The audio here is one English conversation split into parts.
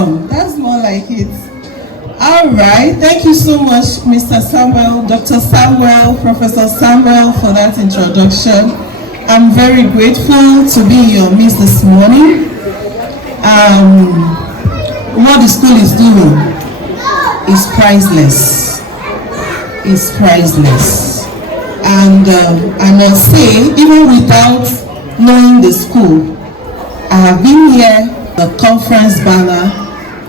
welcome. That's more like it. All right. Thank you so much, Mr. Samuel, Dr. Samuel, Professor Samuel, for that introduction. I'm very grateful to be in your midst this morning. What the school is doing is priceless. It's priceless. And I must say, even without knowing the school, I have been here, the conference banner,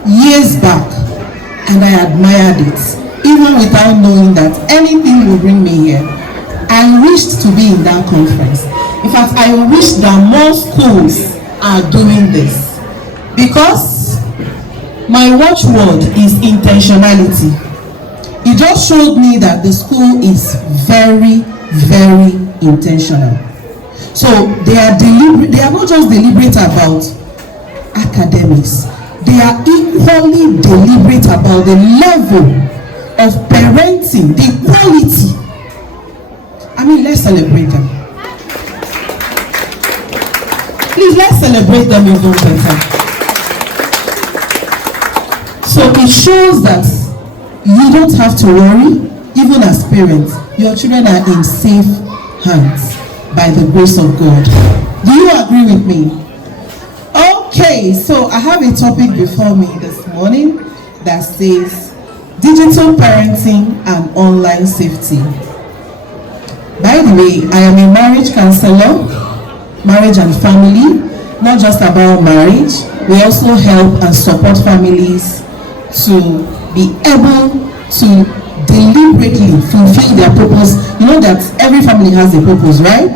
years back, and I admired it, even without knowing that anything will bring me here. I wished to be in that conference. In fact, I wish that more schools are doing this, because my watchword is intentionality. It just showed me that the school is very, very intentional. So they are deliberate. They are not just deliberate about academics. They are equally deliberate about the level of parenting, the quality. I mean, let's celebrate them. Please, let's celebrate them even better. So it shows that you don't have to worry, even as parents. Your children are in safe hands by the grace of God. Do you agree with me? Okay, so I have a topic before me this morning that says digital parenting and online safety. By the way, I am a marriage counselor, marriage and family, not just about marriage. We also help and support families to be able to deliberately fulfill their purpose. You know that every family has a purpose, right?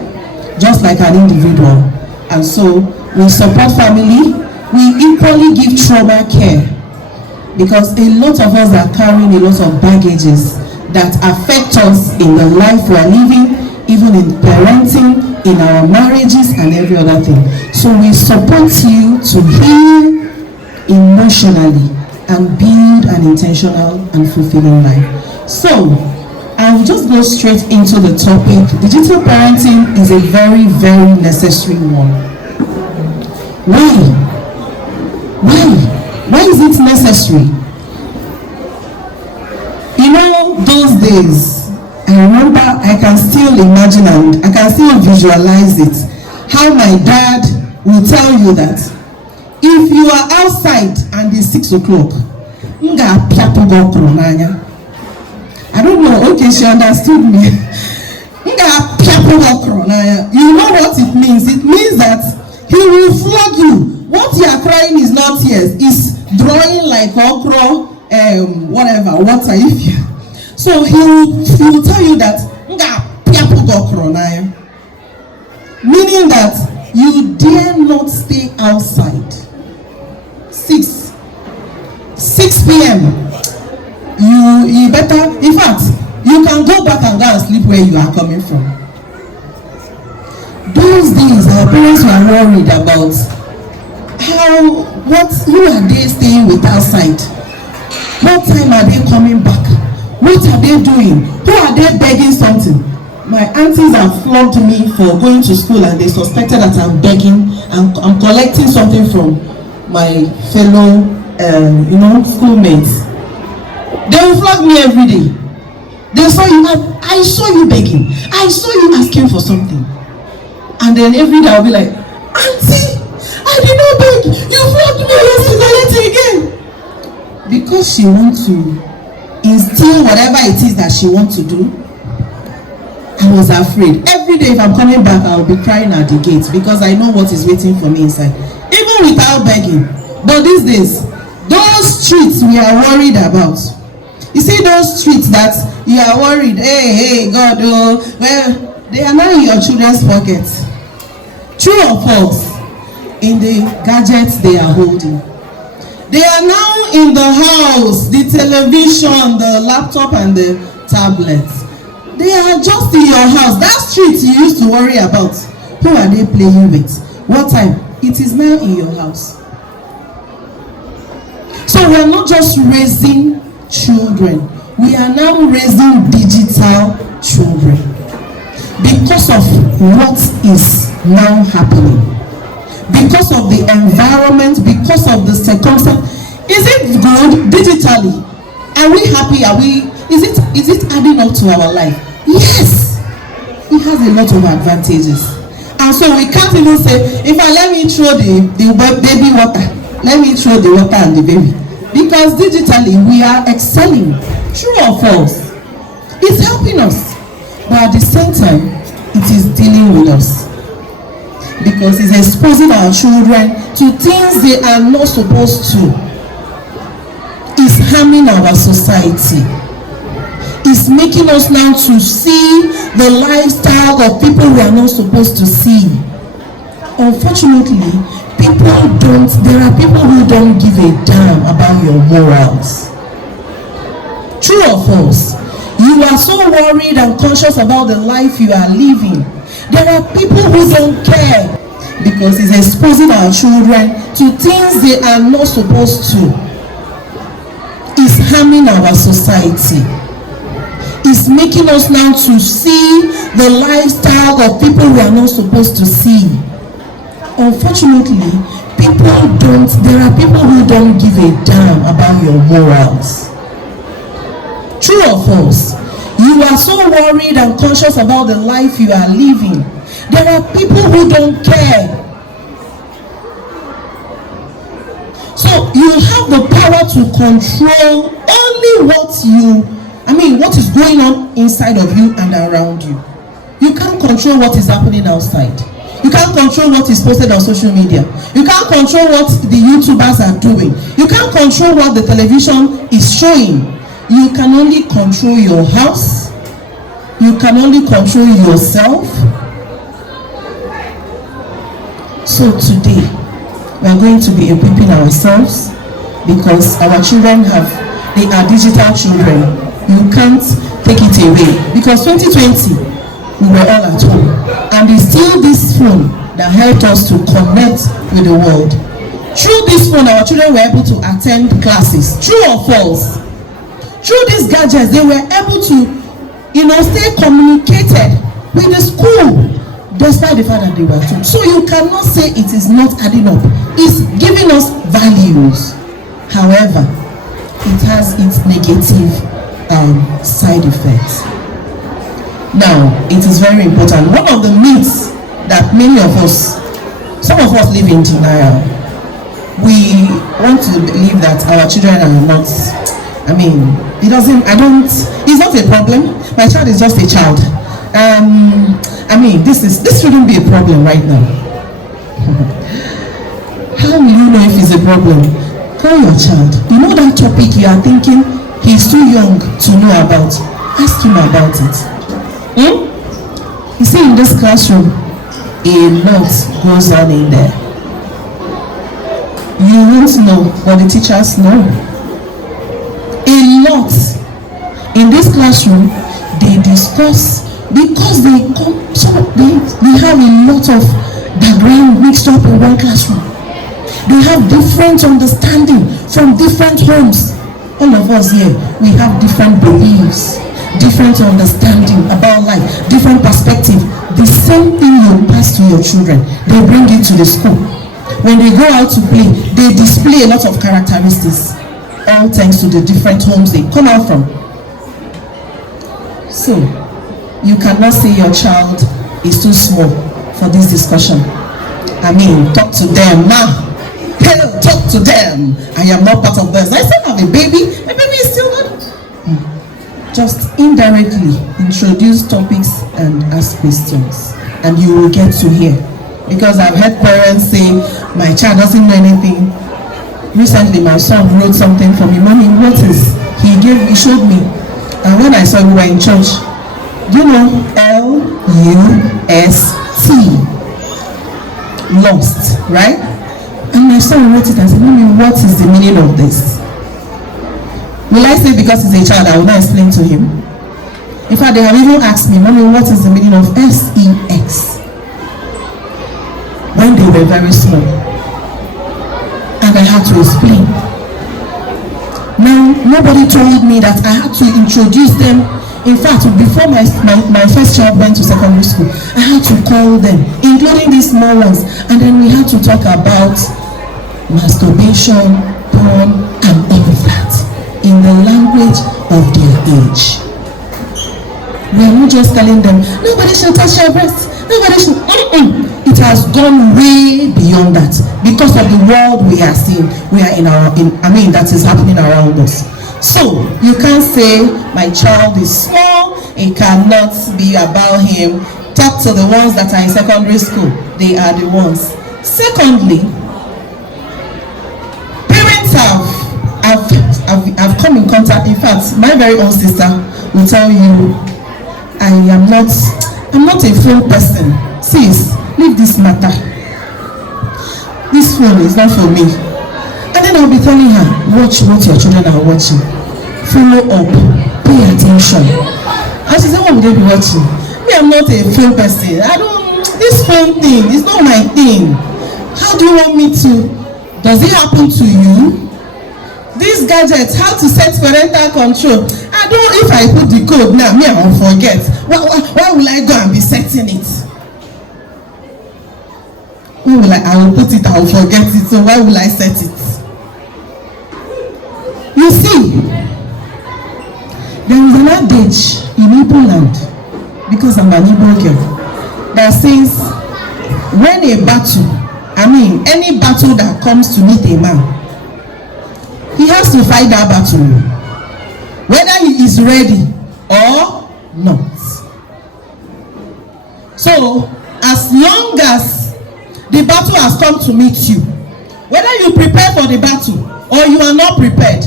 Just like an individual. And so we support family. We equally give trauma care, because a lot of us are carrying a lot of baggages that affect us in the life we are living, even in parenting, in our marriages and every other thing. So we support you to heal emotionally and build an intentional and fulfilling life. So I'll just go straight into the topic. Digital parenting is a very, very necessary one. Why? Why is it necessary? You know, those days, I remember, I can still imagine and I can still visualize it, how my dad will tell you that if you are outside and it's 6 o'clock, I don't know, okay, she understood me. You know what it means? It means that he will flog you. What you are crying is not tears, it's drawing like okra, whatever, water. If you, so he will tell you that, meaning that you dare not stay outside. 6 p.m. You better, in fact, you can go back and go and sleep where you are coming from. Those days, our parents were worried about who are they staying with outside? What time are they coming back? What are they doing? Who are they begging something? My aunties have flogged me for going to school and they suspected that I'm begging and I'm collecting something from my fellow, schoolmates. They will flog me every day. They saw you, I saw you begging. I saw you asking for something. And then every day I'll be like, Auntie, I did not beg. You flogged me yesterday again. Because she wants to instill whatever it is that she wants to do, I was afraid. Every day if I'm coming back, I will be crying at the gate because I know what is waiting for me inside. Even without begging. But these days, those streets we are worried about. You see those streets that you are worried, hey, God, oh, well, they are now in your children's pockets. True or false? In the gadgets they are holding. They are now in the house, the television, the laptop and the tablets. They are just in your house. That street you used to worry about, who are they playing with? What time? It is now in your house. So we are not just raising children, we are now raising digital children because of what is now happening, because of the environment, because of the circumstance. it good digitally? Are we happy? Is it adding up to our life? Yes, it has a lot of advantages. And so we can't even say, if I let me throw the baby water, let me throw the water and the baby. Because digitally we are excelling. True or false? It's helping us. But at the same time, it is dealing with us. Because it's exposing our children to things they are not supposed to. It's harming our society. It's making us now to see the lifestyle of people we are not supposed to see. Unfortunately, there are people who don't give a damn about your morals. True or false? You are so worried and conscious about the life you are living. There are people who don't care because it's exposing our children to things they are not supposed to. It's harming our society. It's making us now to see the lifestyle of people we are not supposed to see. Unfortunately, there are people who don't give a damn about your morals. True or false? You are so worried and conscious about the life you are living. There are people who don't care. So you have the power to control only what is going on inside of you and around you. You can't control what is happening outside. You can't control what is posted on social media. You can't control what the YouTubers are doing. You can't control what the television is showing. You can only control your house. You can only control yourself. So today, we are going to be equipping ourselves because our children they are digital children. You can't take it away because 2020 we were all at home, and it's still this phone that helped us to connect with the world. Through this phone, our children were able to attend classes. True or false? Through these gadgets, they were able to stay communicated with the school despite the fact that they were at home. So you cannot say it is not adding up. It's giving us values. However, it has its negative side effects. Now, it is very important. One of the myths that some of us live in denial. We want to believe that our children are not, it's not a problem. My child is just a child. This shouldn't be a problem right now. How will you know if it's a problem? Call your child. You know that topic you are thinking he's too young to know about. Ask him about it. You see, in this classroom, a lot goes on in there. You won't know, but the teachers know. A lot. In this classroom, they discuss because they have a lot of background mixed up in one classroom. They have different understanding from different homes. All of us here, we have different beliefs, different understanding about life, different perspective. The same thing you pass to your children, they bring it to the school. When they go out to play, they display a lot of characteristics, all thanks to the different homes they come out from. So, you cannot say your child is too small for this discussion. Talk to them now. Hello, talk to them. I am not part of this. I still have a baby. My baby is still not. Just indirectly introduce topics and ask questions, and you will get to hear. Because I've heard parents say, my child doesn't know anything. Recently, my son wrote something for me. Mommy, what is? He showed me. And when I saw we were in church, do you know LUST? Lost, right? And my son wrote it and said, Mommy, what is the meaning of this? Will I say because he's a child, I will not explain to him? In fact, they have even asked me, Mommy, what is the meaning of SEX? When they were very small. And I had to explain. Now, nobody told me that I had to introduce them. In fact, before my first child went to secondary school, I had to call them, including these small ones. And then we had to talk about masturbation, porn, and all language of their age. We are not just telling them, nobody should touch your breast, nobody should. It has gone way beyond that because of the world we are seeing. That is happening around us. So you can't say my child is small, it cannot be about him. Talk to the ones that are in secondary school. They are the ones. Secondly, parents have come in contact. In fact, my very own sister will tell you, I'm not a phone person. Sis, leave this matter. This phone is not for me. And then I'll be telling her, watch what your children are watching. Follow up. Pay attention. And she said, what would they be watching? Me, I'm not a phone person. This phone thing is not my thing. How do you want me to? Does it happen to you? These gadgets, how to set parental control. If I put the code now, me, I will forget. Why will I go and be setting it? I will put it, I will forget it. So why will I set it? You see, there is an adage in Igbo land, because I'm an Igbo girl, that says, when any battle that comes to meet a man, he has to fight that battle, whether he is ready or not. So, as long as the battle has come to meet you, whether you prepare for the battle or you are not prepared,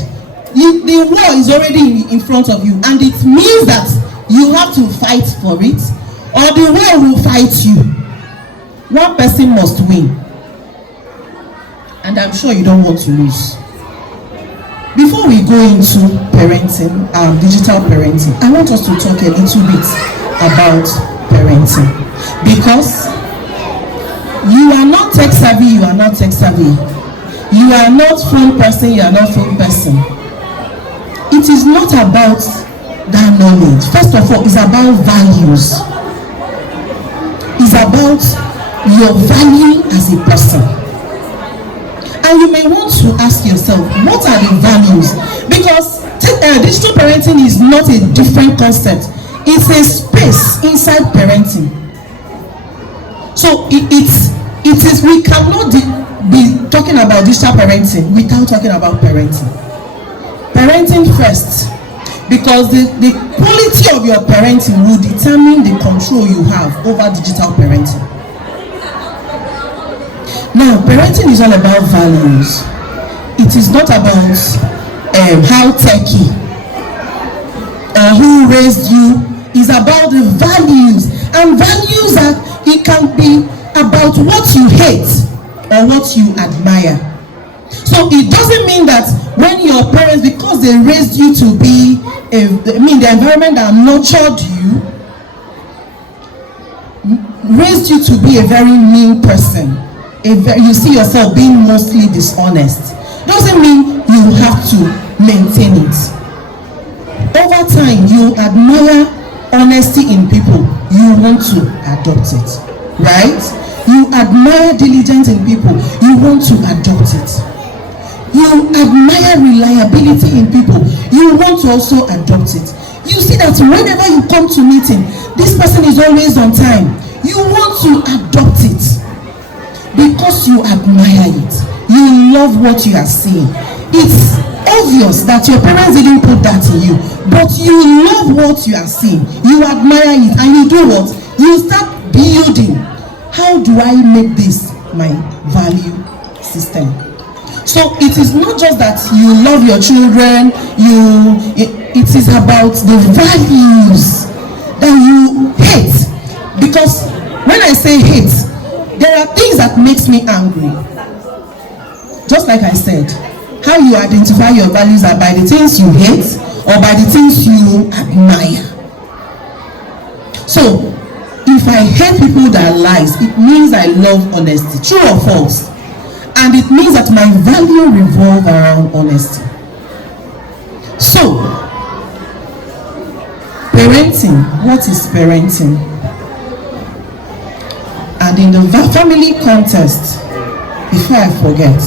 the war is already in front of you, and it means that you have to fight for it, or the war will fight you. One person must win, and I'm sure you don't want to lose. Before we go into parenting, digital parenting, I want us to talk a little bit about parenting, because you are not tech savvy, you are not tech savvy. You are not phone person, you are not phone person. It is not about that knowledge. First of all, it's about values. It's about your value as a person. And you may want to ask yourself, what are the values? Because digital parenting is not a different concept. It's a space inside parenting. So we cannot be talking about digital parenting without talking about parenting. Parenting first, because the quality of your parenting will determine the control you have over digital parenting. Now, parenting is all about values. It is not about how techy or who raised you. It's about the values, and values it can be about what you hate or what you admire. So it doesn't mean that when your parents, because they raised you to be the environment that nurtured you, raised you to be a very mean person, you see yourself being mostly dishonest, doesn't mean you have to maintain it. Over time, you admire honesty in people, you want to adopt it, right? You admire diligence in people, you want to adopt it. You admire reliability in people, you want to also adopt it. You see that whenever you come to meeting, this person is always on time, you want to adopt it because you admire it. You love what you are seeing. It's obvious that your parents didn't put that in you, but you love what you are seeing, you admire it, and you do what? You start building. How do I make this my value system? So it is not just that you love your children, it is about the values that you hate. Because when I say hate, there are things that makes me angry. Just like I said, how you identify your values are by the things you hate or by the things you admire. So if I hate people that lies, it means I love honesty, true or false. And it means that my value revolves around honesty. So, parenting, what is parenting? And in the family context, before I forget,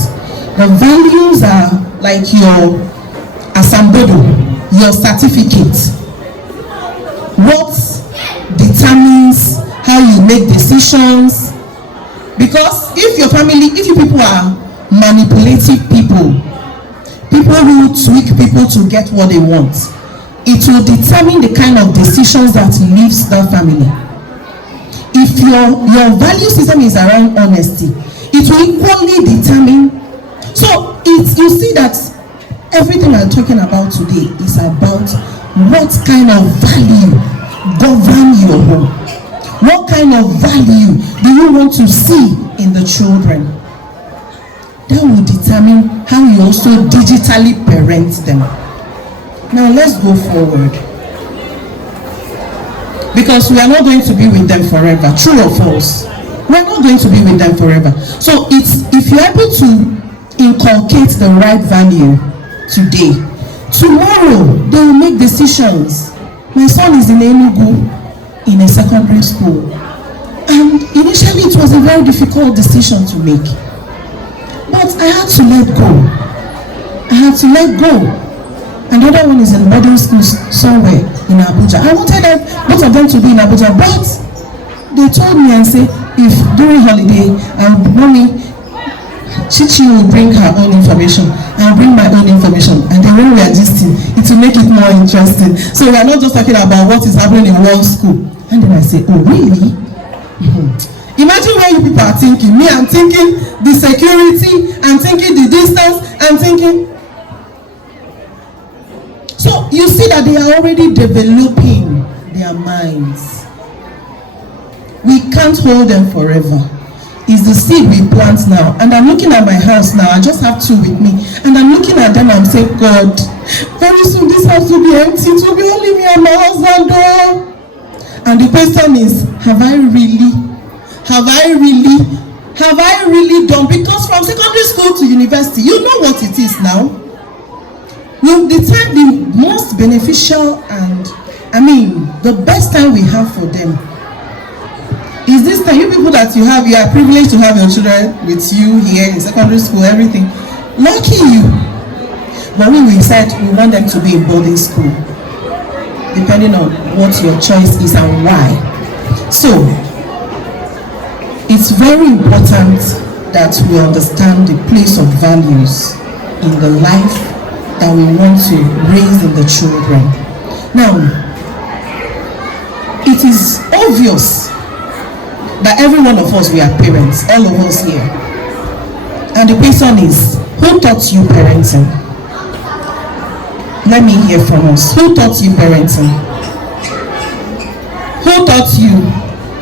the values are like your asambodo. your certificate. What determines how you make decisions? Because if your family, if you people are manipulative people who tweak people to get what they want, it will determine the kind of decisions that leaves that family. If your value system is around honesty, it will equally determine. So you see that everything I'm talking about today is about what kind of value govern your home. What kind of value do you want to see in the children? That will determine how you also digitally parent them. Now let's go forward. Because we are not going to be with them forever. True or false? We are not going to be with them forever. So if you're able to inculcate the right value today, tomorrow they will make decisions. My son is in Enugu in a secondary school, and initially it was a very difficult decision to make, but I had to let go. Another one is in boarding school somewhere in Abuja. I wanted both of them to be in Abuja, but they told me and said, if during holiday, mommy, Chichi will bring her own information, I'll bring my own information, and then when we are gisting, it will make it more interesting. So we are not just talking about what is happening in one school. And then I say, oh really? Imagine where you people are thinking. Me, I'm thinking the security, I'm thinking the distance, I'm thinking. So you see that they are already developing their minds. We can't hold them forever. It's the seed we plant now. And I'm looking at my house now. I just have two with me. And I'm looking at them and I'm saying, God, very soon this house will be empty. It will be only me and my husband. Oh. And the question is, have I really done? Because from secondary school to university, you know what it is now. The most beneficial and the best time we have for them is this time. You people that you are privileged to have your children with you here in secondary school, everything. Lucky you. But we said we want them to be in boarding school, depending on what your choice is and why. So it's very important that we understand the place of values in the life that we want to raise in the children. Now, it is obvious that every one of us, we are parents, all of us here. And the question is, who taught you parenting? Let me hear from us. Who taught you parenting? Who taught you?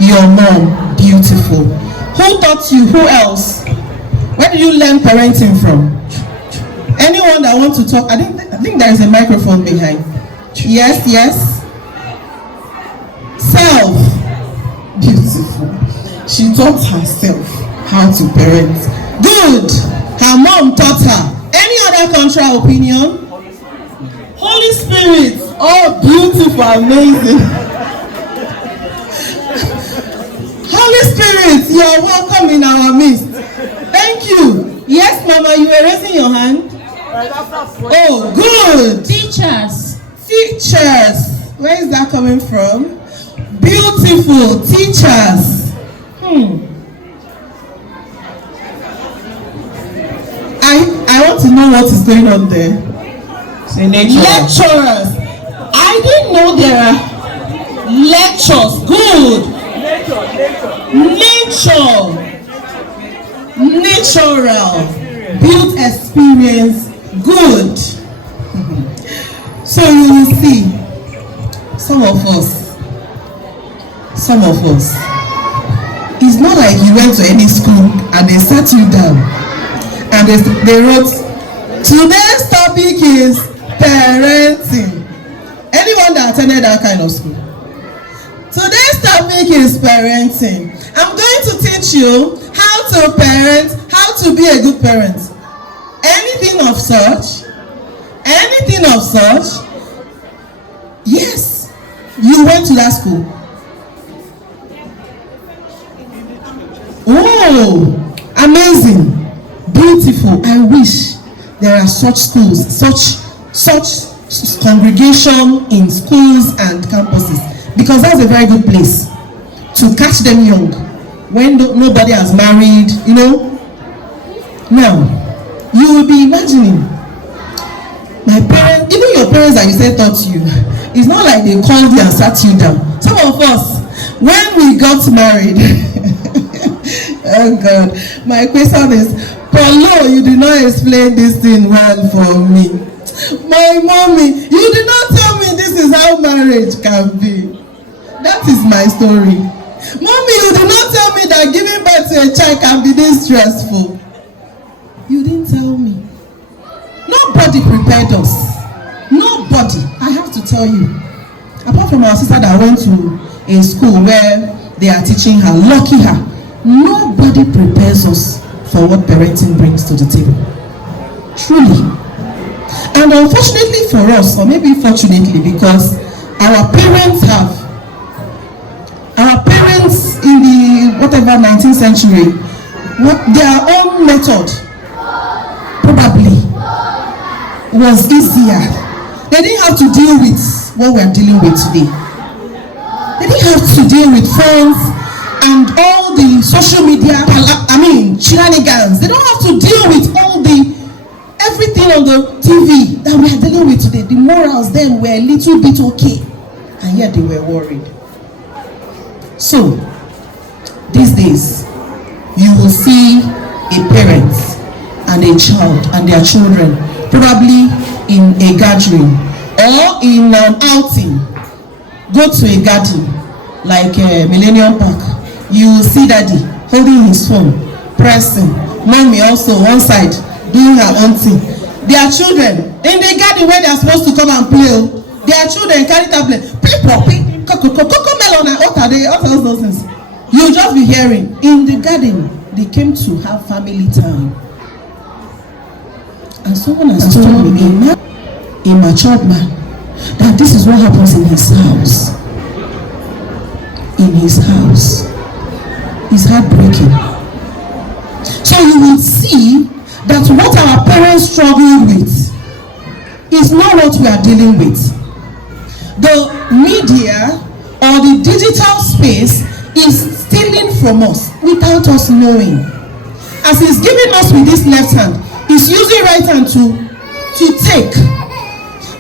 Your mom. Beautiful. Who taught you? Who else? Where did you learn parenting from? Anyone that wants to talk? I think there is a microphone behind. Yes. Self. Beautiful. She taught herself how to parent. Good. Her mom taught her. Any other contra opinion? Holy Spirit. Oh, beautiful, amazing. Holy Spirit, you are welcome in our midst. Thank you. Yes, Mama, you were raising your hand. Oh, good. Teachers. Where is that coming from? Beautiful. Teachers. I want to know what is going on there. Lecturers. I didn't know there are lectures. Good. Natural. Built experience. Good. So you will see, some of us, it's not like you went to any school and they sat you down and they wrote, today's topic is parenting. Anyone that attended that kind of school? Today's topic is parenting. I'm going to teach you how to parent, how to be a good parent. Anything of such? Yes, you went to that school. Oh, amazing, beautiful. I wish there are such schools, such congregation in schools and campuses, because that's a very good place to catch them young when nobody has married, you know. Now you will be imagining, my parents, even your parents that you said taught you, it's not like they called you and sat you down. Some of us, when we got married, oh God, my question is, Paulo, you did not explain this thing well for me. My mommy, you did not tell me this is how marriage can be. That is my story. Mommy, you did not tell me that giving birth to a child can be this stressful. You didn't tell me. Nobody prepared us. Nobody. I have to tell you. Apart from our sister that went to a school where they are teaching her, lucky her. Nobody prepares us for what parenting brings to the table. Truly. And unfortunately for us, or maybe fortunately, because our parents in the whatever 19th century, their own method probably was easier. They didn't have to deal with what we are dealing with today. They didn't have to deal with phones and all the social media, shenanigans. They don't have to deal with all the everything on the TV that we are dealing with today. The morals then were a little bit okay, and yet they were worried. So these days you will see a parent and a child and their children probably in a gathering or in an outing, go to a garden like Millennium Park. You will see daddy holding his phone, pressing, mommy also one side doing her own thing. Their children in the garden where they are supposed to come and play, their children carry tablet, cocomelon, what are they, what are those things? You just be hearing. In the garden they came to have family time. And someone has told me, a matured man, that this is what happens in his house. In his house. It's heartbreaking. So you will see that what our parents struggled with is not what we are dealing with. The media or the digital space is stealing from us without us knowing. As he's giving us with this left hand, he's using right hand to take.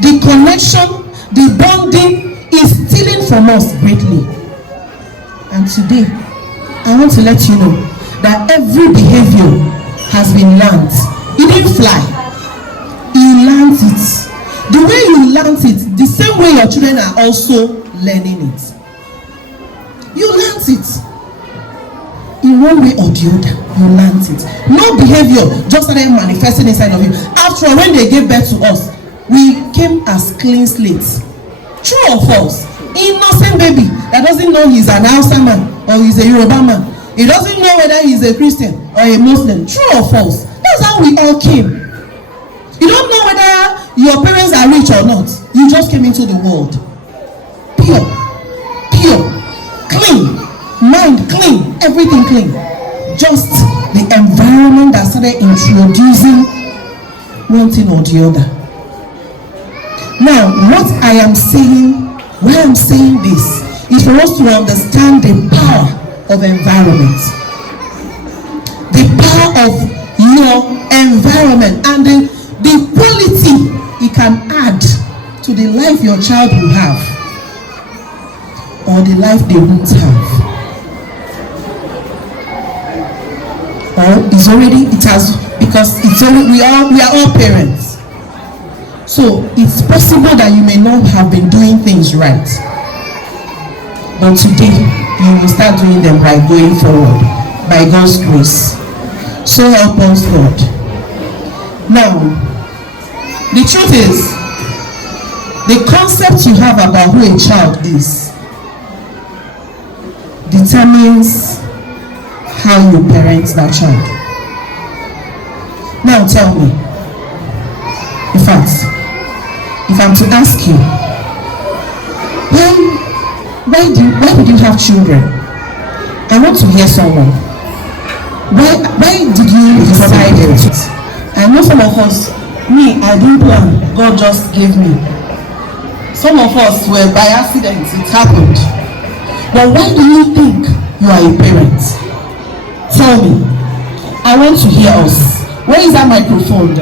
The connection, the bonding is stealing from us greatly. And today, I want to let you know that every behavior has been learned. You didn't fly. You learned it. The way you learned it, the same way your children are also learning it. You learned it. In one way or the other, you learned it. No behavior just started manifesting inside of you. After all, when they gave birth to us, we came as clean slates. True or false? Innocent baby that doesn't know he's an Hausa man or he's a Yoruba man. He doesn't know whether he's a Christian or a Muslim. True or false? That's how we all came. You don't know whether your parents are rich or not. You just came into the world. Pure, clean, mind clean, everything clean. Just the environment that started introducing one thing or the other. Now, what I am saying, why I'm saying this, is for us to understand the power of environment. The power of your environment and the quality it can add to the life your child will have or the life they won't have. Or it's already, it has, because it's already, we are all parents. So it's possible that you may not have been doing things right, but today you will start doing them by going forward, by God's grace. So help us, Lord. Now, the truth is, the concept you have about who a child is determines how you parent that child. Now tell me, in fact, if I'm to ask you, why did you have children? I want to hear someone. Why did you decide it? I know some of us, me, I didn't plan. God just gave me. Some of us were by accident, it happened. But why do you think you are a parent? Tell me. I want to hear us. Where is that microphone?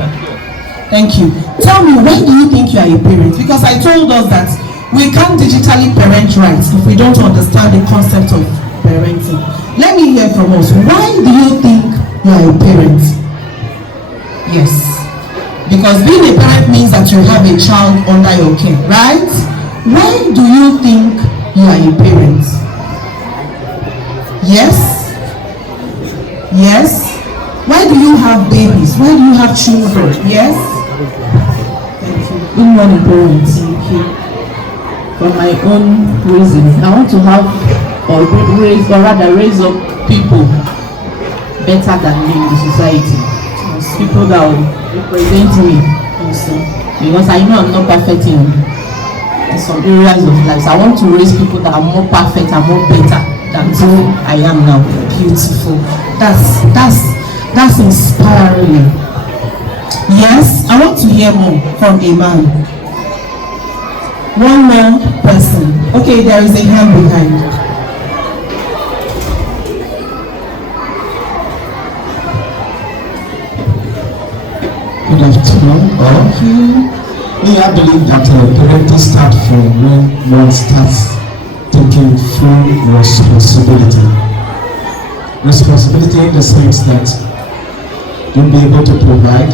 Thank you. Tell me, why do you think you are a parent? Because I told us that we can't digitally parent right if we don't understand the concept of parenting. Let me hear from us. Why do you think you are a parent? Yes. Because being a parent means that you have a child under your care, right? Why do you think you are a parent? Yes? Yes? Why do you have babies? Why do you have children? Yes? Thank you. Good morning, parents. Thank you. For my own reasons, I want to have or raise up people better than me in the society. People that will represent me also. Because I know I'm not perfect in some areas of life. So I want to raise people that are more perfect and more better than who I am now. Beautiful. That's inspiring. Yes, I want to hear more from a man. One more person. Okay, there is a hand behind. Good afternoon. I believe that parenting starts from when one starts taking full responsibility. Responsibility in the sense that you'll be able to provide,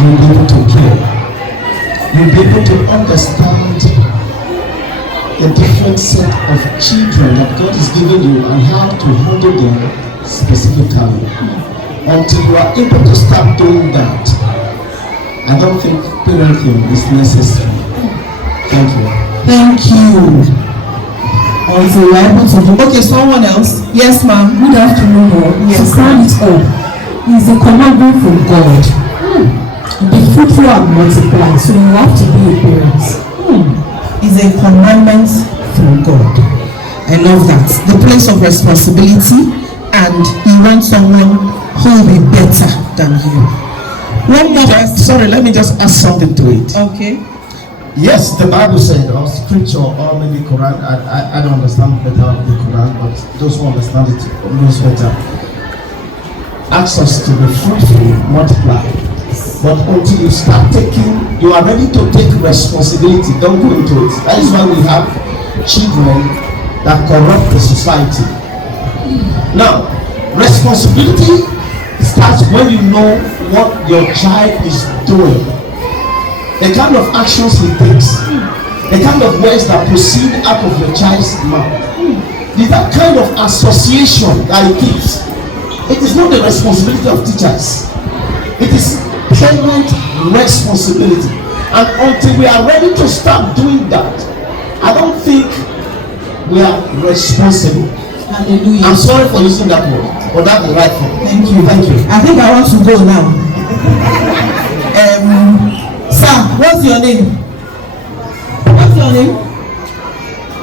you'll be able to care, you'll be able to understand the different set of children that God is giving you and how to handle them specifically. Until you are able to start doing that, I don't think parenting is necessary. Thank you. Thank you. Until you are able to do. Okay, someone else. Yes, ma'am. Good afternoon. Yes. To crown it up is a commandment from God. Be fruitful and multiply. So you have to be a parent. Is a commandment from God. I love that. The place of responsibility, and He wants someone who will be better than you. Let me just add something to it. Okay. Yes, the Bible said, or scripture, or maybe Quran. I don't understand better the Quran, but those who understand it knows better. Asks us to be fruitful, multiply. But until you start you are ready to take responsibility. Don't go into it. That is why we have children that corrupt the society. Now, responsibility starts when you know what your child is doing, the kind of actions he takes, the kind of words that proceed out of your child's mouth, that kind of association that he keeps. It is not the responsibility of teachers, it is parent responsibility. And until we are ready to start doing that, I don't think we are responsible. Hallelujah. I'm sorry for using that word, but that's the right thing. Thank you. Thank you. I think I want to go now. Sir, what's your name? What's your name?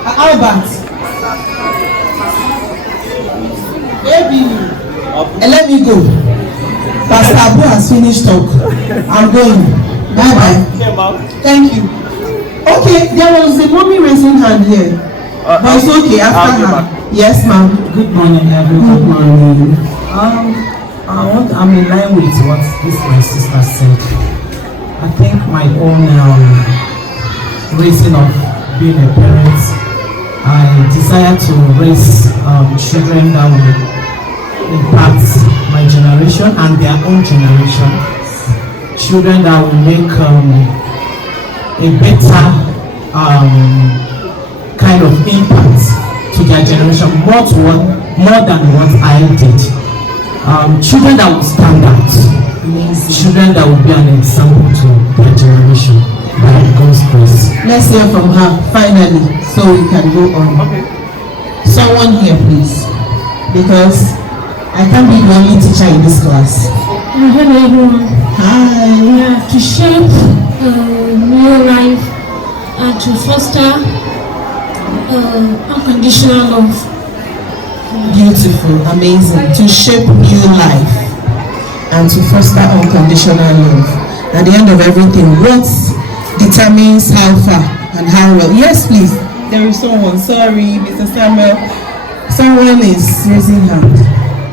Albert. Baby. Let me go. Pastor Abu has finished talk. I'm going. Bye bye. Thank you. Okay, there was a mommy raising hand here. But it's okay after her. Yes, ma'am. Good morning, everyone. Good morning. I'm in line with what my sister said. I think my own reason of being a parent, I desire to raise children that will impact my generation and their own generation. Children that will make a better kind of impact to their generation, more than what I did. Children that will stand out, children that will be an example to their generation by God's grace. Let's hear from her finally, so we can go on. Okay. Someone here, please, because I can't be the only teacher in this class. Hello everyone. Hi. Yeah, to shape new life and to foster unconditional love. Beautiful, amazing. To shape new life and to foster unconditional love. At the end of everything, what determines how far and how well. Yes, please. There is someone. Sorry, Mr. Samuel. Someone is raising hand.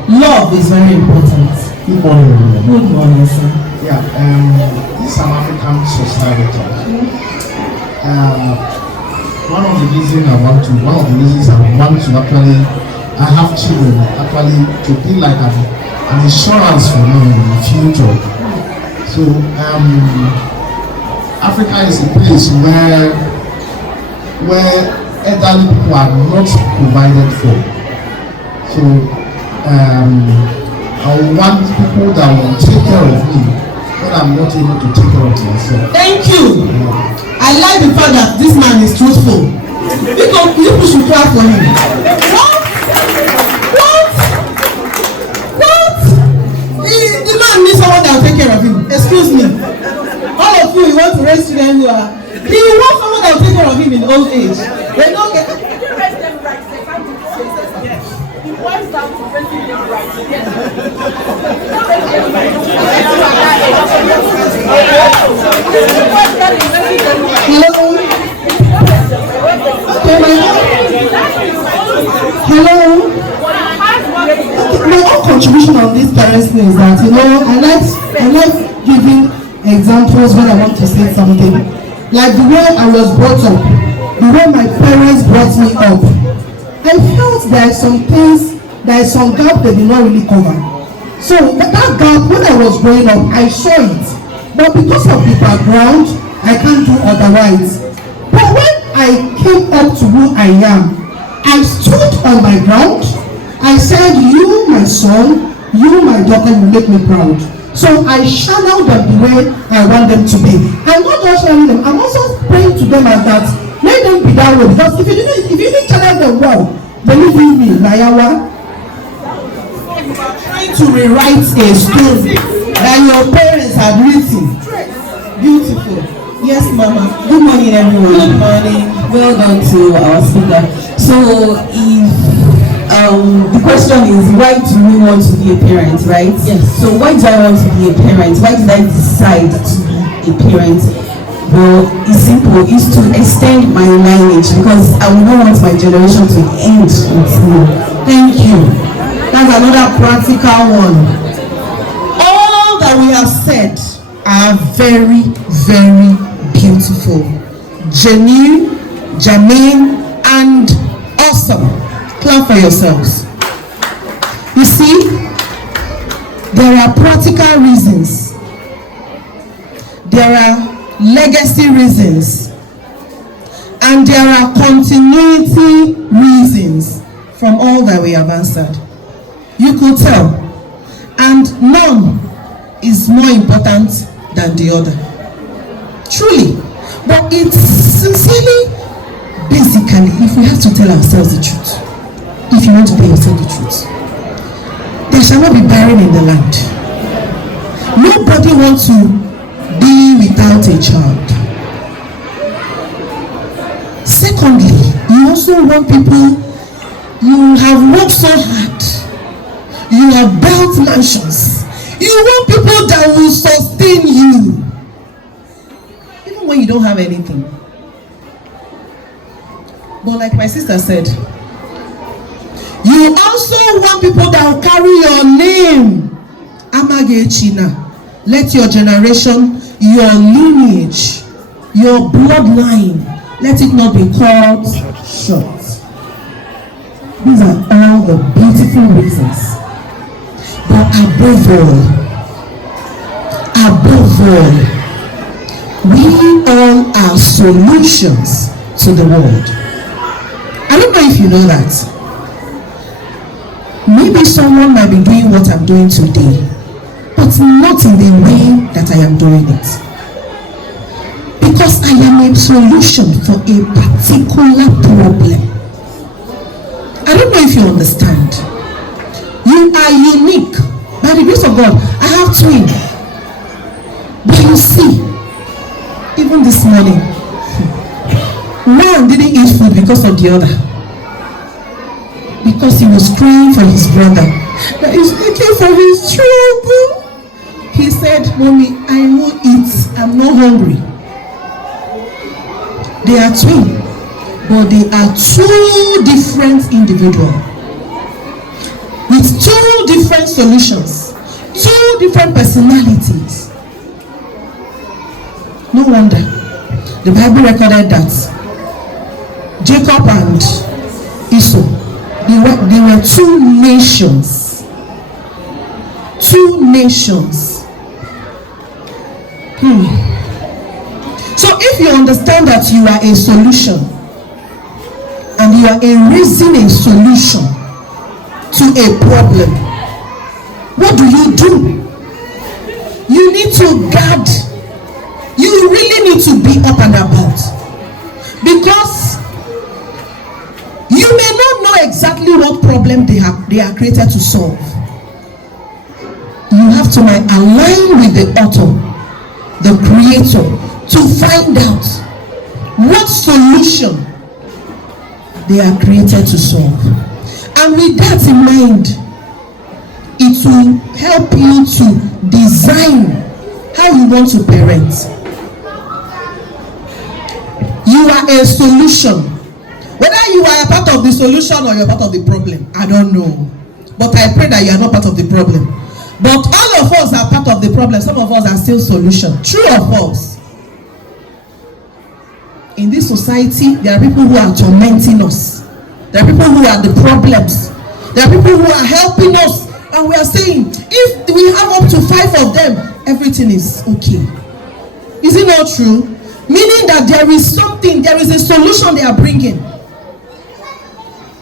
Love is very important. Good morning, everyone. Good morning, sir. Yeah, this is an African society. One of the reasons I want to actually, I have children actually to be like an insurance for me in the future. So Africa is a place where elderly people are not provided for. So I want people that will take care of me when I'm not able to take care of myself. Thank you. I like the fact that this man is truthful. Because people should clap for him. What? The man needs someone that will take care of him. Excuse me. All of you want to raise children who are. He wants someone that will take care of him in old age. They don't get. If you raise them right, they can't do this. It boils down to raising them right. Hello. My own contribution on this parents thing is that I like giving examples when I want to say something. Like the way I was brought up, the way my parents brought me up. I felt there are some things, there is some gap they did not really cover. So that gap, when I was growing up, I saw it. But because of the background, I can't do otherwise. But when I came up to who I am, I stood on my ground. I said, you, my son, you, my daughter, you make me proud. So I channel them the way I want them to be. I'm not just telling them, I'm also praying to them as that. Let them be that way. Because if you didn't channel them well, believe me, Nayawa, you are trying to rewrite a story that your parents had written. Beautiful. Yes, Mama. Good morning, everyone. Good morning. Well done to our speaker. So if the question is, why do we want to be a parent, right? Yes. So why do I want to be a parent? Why did I decide to be a parent? Well, it's simple. It's to extend my lineage because I would not want my generation to end with me. Thank you. That's another practical one. All that we have said are very, very beautiful, genuine, germane, and awesome. Clap for yourselves. You see, there are practical reasons. There are legacy reasons. And there are continuity reasons from all that we have answered. You could tell. And none is more important than the other. Truly. But it's sincerely, basically, if we have to tell ourselves the truth, if you want to tell yourself the truth, there shall not be barren in the land. Nobody wants to be without a child. Secondly, you also want people, you have worked so hard, you have built mansions, you want people that will sustain you, even when you don't have anything. But like my sister said, you also want people that will carry your name. Amagechina. Let your generation, your lineage, your bloodline, let it not be called short. These are all the beautiful reasons. But above all, we all are solutions to the world. I don't know if you know that. Maybe someone might be doing what I'm doing today, but not in the way that I am doing it. Because I am a solution for a particular problem. I don't know if you understand. You are unique. By the grace of God, I have twins. But you see, even this morning, one didn't eat food because of the other. Because he was crying for his brother that is looking for his trouble. He said, Mommy, I won't eat. I'm not hungry. They are twin, but they are two different individuals with two different solutions, two different personalities. No wonder the Bible recorded that Jacob and Esau, they were two nations. Two nations. So if you understand that you are a solution and you are raising a solution to a problem, what do? You need to guard. You really need to be up and about, because you may not know exactly what problem they are created to solve. You have to align with the author, the creator, to find out what solution they are created to solve. And with that in mind, it will help you to design how you want to parent. You are a solution. Whether you are a part of the solution or you're part of the problem, I don't know. But I pray that you are not part of the problem. But all of us are part of the problem. Some of us are still solution. True or false? In this society, there are people who are tormenting us. There are people who are the problems. There are people who are helping us. And we are saying, if we have up to 5 of them, everything is okay. Is it not true? Meaning that there is something, there is a solution they are bringing.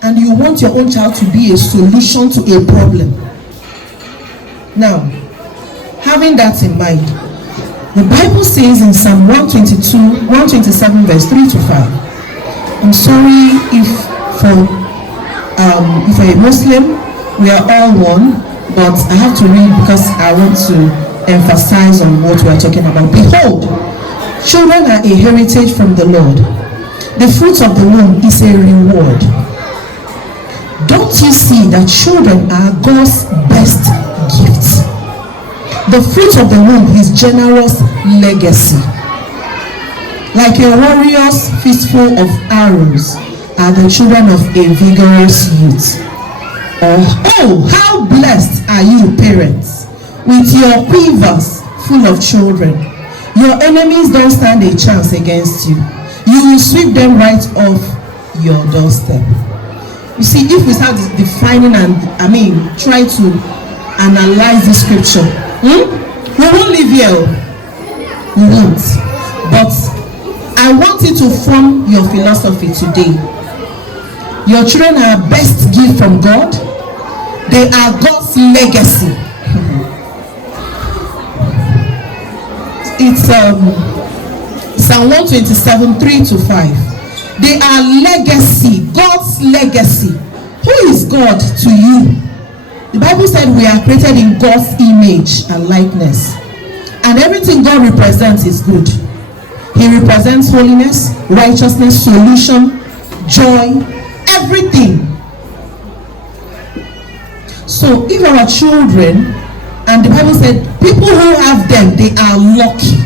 And you want your own child to be a solution to a problem. Now, having that in mind, the Bible says in Psalm 127 verse 3 to 5. I'm sorry if you're a Muslim, we are all one, but I have to read because I want to emphasize on what we are talking about. Behold, children are a heritage from the Lord. The fruit of the womb is a reward. Don't you see that children are God's best gifts? The fruit of the womb is generous legacy. Like a warrior's fistful of arrows are the children of a vigorous youth. Oh, how blessed are you, parents, with your quivers full of children. Your enemies don't stand a chance against you. You will sweep them right off your doorstep. You see, if we start defining and try to analyze the scripture, we won't live here. We won't. But I want you to form your philosophy today. Your children are best gift from God. They are God's legacy. It's Psalm 127, 3 to 5. They are legacy, God's legacy. Who is God to you? The Bible said we are created in God's image and likeness. And everything God represents is good. He represents holiness, righteousness, solution, joy, everything. So if our children, and the Bible said people who have them, they are lucky,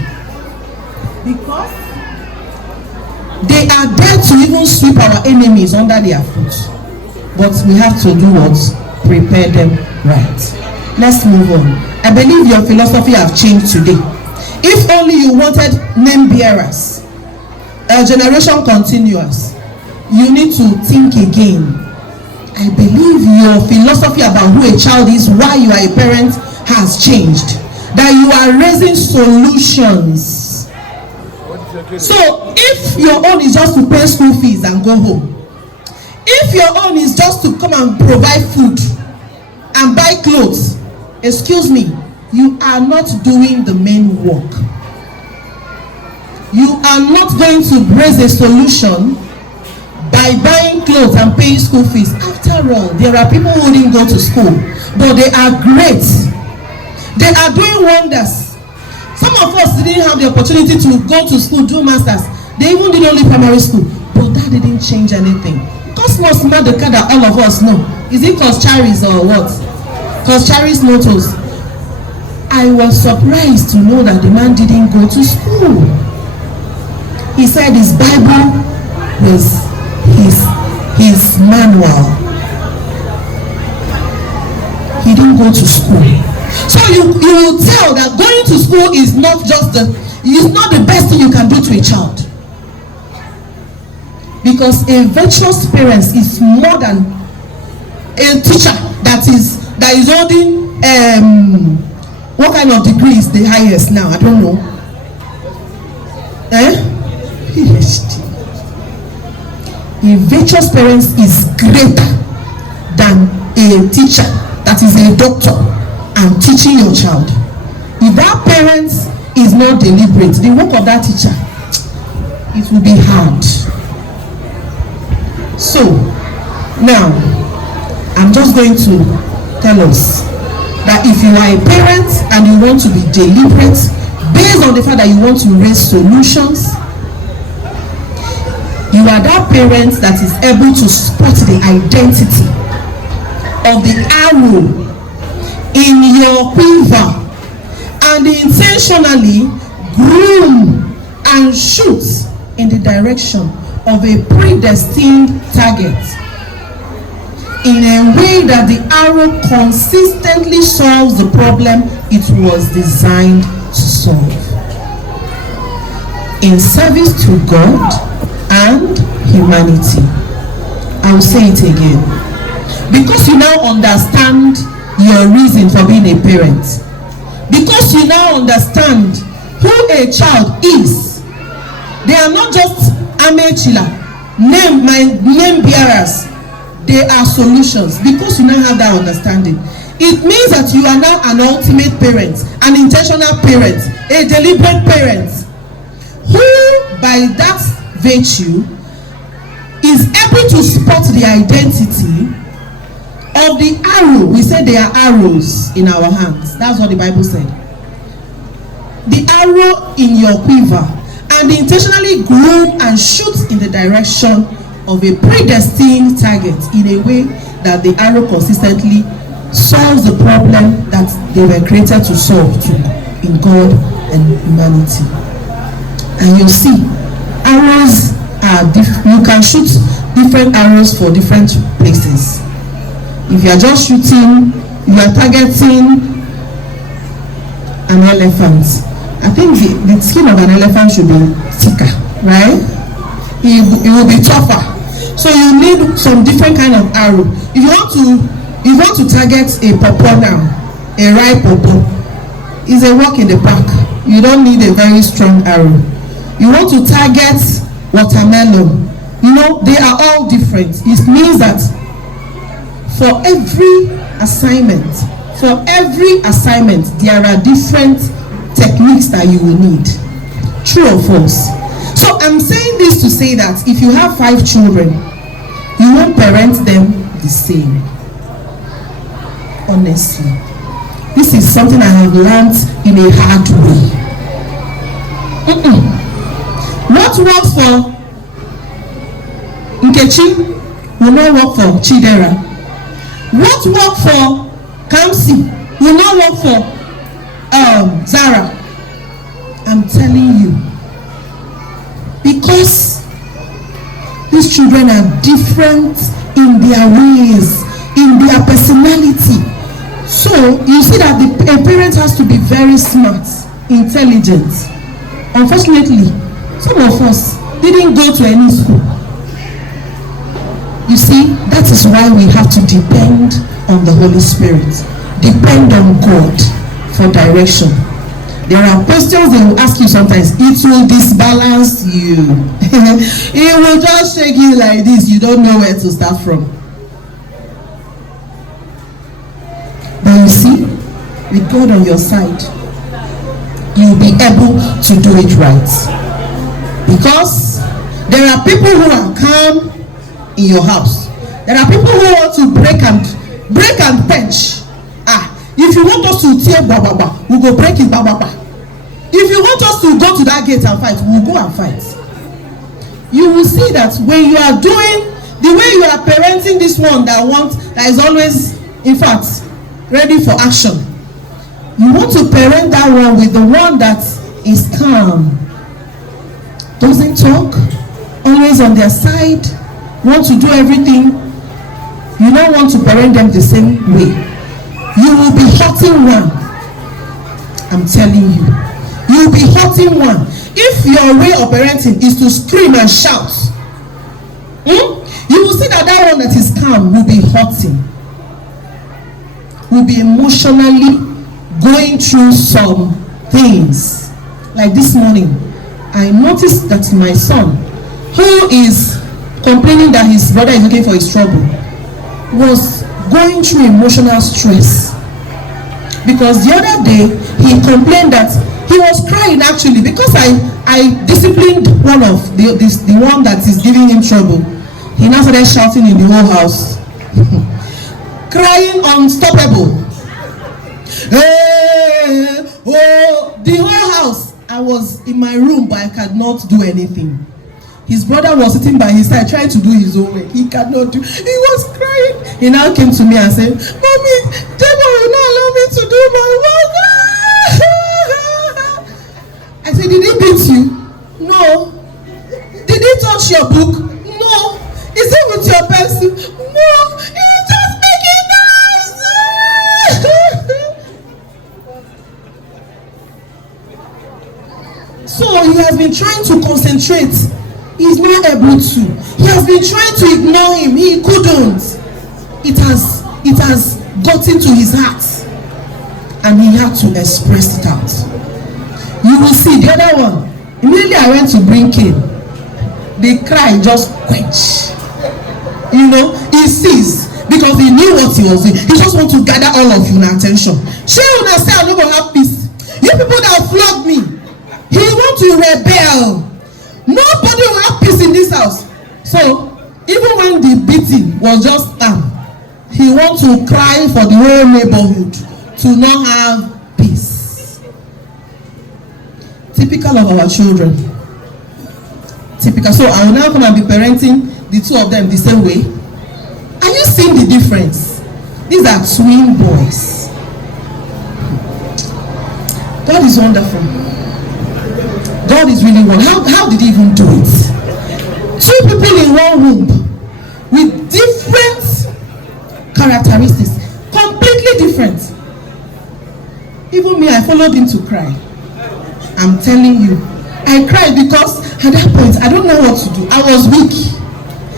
because they are there to even sweep our enemies under their foot. But we have to do what? Prepare them right. Let's move on. I believe your philosophy have changed today. If only you wanted name bearers, a generation continuous, you need to think again. I believe your philosophy about who a child is, why you are a parent, has changed. That you are raising solutions. So if your own is just to pay school fees and go home, if your own is just to come and provide food and buy clothes, excuse me, you are not doing the main work. You are not going to raise a solution by buying clothes and paying school fees. After all, there are people who didn't go to school, but they are great. They are doing wonders. Some of us didn't have the opportunity to go to school, do masters. They even did only primary school, but that didn't change anything. Cosmos made the car that all of us know. Is it Coscharis or what? Coscharis Motors. I was surprised to know that the man didn't go to school. He He said his Bible was his manual. He didn't go to school. So you will tell that going to school is not the best thing you can do to a child. Because a virtuous parent is more than a teacher that is holding what kind of degree is the highest now? I don't know. PhD. A virtuous parent is greater than a teacher that is a doctor and teaching your child. If that parent is not deliberate, the work of that teacher, it will be hard. So now I'm just going to tell us that if you are a parent and you want to be deliberate based on the fact that you want to raise solutions, you are that parent that is able to spot the identity of the arrow in your quiver and intentionally groom and shoot in the direction of a predestined target in a way that the arrow consistently solves the problem it was designed to solve in service to God and humanity. I will say it again. Because you now understand your reason for being a parent, because you now understand who a child is, they are not just amechila, name bearers, they are solutions. Because you now have that understanding, it means that you are now an ultimate parent, an intentional parent, a deliberate parent, who by that virtue is able to spot the identity of the arrow. We said they are arrows in our hands. That's what the Bible said. The arrow in your quiver, and intentionally groom and shoot in the direction of a predestined target in a way that the arrow consistently solves the problem that they were created to solve in God and humanity. And you see, arrows are you can shoot different arrows for different places. If you are just shooting, you are targeting an elephant. I think the skin of an elephant should be thicker, right? It will be tougher. So you need some different kind of arrow. If you want to target a pawpaw now, a ripe pawpaw, is a walk in the park. You don't need a very strong arrow. You want to target watermelon. You know, they are all different. It means that for every assignment, there are different techniques that you will need. True or false? So I'm saying this to say that if you have 5 children, you won't parent them the same. Honestly, this is something I have learned in a hard way. What works for Nkechi will not work for Chidera. What works for Kamsi will not work for Zara. I'm telling you, because these children are different in their ways, in their personality. So you see that a parent has to be very smart, intelligent. Unfortunately, some of us didn't go to any school. You see, that is why we have to depend on the Holy Spirit, depend on God for direction. There are questions they will ask you sometimes. It will disbalance you. It will just shake you like this. You don't know where to start from. But you see, with God on your side, you'll be able to do it right. Because there are people who are calm in your house. There are people who want to break and quench. If you want us to tear bababa, we'll go break it bababa. If you want us to go to that gate and fight, we'll go and fight. You will see that when you are doing the way you are parenting this one that is always, in fact, ready for action. You want to parent that one with the one that is calm. doesn't talk, always on their side, want to do everything, you don't want to parent them the same way. You will be hurting one. I'm telling you. You will be hurting one. If your way of parenting is to scream and shout, you will see that one that is calm will be hurting. Will be emotionally going through some things. Like this morning, I noticed that my son, who is complaining that his brother is looking for his trouble, was going through emotional stress. Because the other day, he complained that he was crying actually because I disciplined one of the one that is giving him trouble. He now started shouting in the whole house. Crying unstoppable. Hey, oh, the whole house. I was in my room, but I could not do anything. His brother was sitting by his side trying to do his own work. He cannot do. He was crying. He now came to me and said, "Mommy, devil will not allow me to do my work." I said, "Did he beat you?" "No." "Did he touch your book?" "No." "Is it with your pencil?" "No." "He just making noise." So he has been trying to concentrate. He's not able to. He has been trying to ignore him. He couldn't. It has gotten to his heart, and he had to express it out. You will see the other one. Immediately I went to bring Cain. The cry just quench. You know, he sees because he knew what he was doing. He just want to gather all of your attention. Shey una say I no go have peace. You people that flog me, he want to rebel. Nobody will have peace in this house. So even when the beating was just he want to cry for the whole neighborhood to not have peace. Typical of our children. Typical. So I will now come and be parenting the two of them the same way. Are you seeing the difference? These are twin boys. God is wonderful. God is really wonderful. How did he even do it? Two people in one womb with different characteristics, completely different. Even me, I followed him to cry. I'm telling you, I cried because at that point I don't know what to do. I was weak.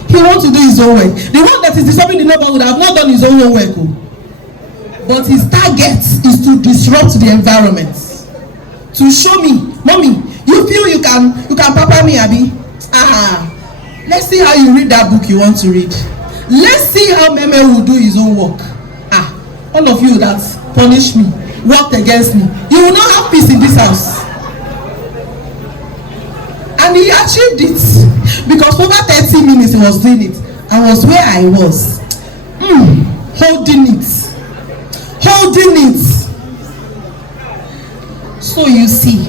He wants to do his own work. The one that is disturbing the neighborhood have not done his own work. But his target is to disrupt the environment. To show me, mommy, you feel you can papa me, Abi? Let's see how you read that book you want to read. Let's see how Meme will do his own work. All of you that punish me, worked against me, you will not have peace in this house. And he achieved it because for over 30 minutes he was doing it. I was where I was, holding it. So you see,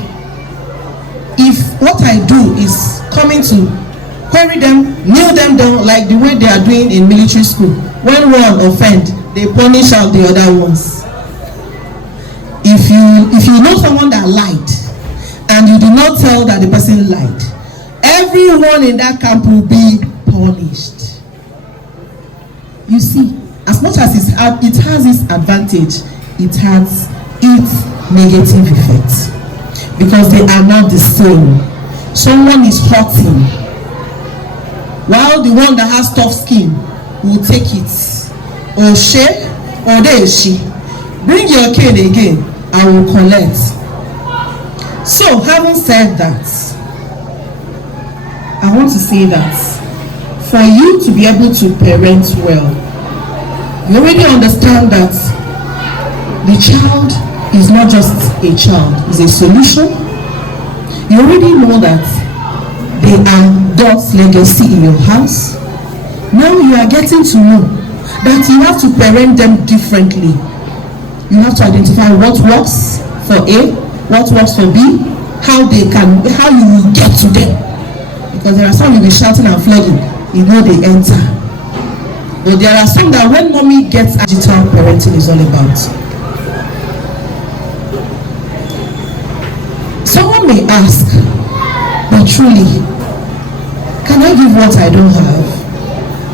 if what I do is coming to query them, kneel them down like the way they are doing in military school, when one offend, they punish out the other ones. If you know someone that lied and you do not tell that the person lied, everyone in that camp will be punished. You see, as much as it has its advantage, it has its negative effects because they are not the same. Someone is hurting while the one that has tough skin will take it. She bring your cane again, I will collect. So having said that, I want to say that for you to be able to parent well, you already understand that the child is not just a child, it's a solution. You already know that they are God's legacy in your house. Now you are getting to know that you have to parent them differently. You have to identify what works for A, what works for B, how you will get to them. Because there are some you'll be shouting and flogging, you know they enter. But there are some that when mommy gets digital parenting is all about. Someone may ask, but truly, can I give what I don't have?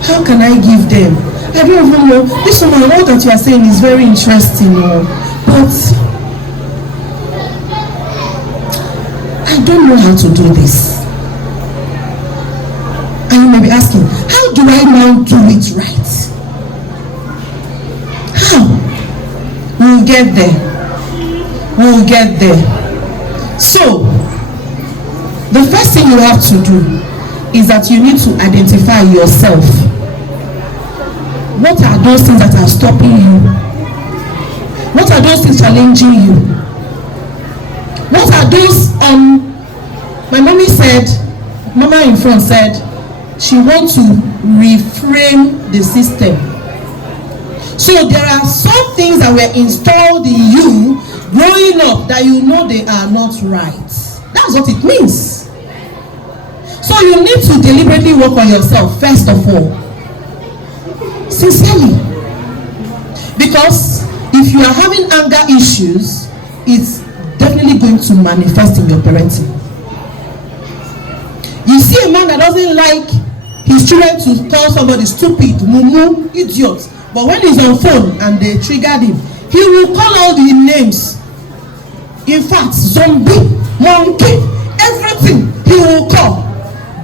How can I give them? I don't even know. This woman, all that you are saying is very interesting, but I don't know how to do this. And you may be asking, how do I now do it right? How? We'll get there. We'll get there. So, the first thing you have to do is that you need to identify yourself. What are those things that are stopping you? What are those things challenging you? What are those, my mommy said, mama in front said, she wants to reframe the system. So there are some things that were installed in you growing up that you know they are not right. That's what it means. So you need to deliberately work on yourself first of all. Sincerely. Because if you are having anger issues, it's definitely going to manifest in your parenting. You see a man that doesn't like his children to call somebody stupid, mumu, idiot. But when he's on phone and they triggered him, he will call all the names. In fact, zombie, monkey, everything he will call.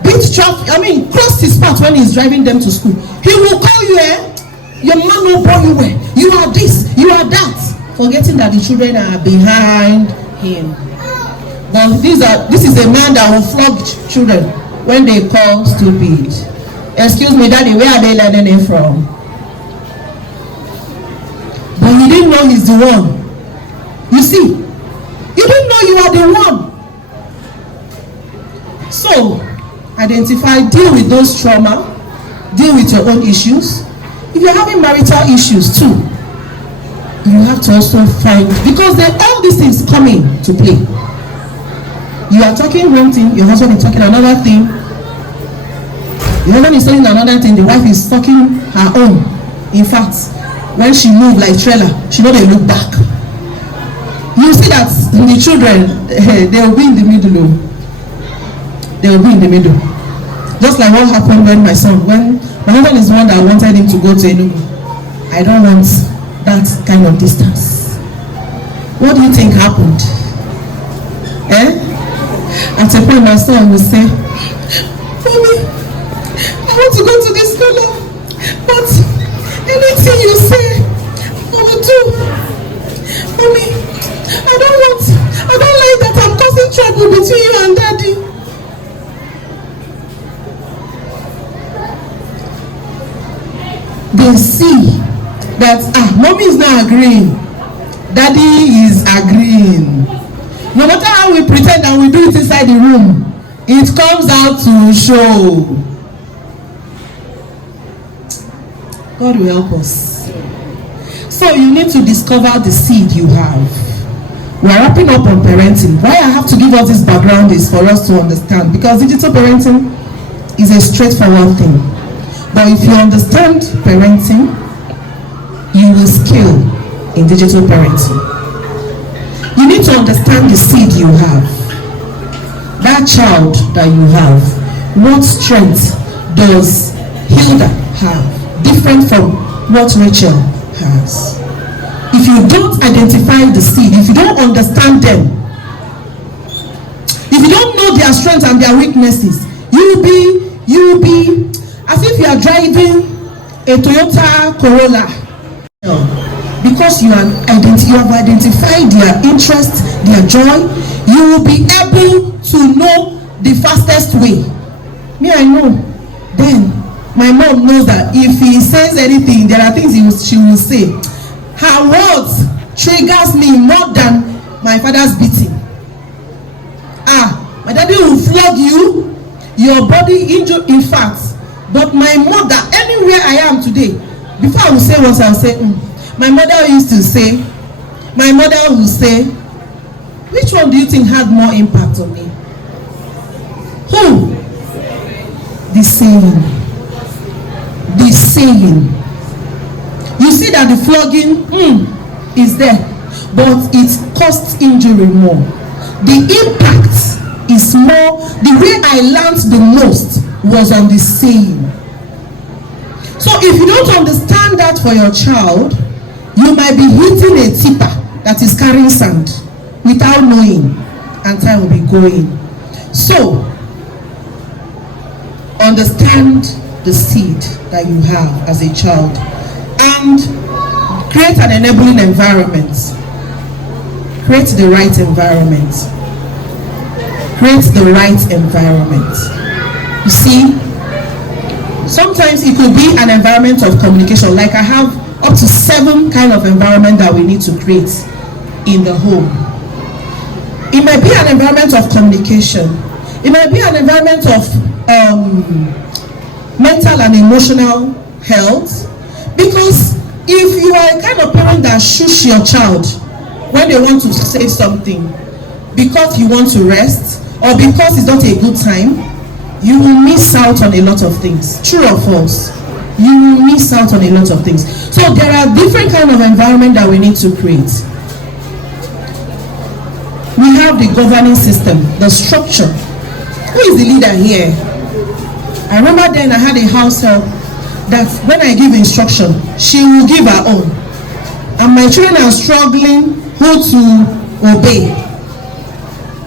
Beat traffic, cross his path when he's driving them to school. He will call you, your man will born you where. You are this, you are that. Forgetting that the children are behind him. But this is a man that will flog children when they call stupid. Excuse me, daddy, where are they learning it from? But you didn't know he's the one. You see, you didn't know you are the one. So, identify, deal with those trauma, deal with your own issues. If you're having marital issues too, you have to also find, because all these things come in to play. You are talking one thing, your husband is talking another thing, the husband is saying another thing, the wife is talking her own. In fact, when she move like trailer, she know they look back. You see that the children, they will be in the middle. They will be in the middle. Just like what happened when my husband is the one that wanted him to go to Enugu. I don't want that kind of distance. What do you think happened? At a point my son will say, Mommy, I want to go to this school, but anything you say, I will do. Mommy, I don't like that I'm causing trouble between you and daddy. They see that mommy is not agreeing, daddy is agreeing. No matter how we pretend and we do it inside the room, it comes out to show. God will help us. So you need to discover the seed you have. We are wrapping up on parenting. Why I have to give us this background is for us to understand, because digital parenting is a straightforward thing. But if you understand parenting, you will scale in digital parenting. You need to understand the seed you have. That child that you have, what strength does Hilda have, different from what Rachel has? If you don't identify the seed, if you don't understand them, if you don't know their strengths and their weaknesses, you will be as if you are driving a Toyota Corolla. Because you have identified their interest, their joy, you will be able to know the fastest way. Me, I know. Then my mom knows that if he says anything, there are things she will say. Her words triggers me more than my father's beating. My daddy will flog you, your body injured, in fact. But my mother, anywhere I am today, before I will say what I will say, my mother used to say, my mother will say, which one do you think had more impact on me? Who? The saying. The saying. You see that the flogging is there, but it costs injury more. The impact is more, the way I learned the most was on the saying. So if you don't understand that for your child, you might be hitting a tipper that is carrying sand without knowing, and time will be going. So understand the seed that you have as a child and create an enabling environment. Create the right environment. Create the right environment. You see, sometimes it could be an environment of communication. Like I have up to 7 kind of environment that we need to create in the home. It might be an environment of communication. It might be an environment of mental and emotional health. Because if you are a kind of parent that shush your child when they want to say something because you want to rest or because it's not a good time, you will miss out on a lot of things. True or false? You will miss out on a lot of things. So there are different kind of environment that we need to create. We have the governing system, the structure. Who is the leader here? I remember then I had a house help that when I give instruction, she will give her own. And my children are struggling who to obey.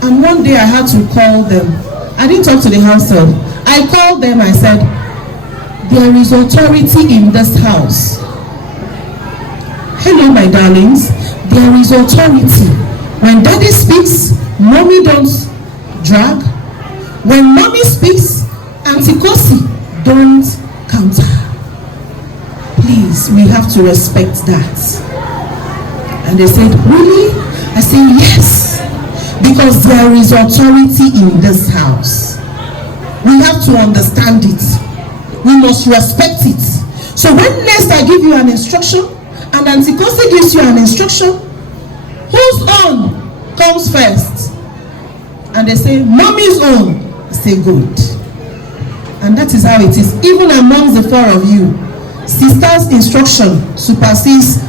And one day I had to call them. I didn't talk to the house help. I called them, I said, there is authority in this house. Hello, my darlings. There is authority. When daddy speaks, mommy don't drag. When mommy speaks, Auntie Kosi don't counter. Please, we have to respect that. And they said, really? I said, yes. Because there is authority in this house. We have to understand it. We must respect it. So when next I give you an instruction and Auntie Kosi gives you an instruction, whose own comes first? And they say, mommy's own. I say, good. And that is how it is. Even amongst the 4 of you, sister's instruction supersedes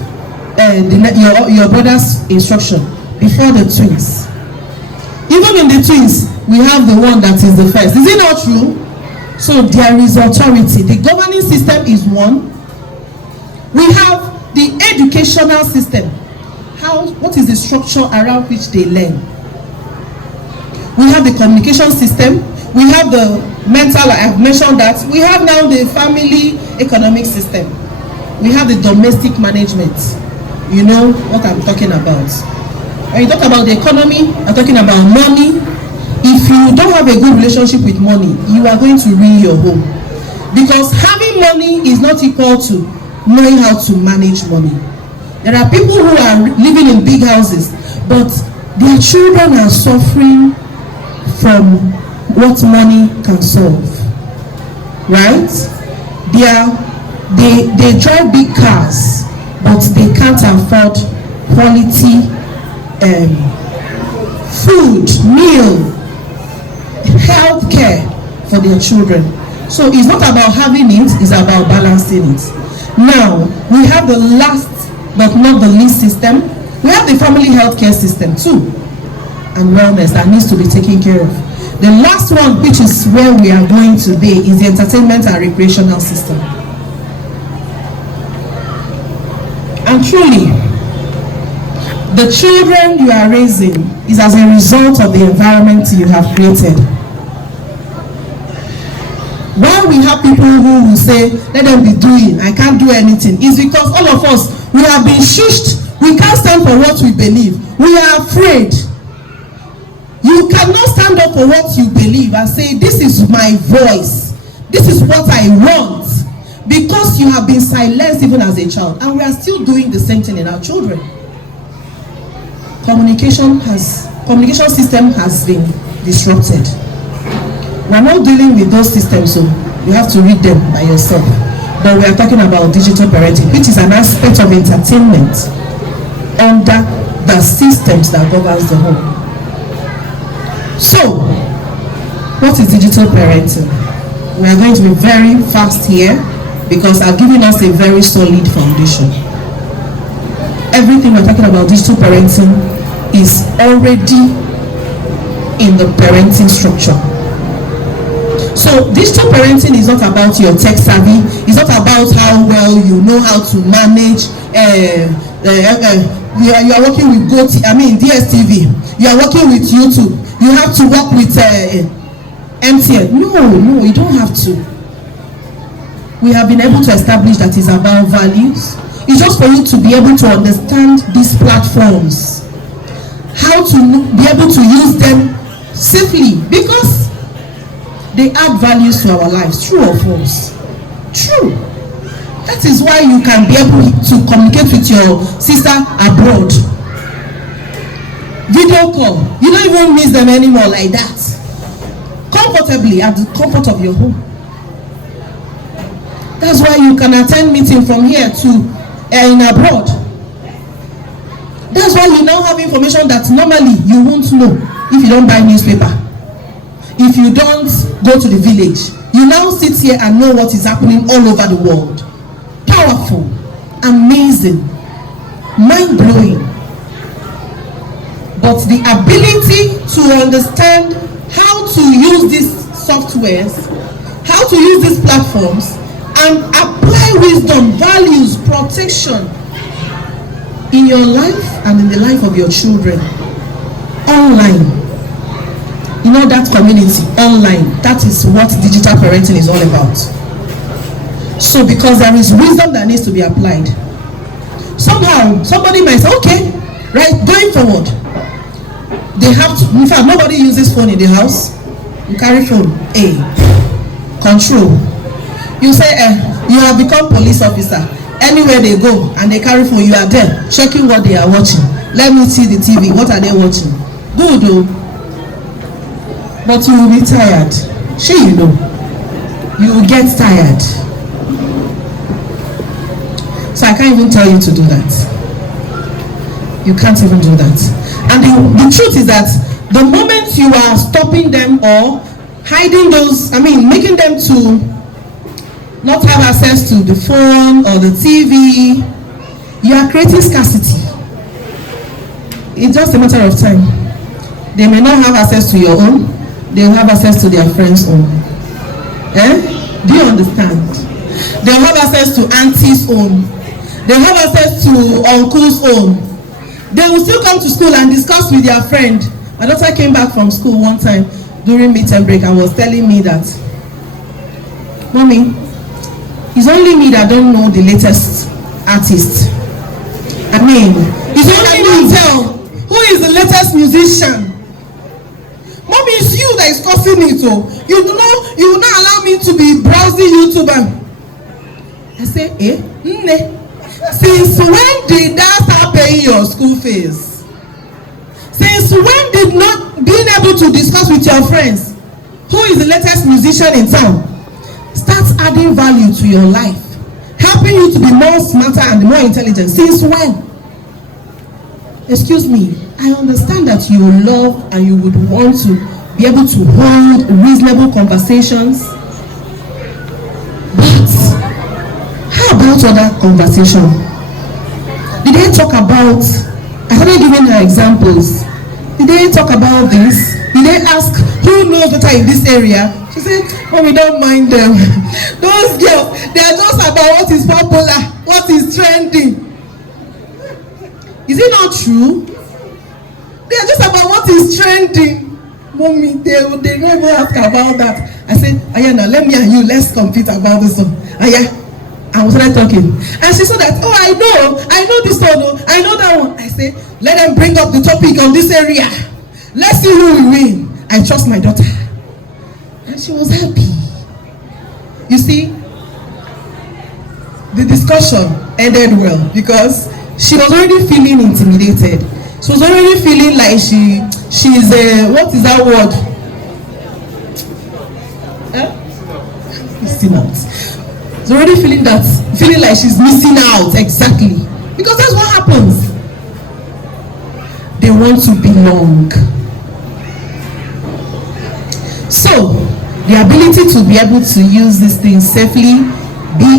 your brother's instruction before the twins. Even in the twins, we have the one that is the first. Is it not true? So there is authority. The governing system is one. We have the educational system. What is the structure around which they learn? We have the communication system. We have the mental, I have mentioned that. We have now the family economic system. We have the domestic management. You know what I'm talking about. When you talk about the economy, I'm talking about money. If you don't have a good relationship with money, you are going to ruin your home. Because having money is not equal to knowing how to manage money. There are people who are living in big houses, but their children are suffering from what money can solve. Right? They drive big cars, but they can't afford quality food, meal, health care for their children. So it's not about having it, it's about balancing it. Now, we have the last but not the least system. We have the family health care system too, and wellness that needs to be taken care of. The last one, which is where we are going today, is the entertainment and recreational system. And truly, the children you are raising is as a result of the environment you have created. Why we have people who will say, let them be doing, I can't do anything, is because all of us, we have been shushed. We can't stand for what we believe. We are afraid. You cannot stand up for what you believe and say, this is my voice. This is what I want. Because you have been silenced even as a child. And we are still doing the same thing in our children. Communication system has been disrupted. We are not dealing with those systems, so you have to read them by yourself. But we are talking about digital parenting, which is an aspect of entertainment under the systems that governs the home. So, what is digital parenting? We are going to be very fast here because I've given us a very solid foundation. Everything we're talking about digital parenting is already in the parenting structure. So digital parenting is not about your tech savvy, it's not about how well you know how to manage you are working with DSTV, you are working with YouTube, you have to work with MTN. No, you don't have to. We have been able to establish that it's about values. It's just for you to be able to understand these platforms, how to be able to use them safely, because they add values to our lives. True or false? True. That is why you can be able to communicate with your sister abroad. Video call. You don't even miss them anymore like that. Comfortably at the comfort of your home. That's why you can attend meeting from here to in abroad. That's why you now have information that normally you won't know if you don't buy newspaper, if you don't go to the village. You now sit here and know what is happening all over the world. Powerful, amazing, mind-blowing. But the ability to understand how to use these softwares, how to use these platforms, and apply wisdom, values, protection in your life and in the life of your children online. You know, that community online, that is what digital parenting is all about. So because there is wisdom that needs to be applied, somehow somebody might say, okay, right, going forward, they have to, in fact, nobody uses phone in the house. You carry phone, control. You say, you have become police officer. Anywhere they go and they carry phone, you are there checking what they are watching. Let me see the TV. What are they watching? Good though. But you will be tired. Sure, you know. You will get tired. So I can't even tell you to do that. You can't even do that. And the truth is that the moment you are stopping them or hiding those, making them to not have access to the phone or the TV, you are creating scarcity. It's just a matter of time. They may not have access to your own, they will have access to their friends' own. Do you understand? They will have access to auntie's own. They will have access to uncle's own. They will still come to school and discuss with their friend. My daughter came back from school one time during midterm break and was telling me that, Mommy, it's only me that don't know the latest artist. It's only me tell who is the latest musician. Mommy, it's you that is causing it. You know, you will not allow me to be browsing YouTube. I say, since when did that start paying your school fees? Since when did not being able to discuss with your friends who is the latest musician in town start adding value to your life, helping you to be more smarter and more intelligent? Since when? Excuse me, I understand that you love and you would want to be able to hold reasonable conversations, but how about other conversation? Did they talk about, I started giving her examples, did they talk about this? Did they ask who knows better in this area? She said, oh, we don't mind them. Those girls, they are just about what is popular, what is trending. Is it not true? They are just about what is trending. Mommy, they don't even ask about that. I said, Ayana, let me and you, let's compete about this one. I was like talking. And she said that, oh, I know this one, I know that one. I said, let them bring up the topic on this area. Let's see who will win. I trust my daughter. And she was happy. You see, the discussion ended well because she was already feeling intimidated. She was already feeling like she's what is that word? Missing out. She's already feeling like she's missing out, exactly. Because that's what happens. They want to belong. So, the ability to be able to use these things safely,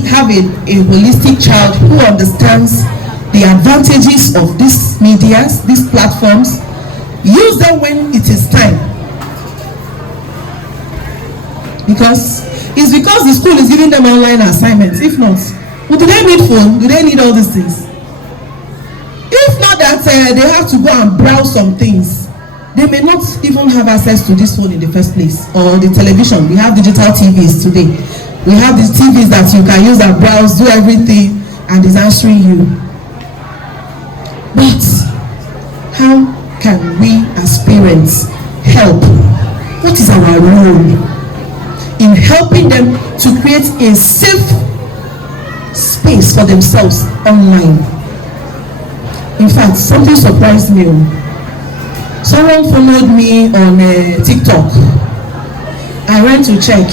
have a holistic child who understands the advantages of these medias, these platforms, use them when it is time, because the school is giving them online assignments. If not, well, do they need phone? Do they need all these things? If not that they have to go and browse some things, they may not even have access to this phone in the first place, or the television. We have digital TVs today. We have these TVs that you can use and browse, do everything, and is answering you. But how can we as parents help? What is our role in helping them to create a safe space for themselves online? In fact, something surprised me. Someone followed me on TikTok. I went to check.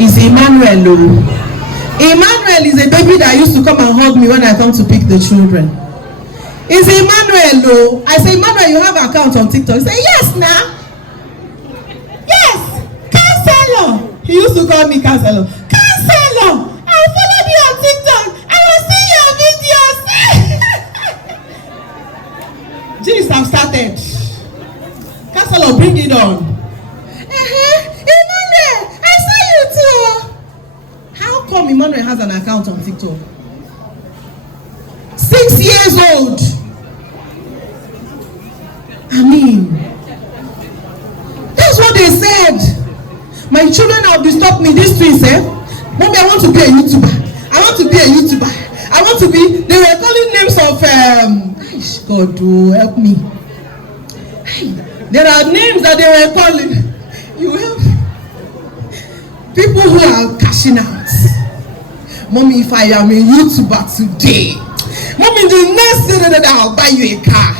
It's Emmanuel. Emmanuel is a baby that used to come and hug me when I come to pick the children. It's Emmanuel. I say, Emmanuel, you have an account on TikTok? He said, yes, now. Yes, counselor. He used to call me counselor. Counselor, I followed you on TikTok. I was seeing your videos. Jeez, I've started. Counselor, bring it on. Emmanuel, I saw you too. How come Emmanuel has an account on TikTok? 6 years old. I mean, that's what they said. My children have disturbed me. These twins said, Mommy, I want to be a YouTuber. I want to be a YouTuber. I want to be. They were calling names of God, oh, help me. There are names that they were calling. You have people who are cashing out. Mommy, if I am a YouTuber today, Mommy, the next thing that I'll buy you a car.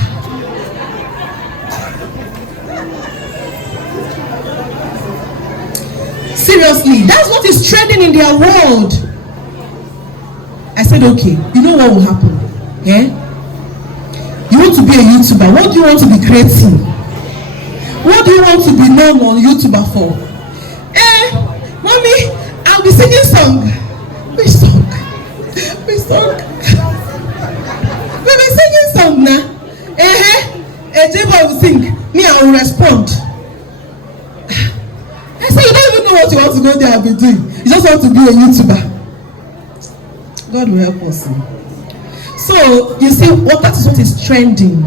Seriously, that's what is trending in their world. I said, okay, you know what will happen? Yeah? You want to be a YouTuber. What do you want to be creating? What do you want to be known on YouTuber for? Mommy, I'll be singing song. Which song? Which song? We be singing song now. Ejeba will sing. Me, I will respond. I say, you don't even know what you want to go there and be doing. You just want to be a YouTuber. God will help us. So, you see, that is what is trending.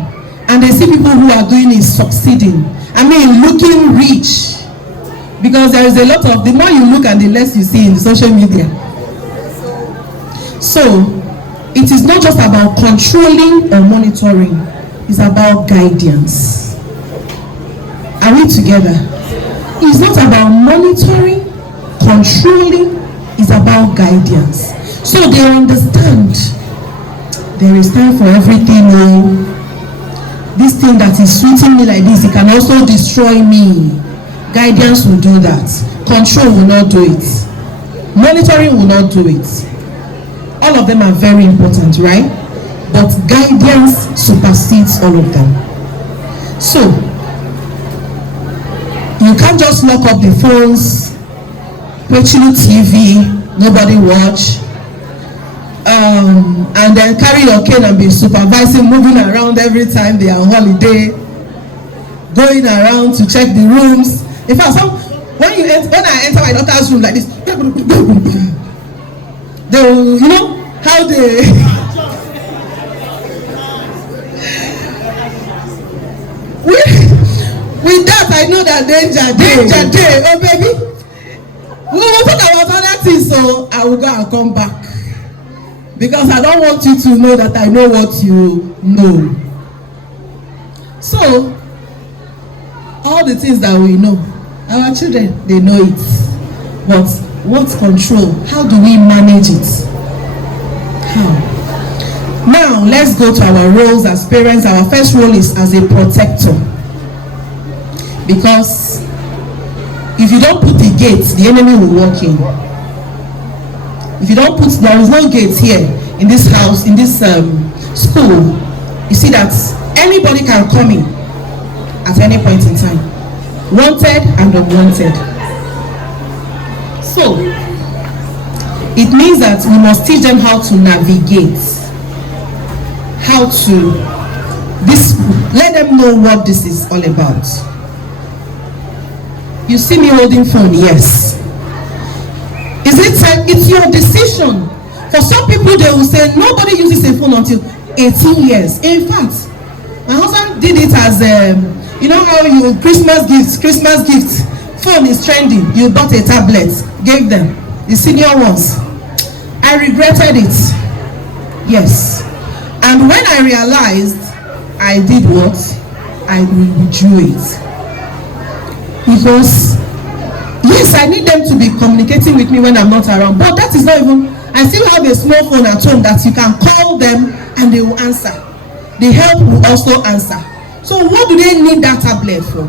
And they see people who are doing it succeeding. I mean, looking rich. Because there is a lot of, the more you look and the less you see in the social media. So, it is not just about controlling or monitoring. It's about guidance. Are we together? It's not about monitoring, controlling. It's about guidance. So they understand there is time for everything. Oh, this thing that is sweeting me like this, it can also destroy me. Guidance will do that. Control will not do it. Monitoring will not do it. All of them are very important, right? But guidance supersedes all of them. So, you can't just lock up the phones, watching TV, nobody watch, and then carry your cane and be supervising, moving around every time they are on holiday, going around to check the rooms. In fact, when I enter my daughter's room like this, they will, you know how they with that I know that danger day. Oh baby, we will talk about other things, so I will go and come back because I don't want you to know that I know what you know. So all the things that we know, our children, they know it. But what control? How do we manage it? How? Now let's go to our roles as parents. Our first role is as a protector. Because if you don't put the gates, the enemy will walk in. If you don't put, there is no gates here in this house, in this school. You see that anybody can come in at any point in time, wanted and unwanted. So it means that we must teach them how to navigate, how to let them know what this is all about. You see me holding phone, yes. Is it time? It's your decision. For some people, they will say nobody uses a phone until 18 years. In fact, my husband did it as you know how you Christmas gifts. Phone is trending. You bought a tablet, gave them the senior ones. I regretted it. Yes. And when I realized, I did what? I withdrew it. Because yes, I need them to be communicating with me when I'm not around. But that is not even, I still have a small phone at home that you can call them and they will answer. The help will also answer. So what do they need that tablet for?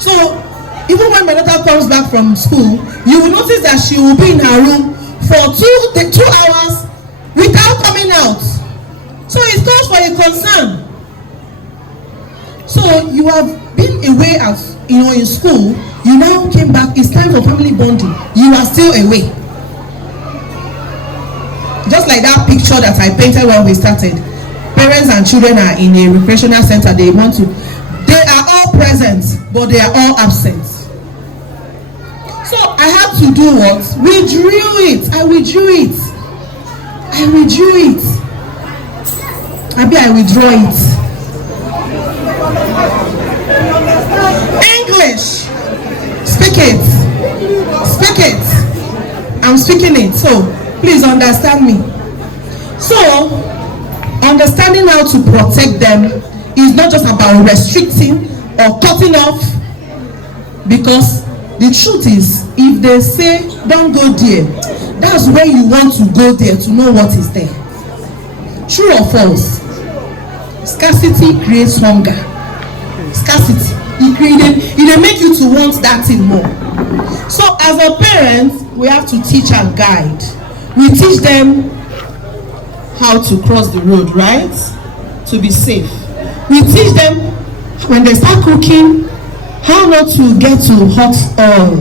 So even when my daughter comes back from school, you will notice that she will be in her room for 2 hours without coming out. So it calls for a concern. So you have been away in school, you now came back, it's time for family bonding. You are still away. Just like that picture that I painted when we started. Parents and children are in a recreational center. They are all present, but they are all absent. So I had to do what? Withdrew it. I withdrew it. I withdraw it. English. Speak it. I'm speaking it. So please understand me. So understanding how to protect them is not just about restricting or cutting off, because the truth is, if they say don't go there, that's where you want to go there to know what is there. True or false? Scarcity creates hunger. Scarcity, it make you to want that thing more. So as a parent, we have to teach and guide. We teach them how to cross the road, right? To be safe. We teach them when they start cooking, how not to get to hot oil,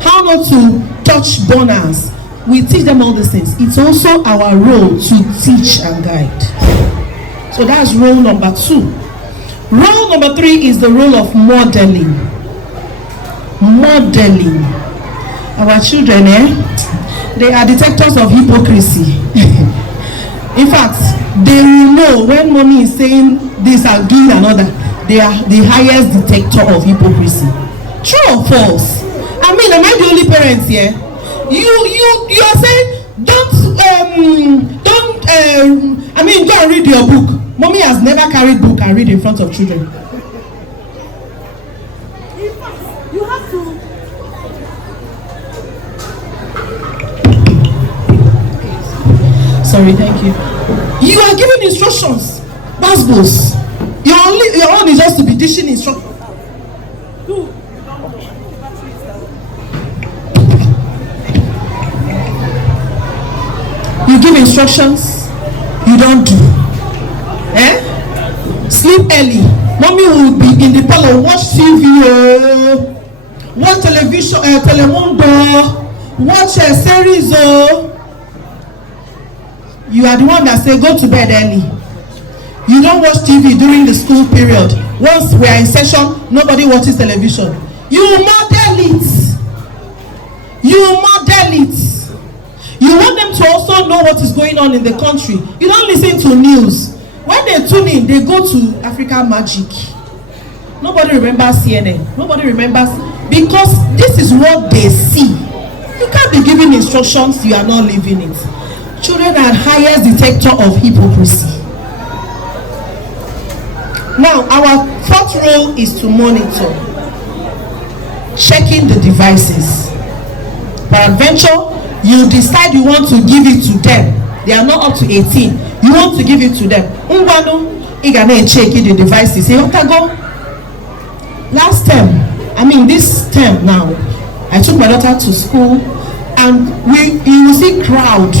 how not to touch burners. We teach them all these things. It's also our role to teach and guide. So that's role number 2. Role number 3 is the role of modeling. Modeling. Our children, they are detectors of hypocrisy. In fact, they will know when mommy is saying this and doing another. They are the highest detector of hypocrisy. True or false? I mean, am I the only parent here? You are saying go and read your book. Mommy has never carried book and read in front of children. In fact, you have to. Sorry, thank you. You are giving instructions. That's boss. Your own is just to be dishing instructions. You give instructions, you don't do. Sleep early. Mommy will be in the parlor, watch TV, watch television, Telemundo, watch a series. You are the one that say go to bed early. You don't watch TV during the school period. Once we are in session, nobody watches television. You model it. You want them to also know what is going on in the country. You don't listen to news. When they tune in, they go to African Magic. Nobody remembers CNN. Nobody remembers, because this is what they see. You can't be giving instructions, you are not living it. Children are highest detector of hypocrisy. Now, our 4th role is to monitor. Checking the devices. Peradventure, you decide you want to give it to them. They are not up to 18. You want to give it to them. You gonna check the devices. Say, last term, this term now, I took my daughter to school, and you will see crowd.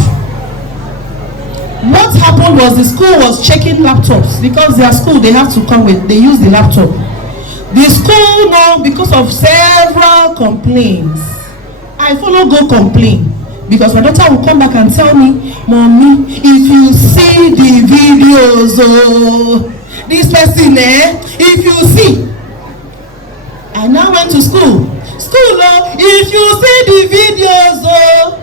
What happened was the school was checking laptops, because their school, they have to come with, they use the laptop. The school now, because of several complaints, I follow go complain, because my daughter will come back and tell me, Mommy, if you see the videos, this person, if you see. I now went to school. school oh, if you see the videos oh,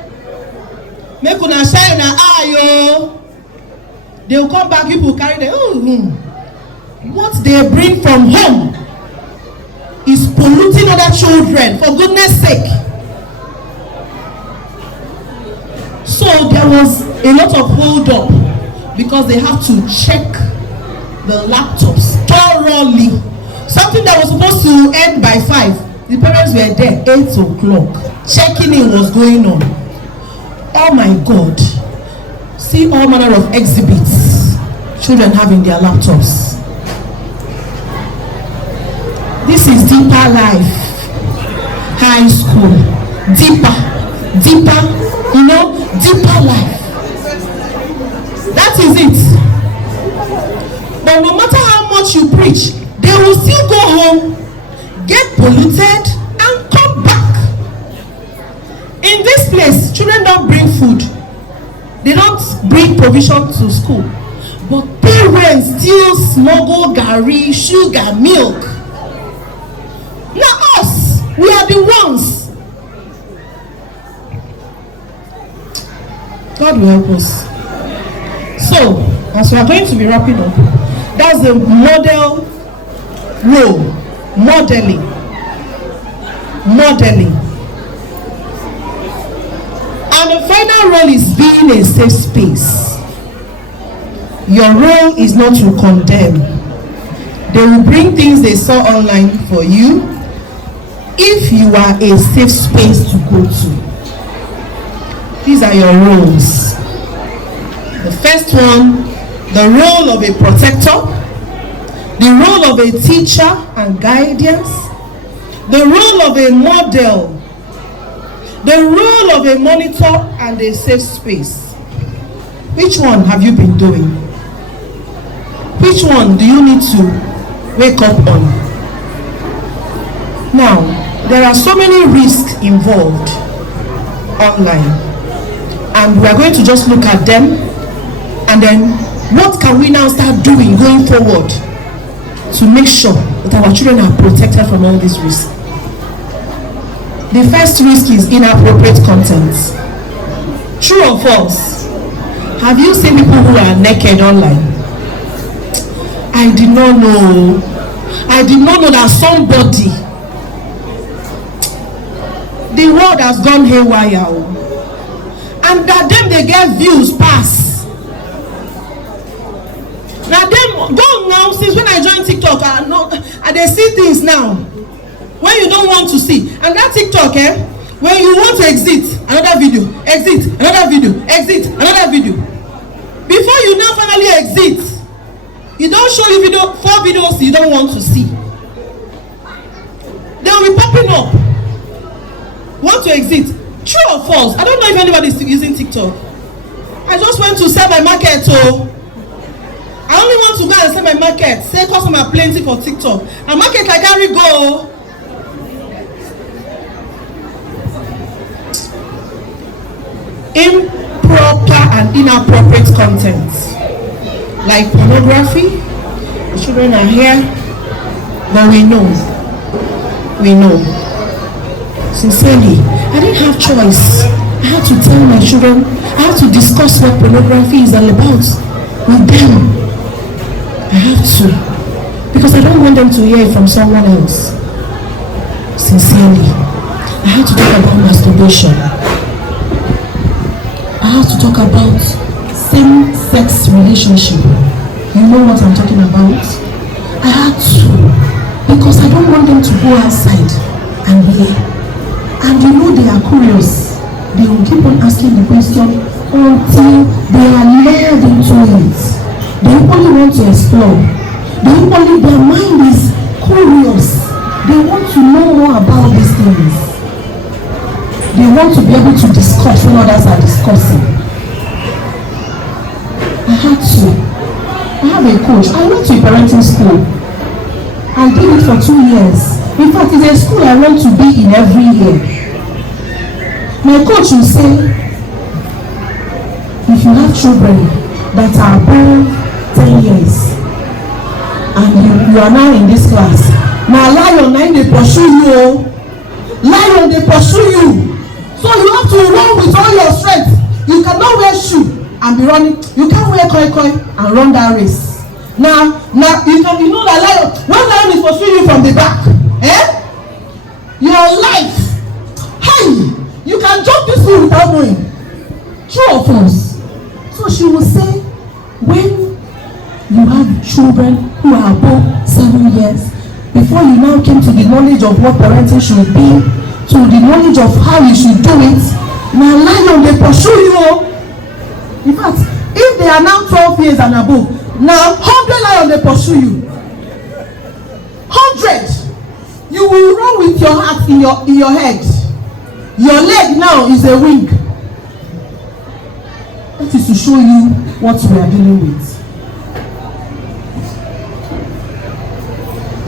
make una shine una eye oh, they will come back, people carry them. What they bring from home is polluting other children, for goodness sake. So there was a lot of hold up because they have to check the laptops thoroughly. Something that was supposed to end by 5, the parents were there 8 o'clock. Checking in was going on. Oh my God. See all manner of exhibits children have in their laptops. This is deeper life. High school. Deeper, you know, deeper life. That is it. But no matter how much you preach, they will still go home, get polluted, and come back. In this place, children don't bring food. They don't bring provision to school. But parents still smuggle garri, sugar, milk. Now us, we are the ones. God will help us. So, as we are going to be wrapping up, that's the model role, modeling. And the final role is being a safe space. Your role is not to condemn. They will bring things they saw online for you if you are a safe space to go to. These are your roles. The first one, the role of a protector, the role of a teacher and guidance, the role of a model, the role of a monitor and a safe space. Which one have you been doing? Which one do you need to wake up on? Now, there are so many risks involved online, and we are going to just look at them, and then what can we now start doing going forward to make sure that our children are protected from all these risks. The first risk is inappropriate content. True or false? Have you seen people who are naked online? I did not know that somebody, the world has gone haywire, and that them they get views pass. Now them go now, since when I joined TikTok, I they see things now when you don't want to see. And that TikTok, when you want to exit another video, exit another video, exit another video. Before you now finally exit, you don't show you 4 videos you don't want to see. They will be popping up. Want to exit? True or false? I don't know if anybody is using TikTok. I just went to sell my market, so I only want to go and sell my market. Say customer plenty for TikTok. A market I carry go. Improper and inappropriate content, like pornography. The children are here, but we know. Sincerely, I didn't have choice. I had to tell my children, I had to discuss what pornography is all about with them. I have to, because I don't want them to hear it from someone else. Sincerely, I had to talk about masturbation. I have to talk about same-sex relationship. You know what I'm talking about? I had to, because I don't want them to go outside and hear. And you know they are curious. They will keep on asking the question until they are led into it. They only want to explore. Their mind is curious. They want to know more about these things. They want to be able to discuss when others are discussing. I have a coach. I went to a parenting school. I did it for 2 years. In fact, it's a school I want to be in every year. My coach will say, if you have children that are above 10 years and you are now in this class, now allow your mind to pursue you. lion dey pursue you, so you have to run with all your strength. You cannot wear shoe and be running. You can't wear koi and run that race. Now you know that lion, when lion is pursuing you from the back, your life, hey, you can jump this hill without knowing. True or false? So she will say, when you have children who are above 7 years, before you now came to the knowledge of what parenting should be, to the knowledge of how you should do it, now lion dey pursue you. In fact, if they are now 12 years and above, now 100 lion dey pursue you. 100. You will run with your heart in your head. Your leg now is a wing. That is to show you what we are dealing with.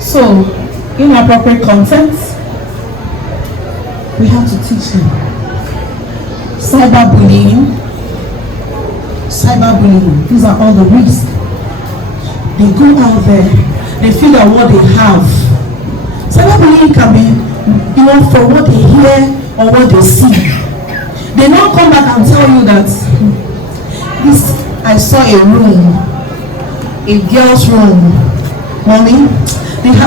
So, inappropriate content, we have to teach them. Cyberbullying, these are all the risks. They go out there, they feel that what they have. Cyberbullying can be, for what they hear or what they see. They now come back and tell you that I saw a room, a girl's room, mommy.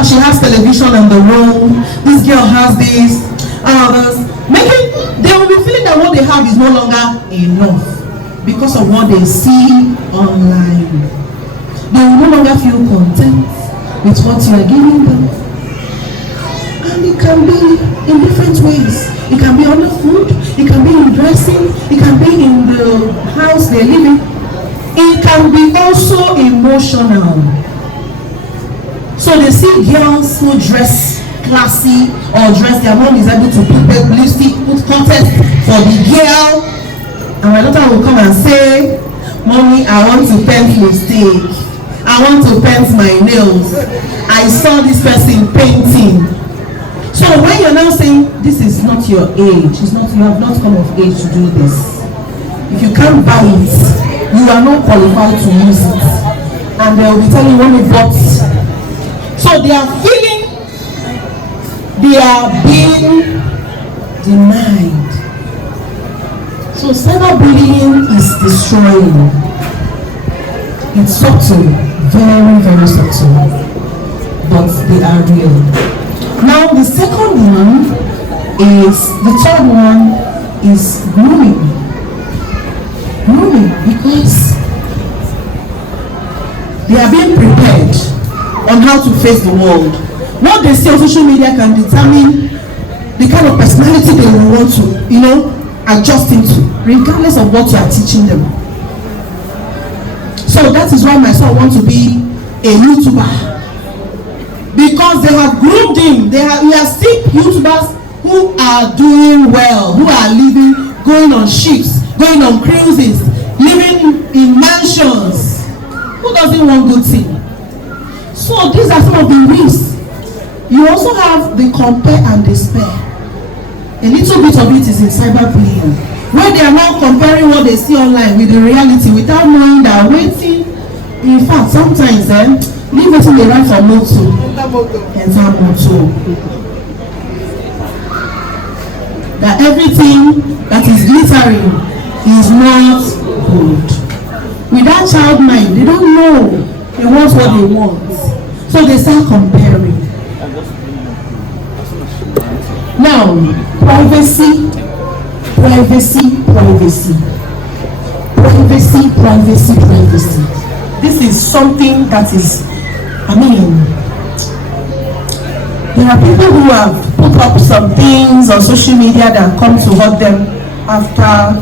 She has television in the room. This girl has this, others. They will be feeling that what they have is no longer enough because of what they see online. They will no longer feel content with what you are giving them. And it can be in different ways. It can be on the food, it can be in dressing, it can be in the house they live in. It can be also emotional. So they see girls who dress classy or dress, their mom is able to put lipstick, put contest for the girl, and my daughter will come and say, Mommy, I want to paint lipstick, I want to paint my nails, I saw this person painting. So when you're now saying this is not your age, you have not come of age to do this. If you can't buy it, you are not qualified to use it. And they will be telling you when you bought. So they are feeling they are being denied. So cyberbullying is destroying. It's subtle, very, very subtle, but they are real. Now the second one is, the third one is grooming. Grooming, because they are being prepared on how to face the world. What they see on social media can determine the kind of personality they will want to, adjust into, regardless of what you are teaching them. So that is why my son wants to be a YouTuber. Because they have groomed him. We have seen YouTubers who are doing well, who are living, going on ships, going on cruises, living in mansions. Who doesn't want good things? So these are some of the risks. You also have the compare and despair. A little bit of it is in cyberbullying, where they are now comparing what they see online with the reality without knowing that waiting. In fact, sometimes leave it in the right for moto. That everything that is glittering is not good. With that child mind, they don't know they want what they want. So they start comparing. Now, privacy. This is something that is, there are people who have put up some things on social media that come to hurt them after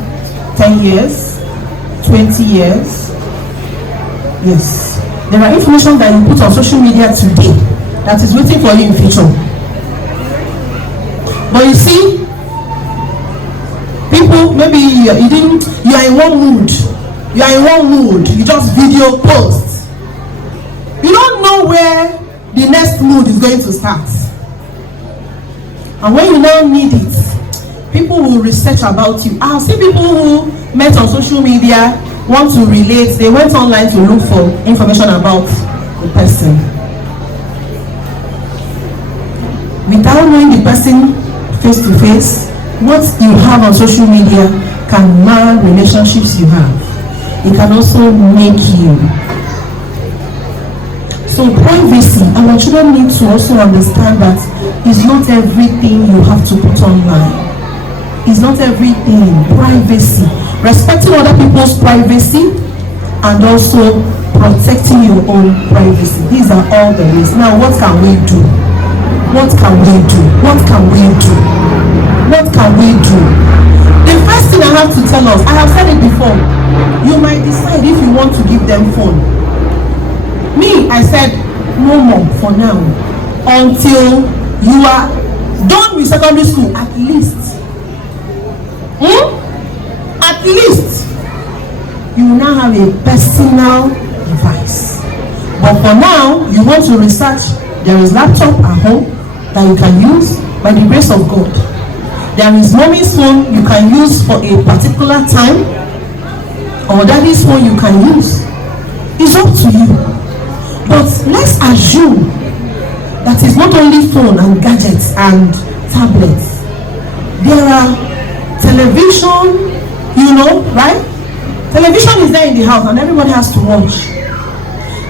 10 years, 20 years. Yes. There are information that you put on social media today that is waiting for you in future. But you see, people, maybe you are in one mood, you just video post. You don't know where the next mood is going to start. And when you now need it, people will research about you. I've seen people who met on social media, want to relate, they went online to look for information about the person. Without knowing the person face to face. What you have on social media can mar relationships you have. It can also make you. So privacy, our children need to also understand that it's not everything you have to put online. It's not everything. Privacy, respecting other people's privacy, and also protecting your own privacy. These are all the ways. Now, what can we do? What can we do? What can we do? What can we do? The first thing I have to tell us, I have said it before, you might decide if you want to give them phone. Me, I said no more for now until you are done with secondary school, at least. At least you will now have a personal device. But for now, you want to research, there is laptop at home that you can use by the grace of God. There is mommy's phone you can use for a particular time, or daddy's phone you can use. It's up to you. But let's assume that it's not only phone and gadgets and tablets. There are television, you know, right? Television is there in the house and everybody has to watch.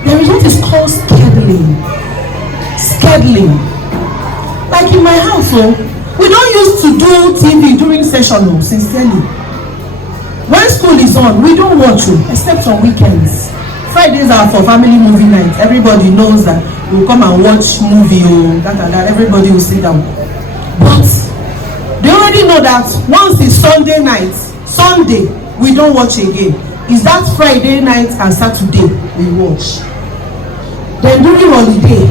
There is what is called scheduling. Scheduling. Like in my house, we don't used to do TV during session, sincerely. When school is on, we don't watch it, except on weekends. Fridays are for family movie night. Everybody knows that we'll come and watch movie or that and that. Everybody will sit down. But they already know that once it's Sunday night, Sunday, we don't watch again. It's that Friday night and Saturday we watch. Then during holiday,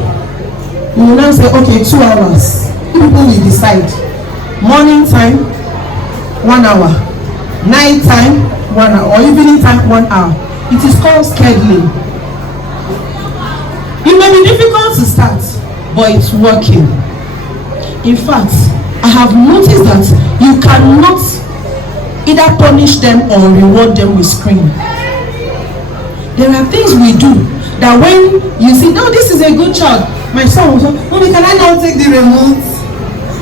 we will now say, okay, 2 hours. People will decide. Morning time, 1 hour. Night time, 1 hour. Or evening time, 1 hour. It is called scheduling. It may be difficult to start, but it's working. In fact, I have noticed that you cannot either punish them or reward them with screen. There are things we do that when you see, no, this is a good child. My son will say, Mommy, can I now take the remote?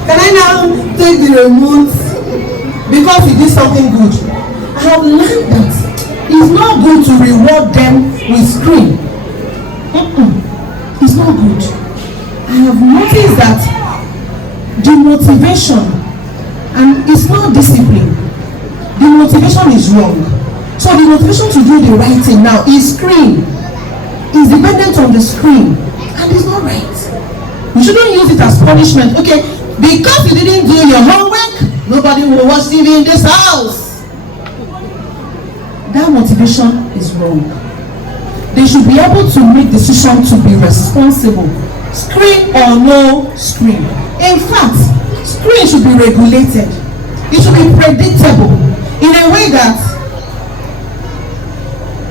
Can I now take the remote? Because he did something good. I have learned that it's not good to reward them with screen. It's not good. I have noticed that the motivation, and it's not discipline, the motivation is wrong. So the motivation to do the right thing now is screen. It's dependent on the screen, and it's not right. You shouldn't use it as punishment. Okay, because you didn't do your homework, nobody will watch TV in this house. That motivation is wrong. They should be able to make decisions to be responsible. Screen or no screen. In fact, screen should be regulated. It should be predictable in a way that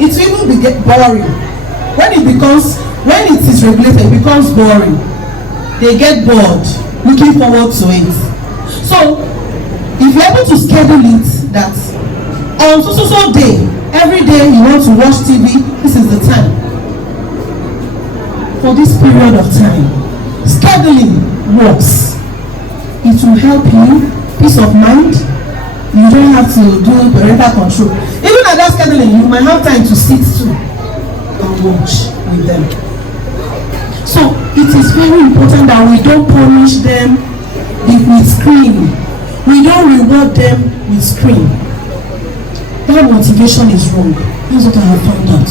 it will even get boring. When it is regulated, it becomes boring. They get bored looking forward to it. So if you're able to schedule it that on so day, every day you want to watch TV, this is the time. For this period of time, scheduling works. It will help you, peace of mind. You don't have to do parental control. Even at that scheduling, you might have time to sit too and watch with them. So it is very important that we don't punish them with screen. We don't reward them with screen. That motivation is wrong. That's what I have found out.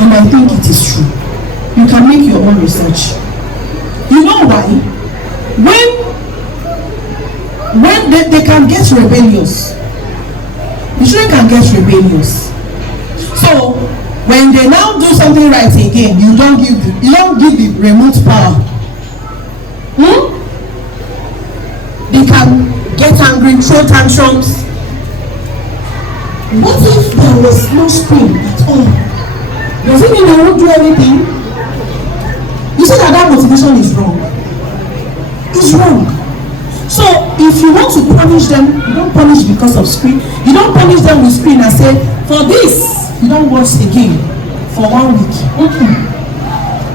And I think it is true. You can make your own research. You know why? When they can get rebellious. The children can get rebellious. So when they now do something right again, you don't give the remote power. They can get angry, throw tantrums. What if there was no screen at all? Does it mean they won't do anything? You see that motivation is wrong. It's wrong. So if you want to punish them, you don't punish because of screen. You don't punish them with screen and say, for this, you don't watch again for 1 week.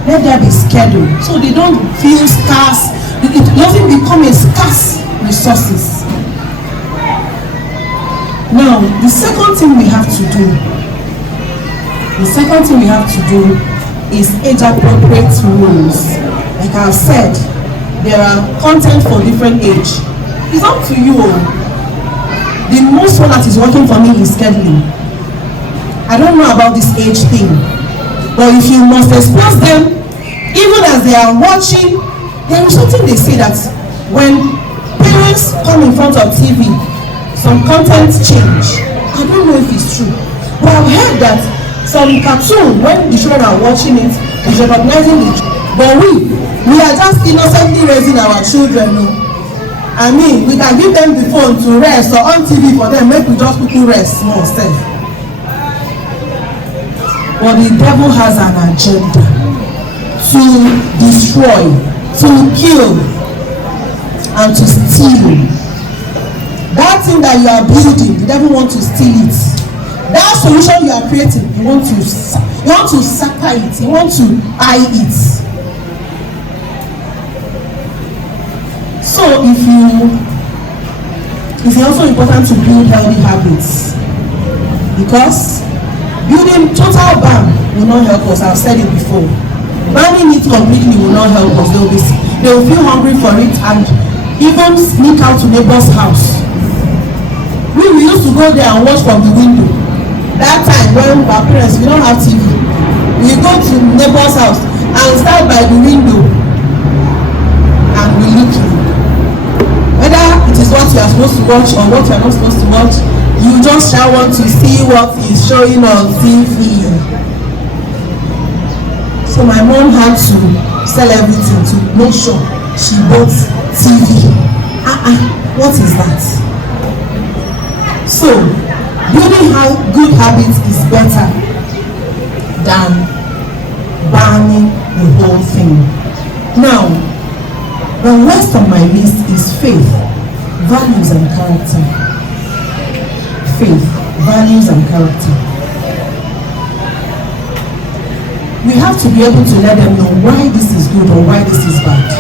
Let there be schedule so they don't feel scarce. It doesn't become a scarce resources. Now, the second thing we have to do is age-appropriate rules. Like I've said, there are content for different age. It's up to you. The most one that is working for me is scheduling. I don't know about this age thing, but if you must expose them, even as they are watching, there is something they say that when parents come in front of TV, some content change. I don't know if it's true, but I've heard that some cartoon, when the children are watching it, is recognizing it. But we are just innocently raising our children. No? I mean, we can give them the phone to rest, or on TV for them, make we just quickly rest small instead. But the devil has an agenda to destroy, to kill, and to steal. That thing that you are building, the devil wants to steal it. That solution you are creating, you want to scatter it, you want to buy it. So it's also important to build healthy habits, because building total ban will not help us. I've said it before. Banning it completely will not help us. They will feel hungry for it and even sneak out to neighbor's house. We used to go there and watch from the window. That time when our parents, we don't have TV, we go to neighbor's house and stand by the window and we look in. Whether it is what you are supposed to watch or what you are not supposed to watch, you just shall want to see what is showing on TV. So my mom had to sell everything to make sure she bought TV. What is that? So building good habits is better than banning the whole thing. Now, the rest of my list is faith, values and character. Faith, values and character. We have to be able to let them know why this is good or why this is bad.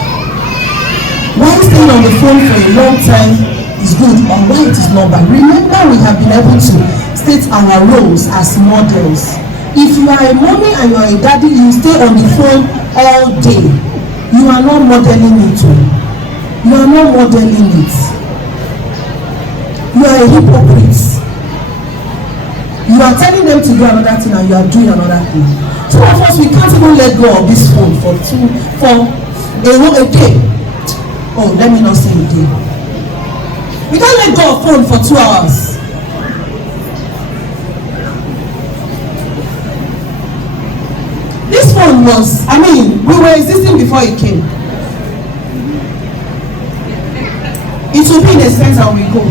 Why staying on the phone for a long time is good or why it is not bad. Remember, we have been able to state our roles as models. If you are a mommy and you are a daddy, you stay on the phone all day. You are not modeling it. You are not modeling it. You are a hypocrite. You are telling them to do another thing and you are doing another thing. Some of us, we can't even let go of this phone for a day. Oh, let me not say a day. We can't let go of phone for 2 hours. This phone was, we were existing before it came. It will be in a sense that we go.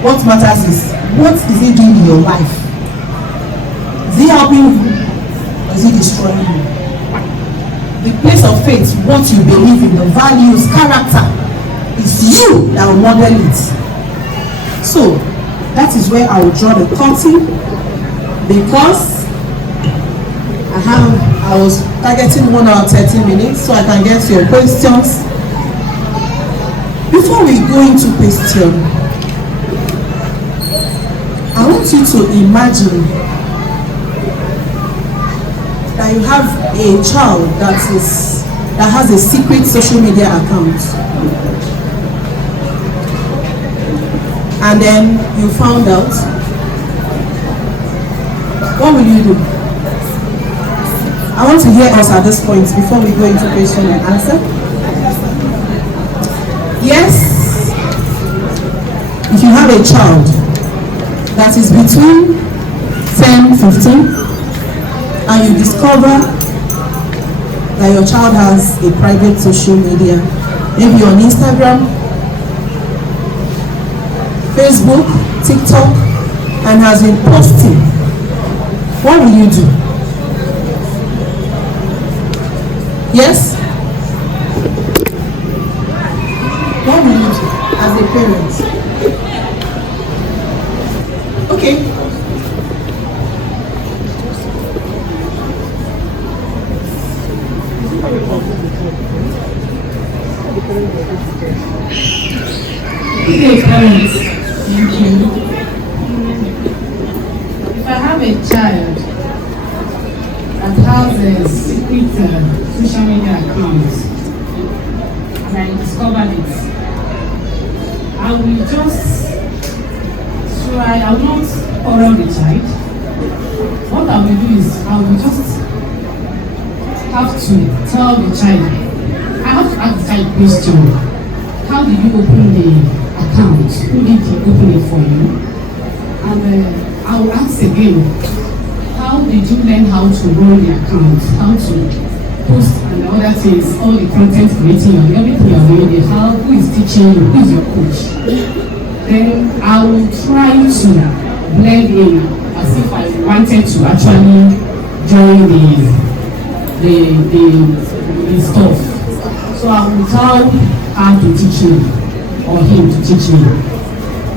What matters is, what is it doing in your life? Is it helping you or is it destroying you? The place of faith, what you believe in, the values, character, is you that will model it. So, that is where I will draw the curtain, because I was targeting 1 hour 30 minutes so I can get to your questions. Before we go into question, I want you to imagine that you have a child that has a secret social media account, and then you found out. What will you do? I want to hear us at this point before we go into question and answer. Yes, if you have a child that is between 10-15 and you discover that your child has a private social media, maybe on Instagram, Facebook, TikTok, and has been posting, what will you do? Yes? What will you do as a parent? Okay. Okay, parents. Thank you. If I have a child that has a secret social media account and I discovered it, I will just try, I will not quarrel the child. What I will do is I will just have to tell the child, I have to ask the child question. How did you open the account? Who did you open it for you? And I will ask again, how did you learn how to run the account? How to post and other things, all the content creating, everything you're doing there, who is teaching you, who is your coach? Then I will try to blend in as if I wanted to actually join the stuff. So I will tell her to teach me or him to teach me.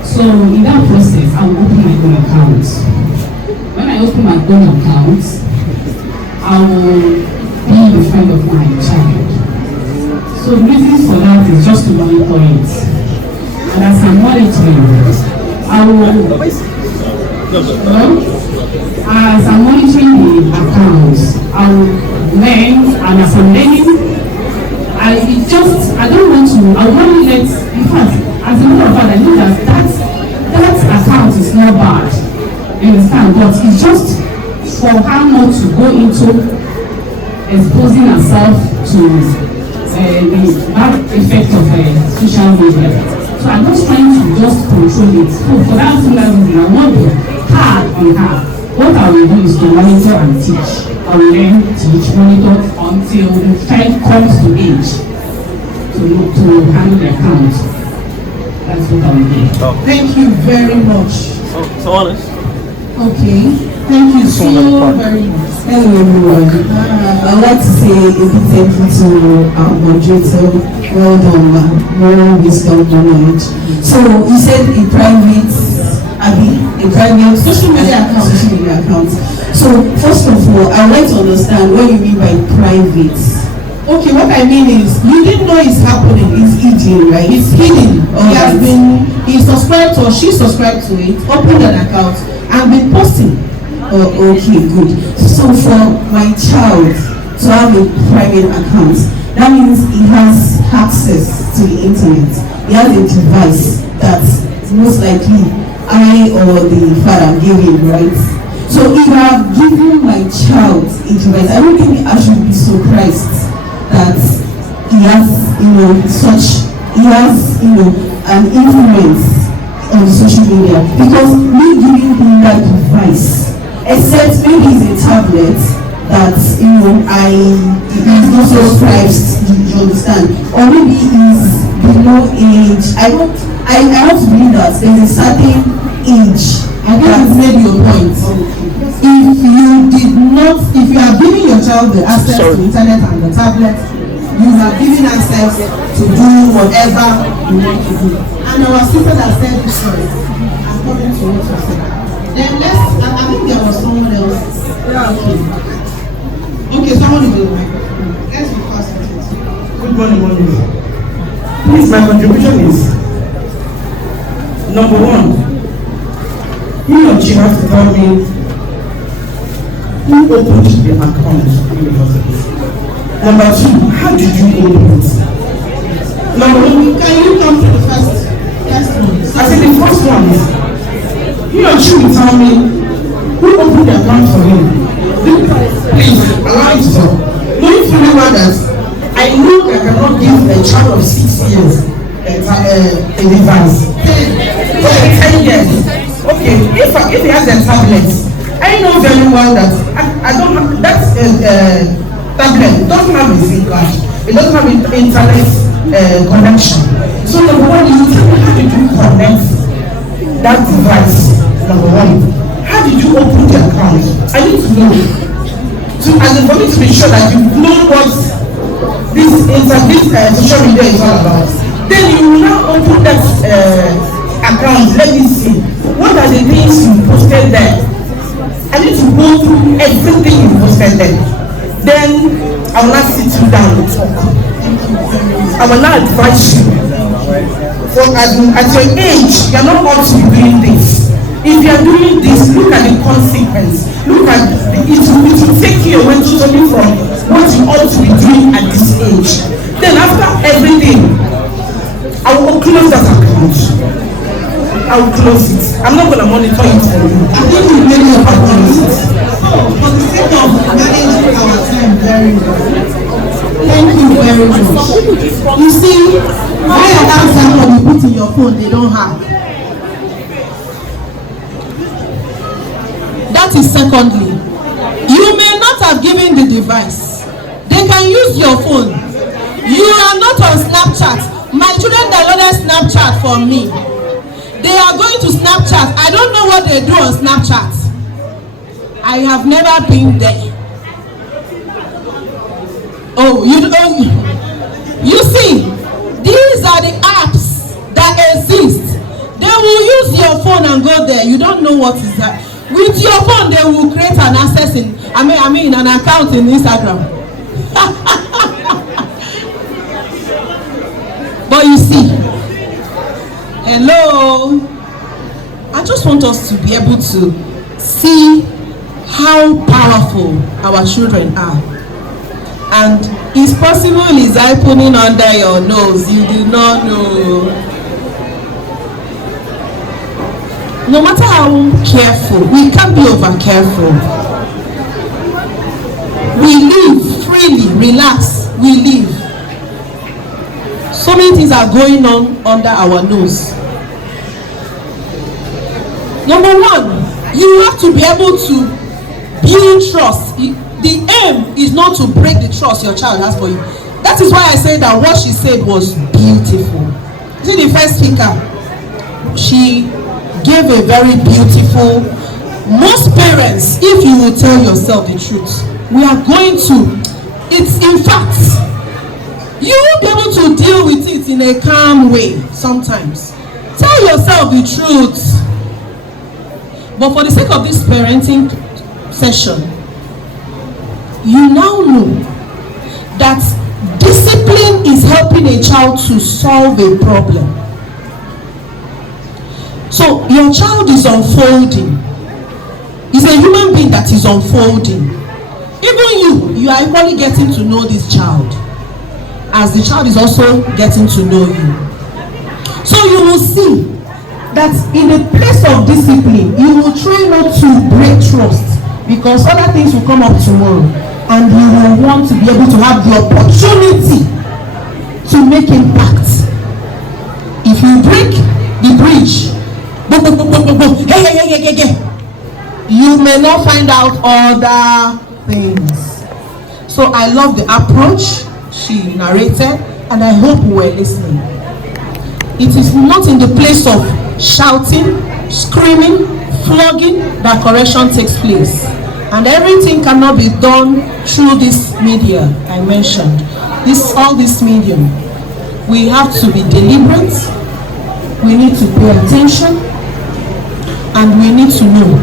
So in that process, I will open my own account. When I open my own account, I will be the friend of my child. So the reason for that is just to monitor it. And as I'm monitoring, I will, as I'm monitoring the accounts, I will learn, and as I'm learning, I don't want to, I want to let, in fact, as a matter of fact, I know that account is not bad, you understand, but it's just for her not to go into exposing herself to the bad effect of social media. So I'm just trying to just control it. So for that reason, I want to hard on her. What I will do is to monitor and teach. I will learn, teach, monitor until the child comes to age to handle the account. That's what I will do. Thank you very much. So honest. Okay, thank you so very much. Hello everyone. I'd like to say a big thank you to our moderator. Well done, man. More wisdom, more knowledge. So you said a private social media account. So first of all, I would like to understand what you mean by private. Okay, what I mean is, you didn't know it's happening. It's hidden, right? It's hidden. He subscribed or she subscribed to it, opened an account, and been posting. Oh, okay, good. So for my child to have a private account, that means he has access to the internet. He has a device that most likely I or the father gave him, right? So if I have given my child a device, I don't think I should be surprised that he has, an influence on social media, because me giving him that device, except maybe it's a tablet that he's not so priced, you understand, or maybe he's below age. I have to believe that there's a certain age. I think you've made your point. If you are giving your child the access to internet and the tablet, you have given access to do whatever you want to do. And our sister that said this story, according to what you said. Then I think there was someone else. Okay, someone will go. Let's be fast with it. Good morning. Please, my contribution is number one. He or she has to tell me who opened the account in the hospital. Number two, how did you open it? Number one, can you come to the first one? I said the first one is he or she will tell me who opened the account for him. Please allow me to talk. Knowing fully well that I know I cannot give a child of 6 years a device. 10 years. Okay, if he has a tablet, I know very well that I don't have that tablet. It doesn't have a SIM card. It doesn't have internet connection. So number one, you tell me, how did you connect that device? Number one, how did you open the account? I need to know. So for me to be sure that you know what this social media is all about. Then you will now open that account. Let me see. What are the things you posted there? I need to go through everything you posted there. Then I will not sit you down and talk. I will not advise you at your age, you are not ought to be doing this. If you are doing this, look at the consequence. Look at it will take you away totally from what you ought to be doing at this age. Then after everything, I will close that account. I will close it. I'm not going to monitor it for you. I think we made your point. For the sake of managing our time very well, thank you very much. You see, why I ask them when you put in your phone, they don't have. That is secondly. You may not have given the device. They can use your phone. You are not on Snapchat. My children downloaded Snapchat for me. They are going to Snapchat. I don't know what they do on Snapchat. I have never been there. Oh, you see, these are the apps that exist. They will use your phone and go there. You don't know what is that. With your phone, they will create an access in, I mean an account in Instagram. But you see, hello, I just want us to be able to see how powerful our children are. And it's possible it's happening under your nose. You do not know. No matter how careful, we can't be over careful. We live freely, relax, we live. So many things are going on under our nose. Number one, you have to be able to build trust. The aim is not to break the trust your child has for you. That is why I said that what she said was beautiful. You see the first speaker, she gave a very beautiful. Most parents, if you will tell yourself the truth, we are going to, it's in fact, you will be able to deal with it in a calm way sometimes. Tell yourself the truth. But for the sake of this parenting session, you now know that discipline is helping a child to solve a problem. So your child is unfolding. He's a human being that is unfolding. Even you are equally getting to know this child, as the child is also getting to know you. So you will see that in a place of discipline, you will try not to break trust, because other things will come up tomorrow, and you will want to be able to have the opportunity to make impact. If you break the bridge, you may not find out other things. So I love the approach she narrated, and I hope we were listening. It is not in the place of shouting, screaming, flogging that correction takes place. And everything cannot be done through this media I mentioned. All this medium. We have to be deliberate. We need to pay attention. And we need to know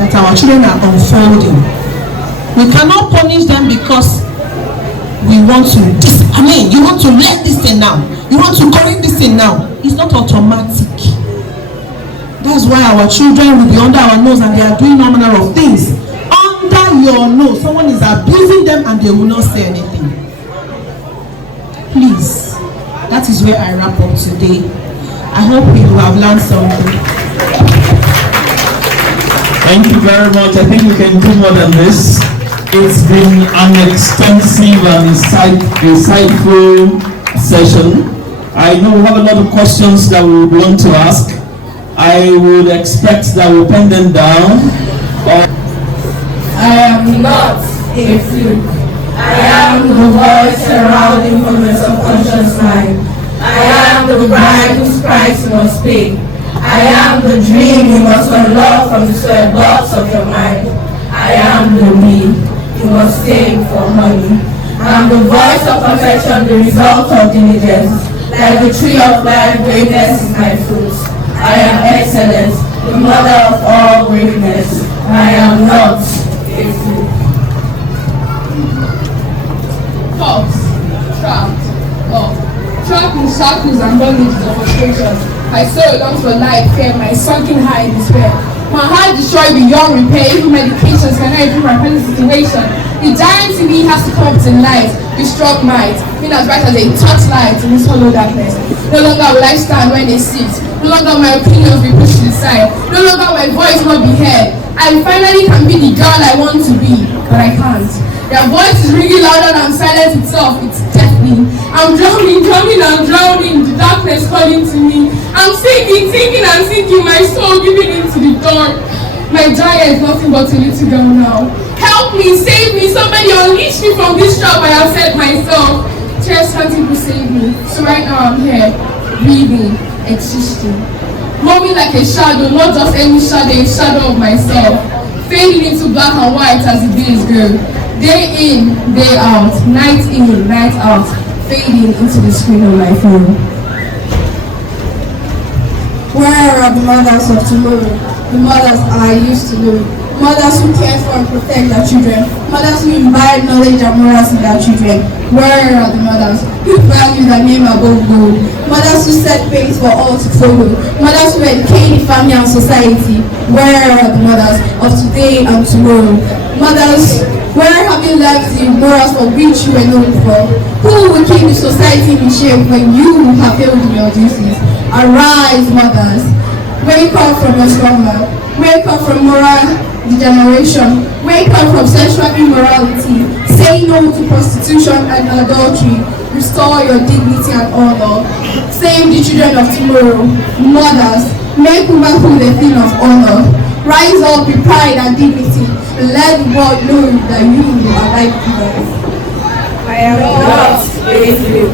that our children are unfolding. We cannot punish them because we want to, you want to let this thing now. You want to correct this thing now. It's not automatic. That's why our children will be under our nose and they are doing all manner of things. Under your nose, someone is abusing them and they will not say anything. Please, that is where I wrap up today. I hope you have learned something. Thank you very much. I think we can do more than this. It's been an extensive and insightful session. I know we have a lot of questions that we would want to ask. I would expect that we'll pen them down. I am not a fluke. I am the voice surrounding from the subconscious mind. I am the bride whose price you must pay. I am the dream you must unlock from the square box of your mind. I am the me you must take for honey. I am the voice of perfection, the result of diligence. Like the tree of life, greatness is my fruit. I am excellence, the mother of all greatness. I am not a fool. Pulse, trapped, love. Trapped in shackles and bondages of frustration. My soul longs for life, fear, my sunken high in despair. My heart destroyed beyond repair, even medications cannot improve my present situation. The giant in me has to come up to light, the strong might, being as bright as a torchlight in this hollow darkness. No longer will I stand when they sit, no longer my opinions be pushed to the side, no longer my voice will not be heard. I finally can be the girl I want to be, but I can't. Their voice is ringing louder than silence itself, it's deafening. I'm drowning, the darkness calling to me. I'm sinking, and sinking, my soul giving into the dark. My giant is nothing but a little girl now. Help me, save me, somebody unleash me from this trap I have set myself. Tears can't even save me, so right now I'm here, breathing, existing. Moving like a shadow, not just any shadow, a shadow of myself. Fading into black and white as the days go. Day in, day out, night in, night out, fading into the screen of my phone. Where are the mothers of tomorrow? The mothers I used to know. Mothers who care for and protect their children. Mothers who imbibe knowledge and morals in their children. Where are the mothers who value their name above gold? Mothers who set pace for all to follow. Mothers who educate the family and society. Where are the mothers of today and tomorrow? Mothers, where have you left the morals for which you were known for? Who will keep the society in shape when you have failed in your duties? Arise, mothers. Wake up from your slumber. Wake up from moral degeneration. Wake up from sexual immorality. Say no to prostitution and adultery. Restore your dignity and honor. Save the children of tomorrow. Mothers, make womanhood a thing of honor. Rise up with pride and dignity. Let the world know that you are life givers. I am not basic.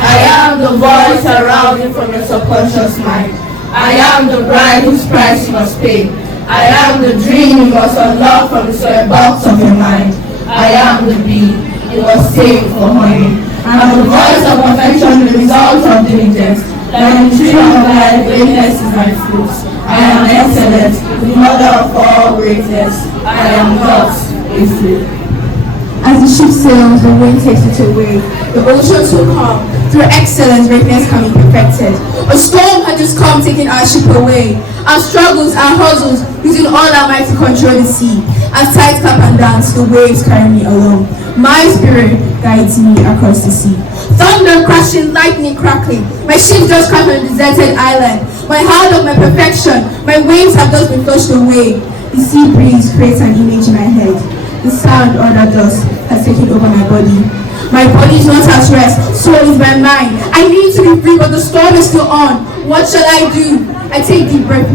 I am the voice arousing from your subconscious mind. I am the bride whose price you must pay. I am the dream you must unlock from the soil box of your mind. I am the bee you must save for honey. I am the voice of perfection, the result of diligence. Like the tree of life, greatness is my fruit. I am excellent, the mother of all greatness. I am not a fool. As the ship sails, the wind takes it away. The oceans will come. Through excellence, greatness can be perfected. A storm had just come, taking our ship away. Our struggles, our hustles, using all our might to control the sea. As tides clap and dance, the waves carry me along. My spirit guides me across the sea. Thunder crashing, lightning crackling. My ship just crashed on a deserted island. My heart of my perfection, my waves have just been flushed away. The sea breeze creates an image in my head. The sand or the dust has taken over my body. My body is not at rest, so is my mind. I need to be free, but the storm is still on. What shall I do? I take deep breath 1.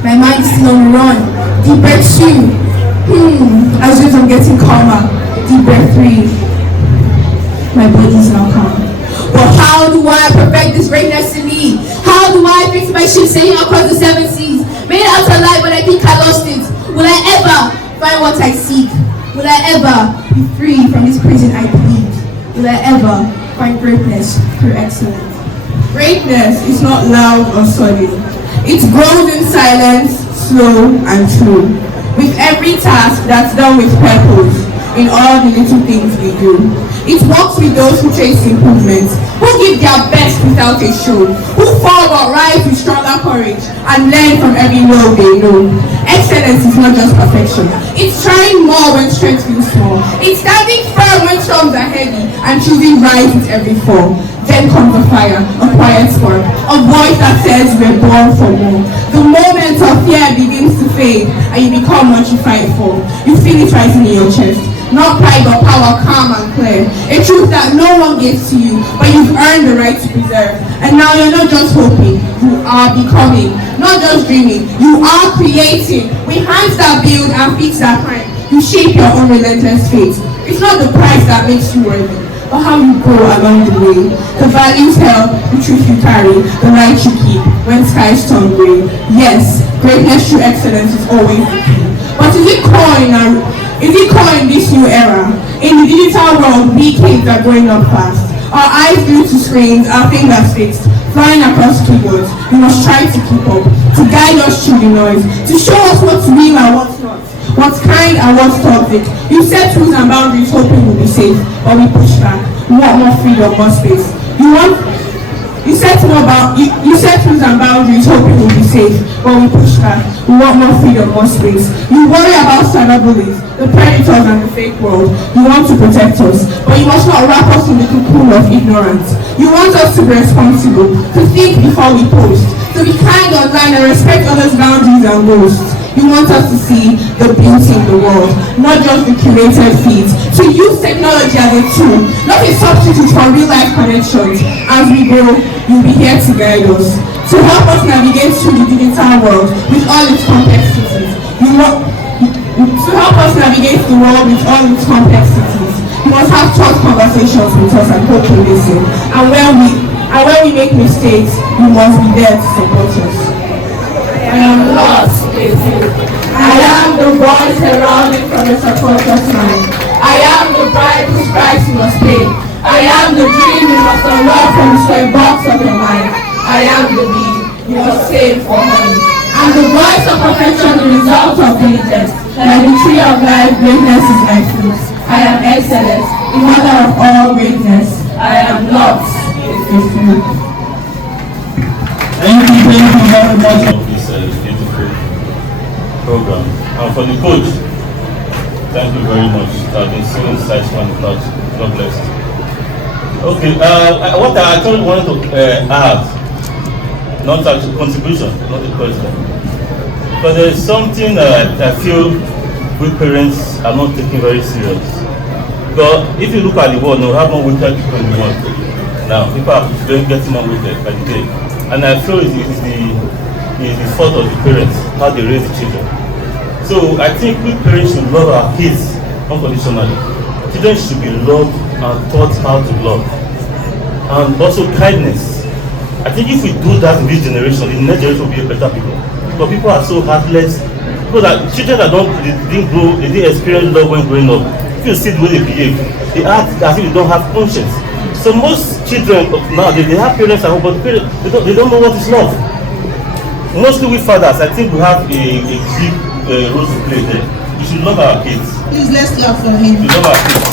My mind is still on the run. Deep breath 2. As if I'm getting calmer. Deep breath 3. My body is now calm. But how do I perfect this greatness in me? How do I fix my ship sailing across the 7 seas? Made it out alive, but I think I lost it. Will I ever find what I seek? Will I ever be free from this prison I plead? Will I ever find greatness through excellence? Greatness is not loud or sudden. It grows in silence, slow and true. With every task that's done with purpose, in all the little things we do. It works with those who chase improvements, who give their best without a show, who fall but rise with stronger courage and learn from every low they know. Excellence is not just perfection. It's trying more when strength feels small. It's standing firm when storms are heavy and choosing rise with every fall. Then comes the fire, a quiet spark, a voice that says we're born for more. The moment of fear begins to fade and you become what you fight for. You feel it rising in your chest. Not pride but power, calm and clear. A truth that no one gives to you, but you've earned the right to preserve. And now you're not just hoping, you are becoming. Not just dreaming, you are creating. With hands that build and feet that climb, you shape your own relentless fate. It's not the price that makes you worthy, but how you go along the way. The values held, the truth you carry, the light you keep when skies turn gray. Yes, greatness through excellence is always the key. But is it core in this new era? In the digital world, we kids are growing up fast. Our eyes glued to screens, our fingers fixed, flying across keyboards. We must try to keep up, to guide us through the noise, to show us what's real and what's not, what's kind and what's toxic. You set rules and boundaries hoping we'll be safe, but we push back. We want more freedom, more space. You set rules and boundaries, hoping we'll be safe, but we push back. We want more freedom, more space. You worry about cyberbullies, the predators and the fake world. You want to protect us, but you must not wrap us in the cocoon of ignorance. You want us to be responsible, to think before we post, to be kind online and respect others' boundaries and goals. You want us to see the beauty in the world, not just the curated feeds. To use technology as a tool, not a substitute for real-life connections. As we grow, you'll be here to guide us, to help us navigate through the digital world with all its complexities. To help us navigate the world with all its complexities. You must have tough conversations with us and hope you listen. And when we make mistakes, you must be there to support us. I am lost with you. I am the voice heralding from the subconscious mind. I am the bride whose price you must pay. I am the dream you must unlock from the square box of your mind. I am the bee you must save for honey. I'm the voice of perfection, the result of diligence. Like the tree of life, greatness is my fruit. I am excellence, the mother of all greatness. I am lost with you. Thank you very much for this beautiful program. And for the coach, thank you very much. It has been so insightful and touch. God bless you. Okay, what I actually wanted to add, not a contribution, not a question, but there is something that I feel we parents are not taking very serious. Because if you look at the world, we have more wicked people in the world. Now, people are getting more wicked by the day. And I feel it is the fault of the parents, how they raise the children. So I think we parents should love our kids unconditionally. Children should be loved and taught how to love. And also kindness. I think if we do that in this generation, the next generation will be a better people. But people are so heartless. People that children that they didn't experience love when growing up. If you see the way they behave, they act as if they don't have conscience. So most children now they have parents at home, but they don't know what is love. Mostly we fathers, I think we have a big role to play there. We should love our kids. Please let's clap for him. We love our kids.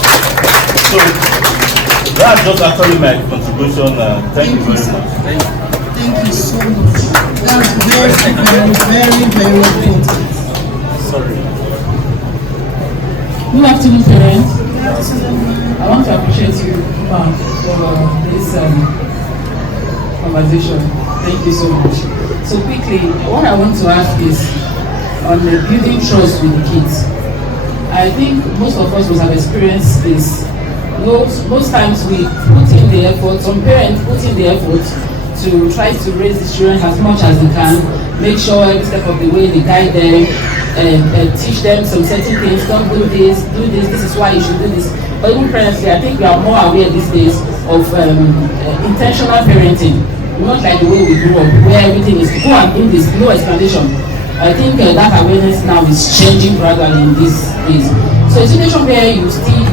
So that's just actually my contribution. Thank you very much. Thank you so much. That's very important. Sorry. Good afternoon, parents. I want to appreciate you, Ma'am, for this conversation. Thank you so much. So quickly, what I want to ask is on the building trust with the kids. I think most of us must have experienced this. Most times we put in the effort, some parents put in the effort to try to raise the children as much as they can, make sure every step of the way they guide them, and teach them some certain things. Don't do this, this is why you should do this. But even parents, I think we are more aware these days of intentional parenting, not like the way we grew up, where everything is go and do this, no explanation. I think that awareness now is changing gradually in these days. So a situation where you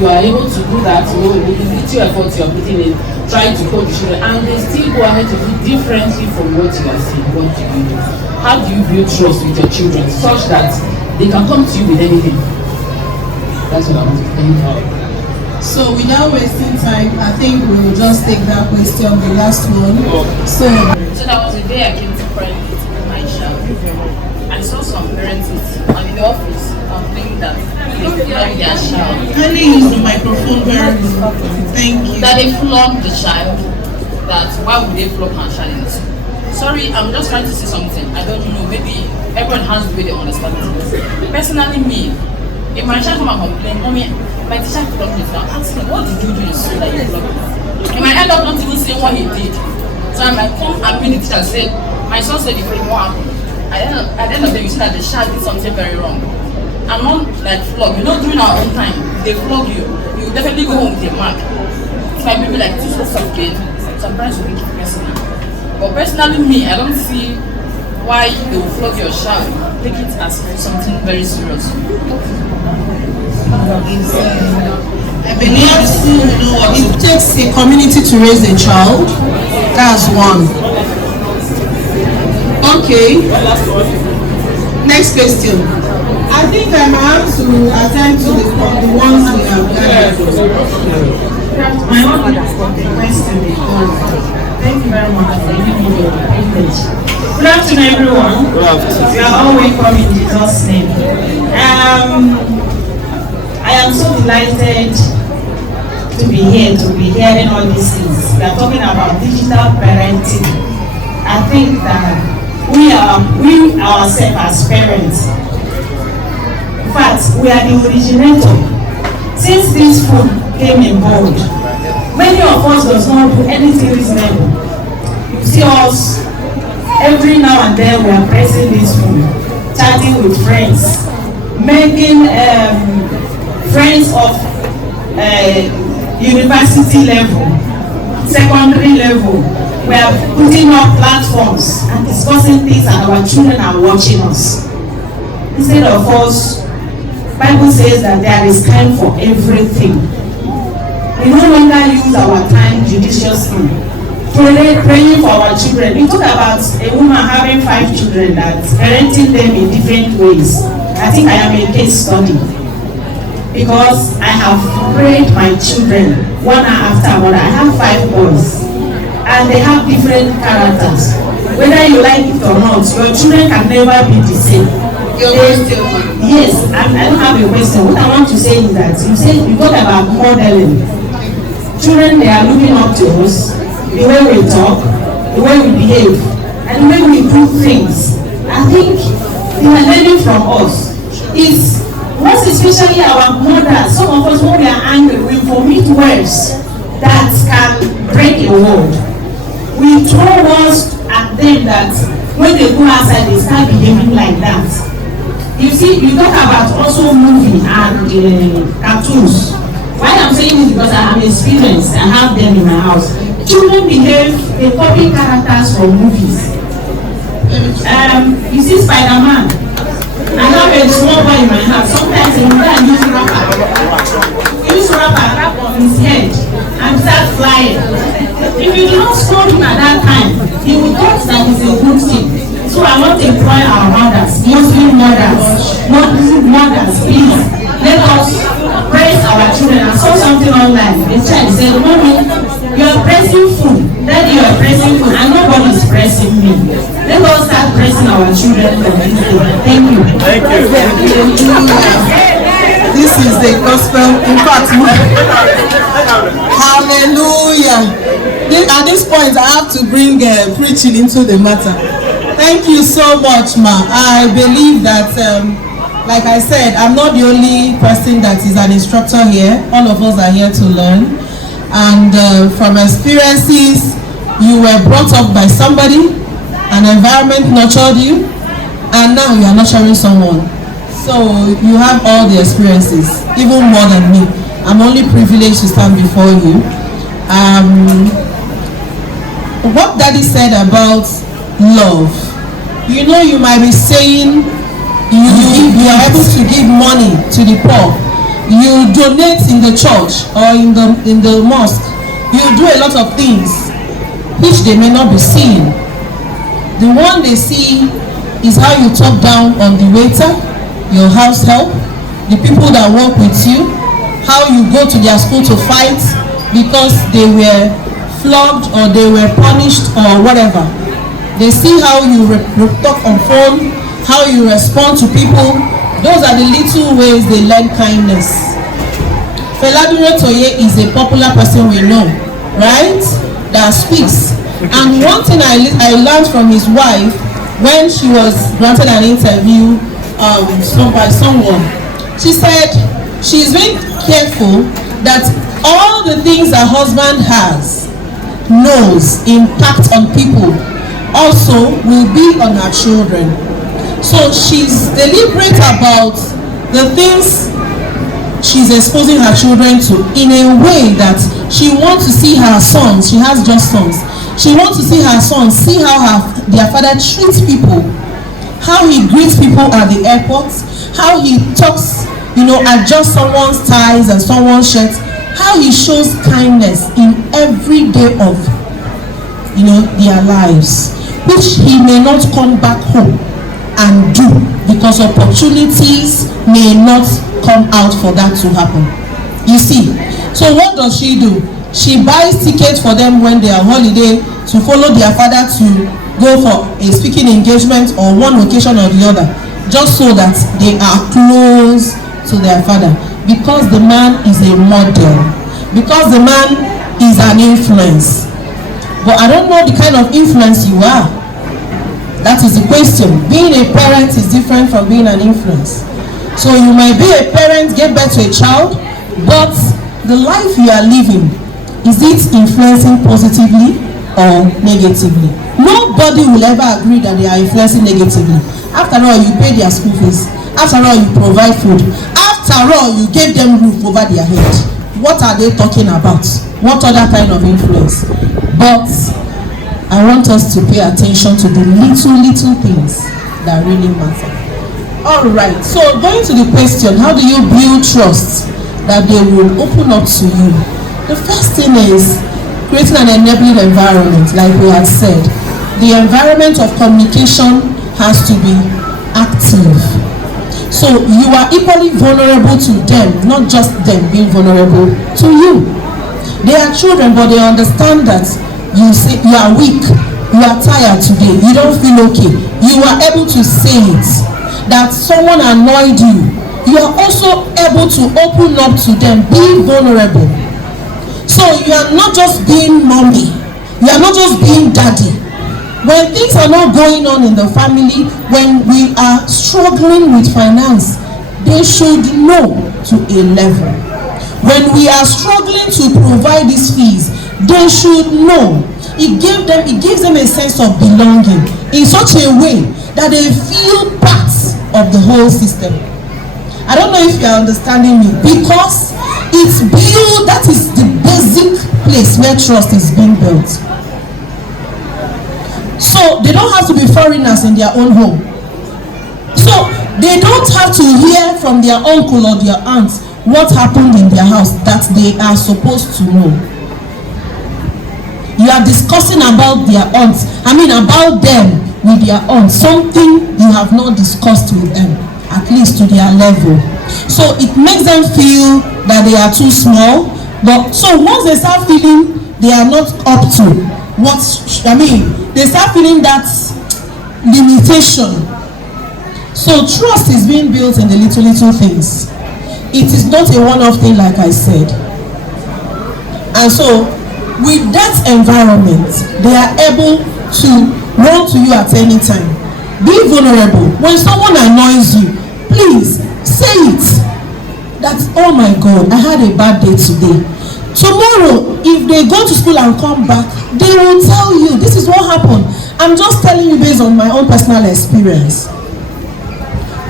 are able to do that, with the little effort you are putting in, trying to coach the children, and they still go ahead to do differently from what you are saying. What do you do? How do you build trust with your children such that they can come to you with anything? That's what I want to thank you. So without wasting time, I think we will just take that question, the last one. So there was a day I came to pray with my child. I saw some parents on the office complaining that they flogged their child. Can you use the microphone very well? Thank you. That they flogged the child. That why would they flog my child in school? Sorry, I'm just trying to say something. I don't know, maybe everyone has the way they understand it. Personally, me, if my child come and complain, mommy, my teacher flogged me, now ask me, what did you do in school that you flogged me? He might end up not even saying what he did. So I might come and meet the teacher and say, my son said he flogged, what happened? At the end of the day, you see that the child did something very wrong. And not like flog. You know, during our own time, if they flog you, you definitely go home with a mark. It might be like 2 sorts of kid. Sometimes you make it personal. But personally, me, I don't see why they will flog your child. Take it as something very serious. I believe it takes a community to raise a child. That's one. Okay. Next question. I think I might have to attend to the ones we have gathered. My own question is, thank you very much for giving me the privilege. Good afternoon, everyone. Good afternoon. You are all welcome in Jesus' name. I am so delighted to be here, to be hearing all these things. We are talking about digital parenting. I think that we ourselves as parents, in fact, we are the originator. Since this food came in board, many of us does not do anything reasonable. You see us, every now and then we are pressing this food, chatting with friends, making friends of university level, secondary level. We are putting up platforms and discussing things and our children are watching us. Instead of us, Bible says that there is time for everything. We no longer use our time judiciously. Praying for our children. We talk about a woman having 5 children that's parenting them in different ways. I think I am a case study. Because I have prayed my children one after another. I have 5 boys. And they have different characters. Whether you like it or not, your children can never be the same. Yes, I don't have a question. What I want to say is that you talk about modeling. Children, they are looking up to us, the way we talk, the way we behave, and the way we do things. I think they are learning from us. It's most especially our mothers. Some of us, when we are angry, we vomit words that can break a world. We throw words at them that when they go outside, they start behaving like that. You see, you talk about also movie and cartoons. Why I'm saying this because I have experienced, I have them in my house. Children behave, they copy characters from movies. You see Spider-Man. I have a small boy in my house. Sometimes he will use rubber. He use rubber wrap on his head and start flying. If you do not scold him at that time, he will think that it's a good thing. So I want to employ our mothers, Muslim mothers, please let us praise our children. I saw something online. The child said, "Mommy, you are pressing food. Daddy, you are pressing food, and nobody is pressing me." Let us start pressing our children from this day. Thank you. Thank you. This is the gospel. In fact, hallelujah. At this point, I have to bring preaching into the matter. Thank you so much, ma. I believe that, like I said, I'm not the only person that is an instructor here. All of us are here to learn. And from experiences, you were brought up by somebody, an environment nurtured you, and now you are nurturing someone. So you have all the experiences, even more than me. I'm only privileged to stand before you. What Daddy said about love, you know, you might be saying you are able to give money to the poor, you donate in the church or in the mosque, you do a lot of things which they may not be seeing. The one they see is how you talk down on the waiter, your house help, the people that work with you, how you go to their school to fight because they were flogged or they were punished or whatever. They see how you talk on phone, how you respond to people. Those are the little ways they learn kindness. Feladure Toye is a popular person we know, right? That speaks. And one thing I learned from his wife when she was granted an interview by someone, she said she's very careful that all the things her husband knows impact on people also will be on her children. So she's deliberate about the things she's exposing her children to in a way that she wants to see her sons, she has just sons, she wants to see her sons, see how their father treats people, how he greets people at the airport, how he talks, adjusts someone's ties and someone's shirts, how he shows kindness in every day of their lives, which he may not come back home and do, because opportunities may not come out for that to happen. You see, so what does she do? She buys tickets for them when they are on holiday to follow their father to go for a speaking engagement or one occasion or the other, just so that they are close to their father, because the man is a model, because the man is an influence. But I don't know the kind of influence you are. That is the question. Being a parent is different from being an influence. So you might be a parent, give birth to a child, but the life you are living, is it influencing positively or negatively? Nobody will ever agree that they are influencing negatively. After all, you pay their school fees. After all, you provide food. After all, you gave them roof over their head. What are they talking about? What other kind of influence? But I want us to pay attention to the little things that really matter. Alright, so going to the question, how do you build trust that they will open up to you? The first thing is creating an enabling environment, like we had said. The environment of communication has to be active. So you are equally vulnerable to them, not just them being vulnerable to you. They are children, but they understand that you say you are weak, you are tired today, you don't feel okay. You are able to say it. That someone annoyed you, you are also able to open up to them, be vulnerable. So you are not just being mommy, you are not just being daddy. When things are not going on in the family, when we are struggling with finance, they should know to a level. When we are struggling to provide these fees, they should know. It gives them a sense of belonging in such a way that they feel part of the whole system. I don't know if you are understanding me, because it's built, that is the basic place where trust is being built. So they don't have to be foreigners in their own home. So they don't have to hear from their uncle or their aunt what happened in their house that they are supposed to know. You are discussing about their aunts, about them with their aunts, something you have not discussed with them, at least to their level. So it makes them feel that they are too small. But so once they start feeling they are not up to what, they start feeling that limitation. So trust is being built in the little things. It is not a one-off thing, like I said. And so with that environment, they are able to run to you at any time. Be vulnerable. When someone annoys you, please say it. That, oh my God, I had a bad day today. Tomorrow, if they go to school and come back, they will tell you, this is what happened. I'm just telling you based on my own personal experience.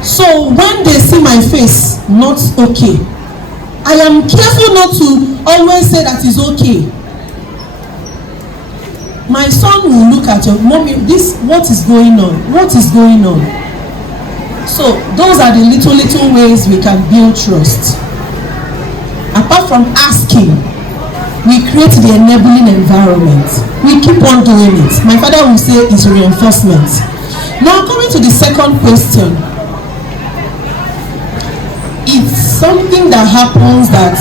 So when they see my face not okay, I am careful not to always say that it's okay. My son will look at your mommy, what is going on? What is going on? So those are the little ways we can build trust. Apart from asking, we create the enabling environment. We keep on doing it. My father will say it's reinforcement. Now coming to the second question. It's something that happens that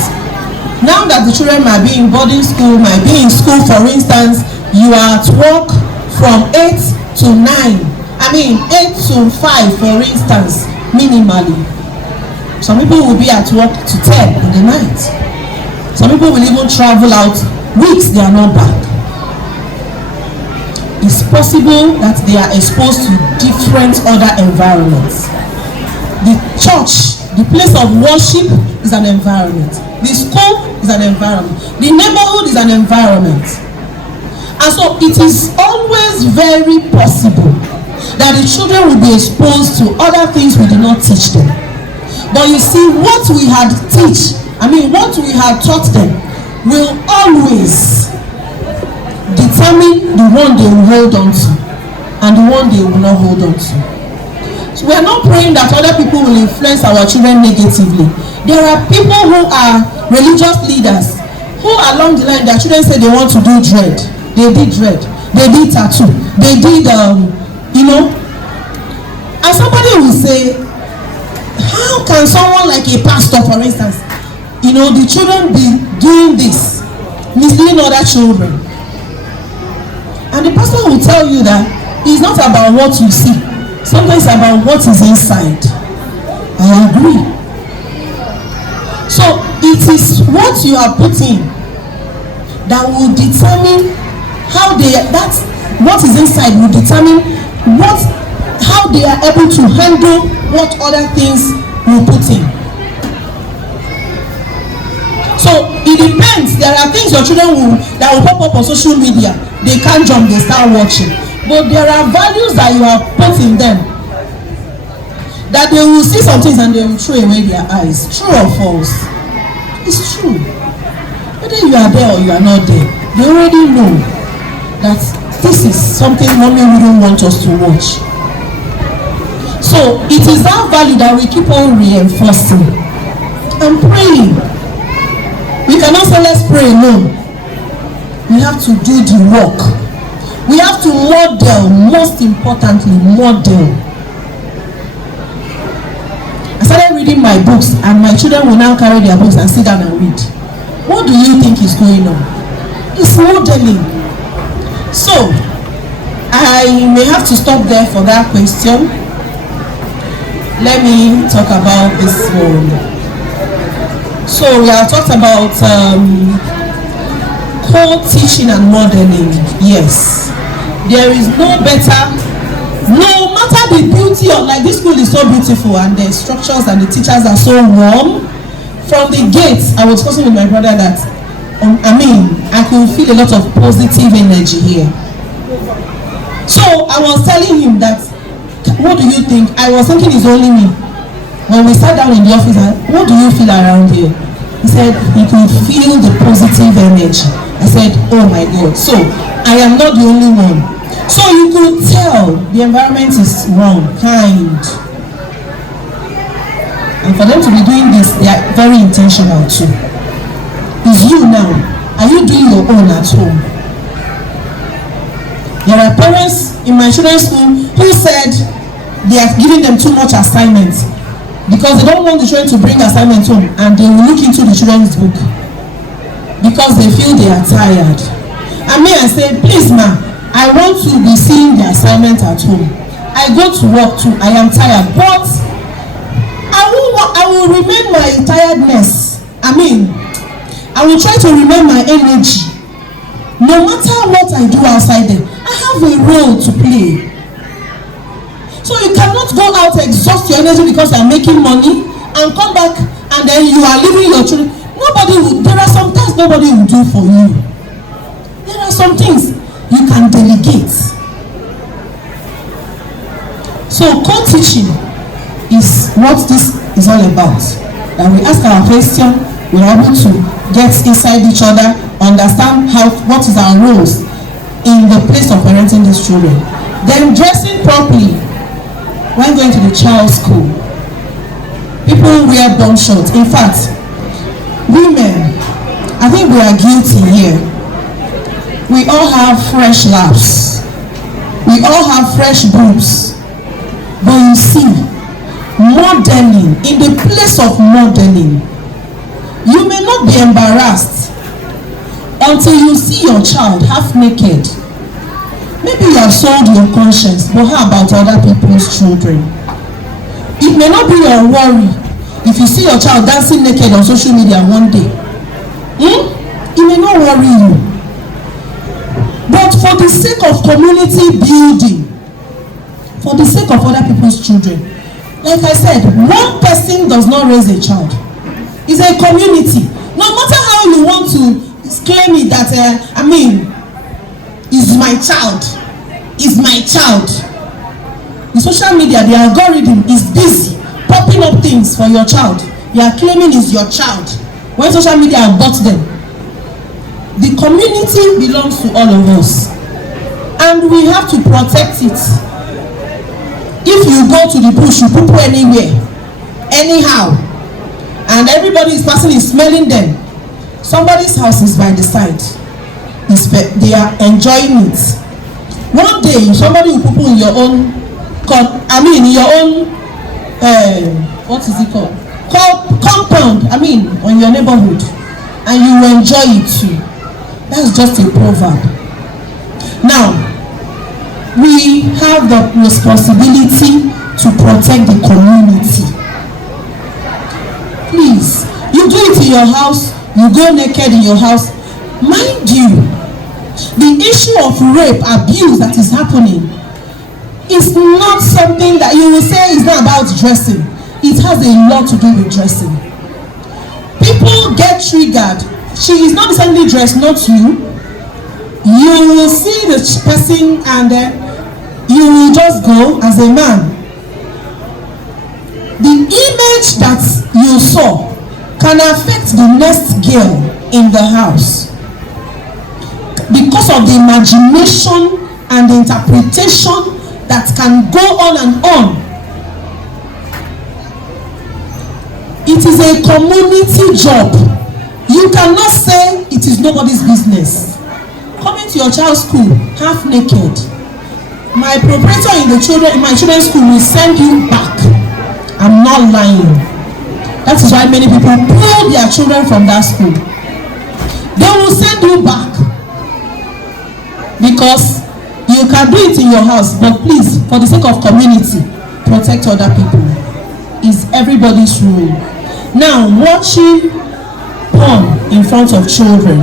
now that the children might be in boarding school, might be in school, for instance, you are at work from 8 to 9. 8 to 5, for instance, minimally. Some people will be at work to 10 in the night. Some people will even travel out weeks, they are not back. It's possible that they are exposed to different other environments. The church, the place of worship, is an environment. The school is an environment. The neighborhood is an environment. And so it is always very possible that the children will be exposed to other things we did not teach them. But you see, what we had what we had taught them will always determine the one they will hold on to and the one they will not hold on to. So we are not praying that other people will influence our children negatively. There are people who are religious leaders who along the line, their children say they want to do dread. They did dread. They did tattoo. They did, and Now somebody will say, how can someone like a pastor, for instance, the children be doing this, misleading other children? And the pastor will tell you that it's not about what you see, sometimes it's about what is inside. I agree. So it is what you are putting that will determine how what is inside will determine how they are able to handle what other things you put in. So it depends. There are things your children that will pop up on social media. They can't jump, they start watching. But there are values that you have put in them that they will see some things and they will throw away their eyes. True or false? It's true. Whether you are there or you are not there, they already know that this is something mommy wouldn't want us to watch. So it is that value that we keep on reinforcing and praying. We cannot say let's pray alone. We have to do the work. We have to model, most importantly, model. I started reading my books and my children will now carry their books and sit down and read. What do you think is going on? It's modeling. So, I may have to stop there for that question. Let me talk about this one. So, we have talked about co-teaching and modeling. Yes, there is no matter the beauty of, like, this school is so beautiful and the structures and the teachers are so warm. From the gates, I was discussing with my brother that I could feel a lot of positive energy here. So I was telling him that, what do you think? I was thinking it's only me. When we sat down in the office, what do you feel around here? He said he could feel the positive energy. I said, oh my God. So I am not the only one. So you could tell the environment is wrong, kind. And for them to be doing this, they are very intentional too. It's you now. Are you doing your own at home? There are parents in my children's school who said they are giving them too much assignments because they don't want the children to bring assignments home, and they will look into the children's book because they feel they are tired. And me, I say, please ma, I want to be seeing the assignment at home. I go to work too, I am tired, but I will remain my tiredness. I will try to remain my energy. No matter what I do outside there, I have a role to play. So you cannot go out, exhaust your energy because you are making money and come back and then you are leaving your children. There are some things nobody will do for you. There are some things you can delegate. So co-teaching is what this is all about. That we ask our question, we are able to get inside each other, understand what is our roles in the place of parenting these children. Then dressing properly when going to the child's school. People wear bum shorts. In fact, women, I think we are guilty here. We all have fresh laps. We all have fresh boobs. But you see, modeling, in the place of modeling, you may not be embarrassed until you see your child half naked. Maybe you have sold your conscience, but how about other people's children? It may not be your worry if you see your child dancing naked on social media one day. It may not worry you. But for the sake of community building, for the sake of other people's children, like I said, one person does not raise a child. It's a community. No matter how you want to claim it that, is my child. Is my child. The social media, the algorithm is busy popping up things for your child. You are claiming it's your child. When social media have bought them. The community belongs to all of us. And we have to protect it. If you go to the bush, you poo anywhere, anyhow, and everybody is passing is smelling them, somebody's house is by the side. They are enjoying it. One day, somebody will poo in your own in your own what is it called? Compound, on your neighborhood, and you will enjoy it too. That's just a proverb. Now, we have the responsibility to protect the community. Please, you do it in your house, you go naked in your house. Mind you, the issue of rape, abuse that is happening is not something that you will say is not about dressing. It has a lot to do with dressing. People get triggered. She is not necessarily dressed, not you. You will see the person and then you will just go as a man. The image that you saw can affect the next girl in the house because of the imagination and the interpretation that can go on and on. It is a community job. You cannot say it is nobody's business. Coming to your child's school half naked, my proprietor in my children's school will send you back. I'm not lying. That is why many people pull their children from that school. They will send you back because you can do it in your house, but please, for the sake of community, protect other people. Is everybody's rule. Now, watching porn in front of children.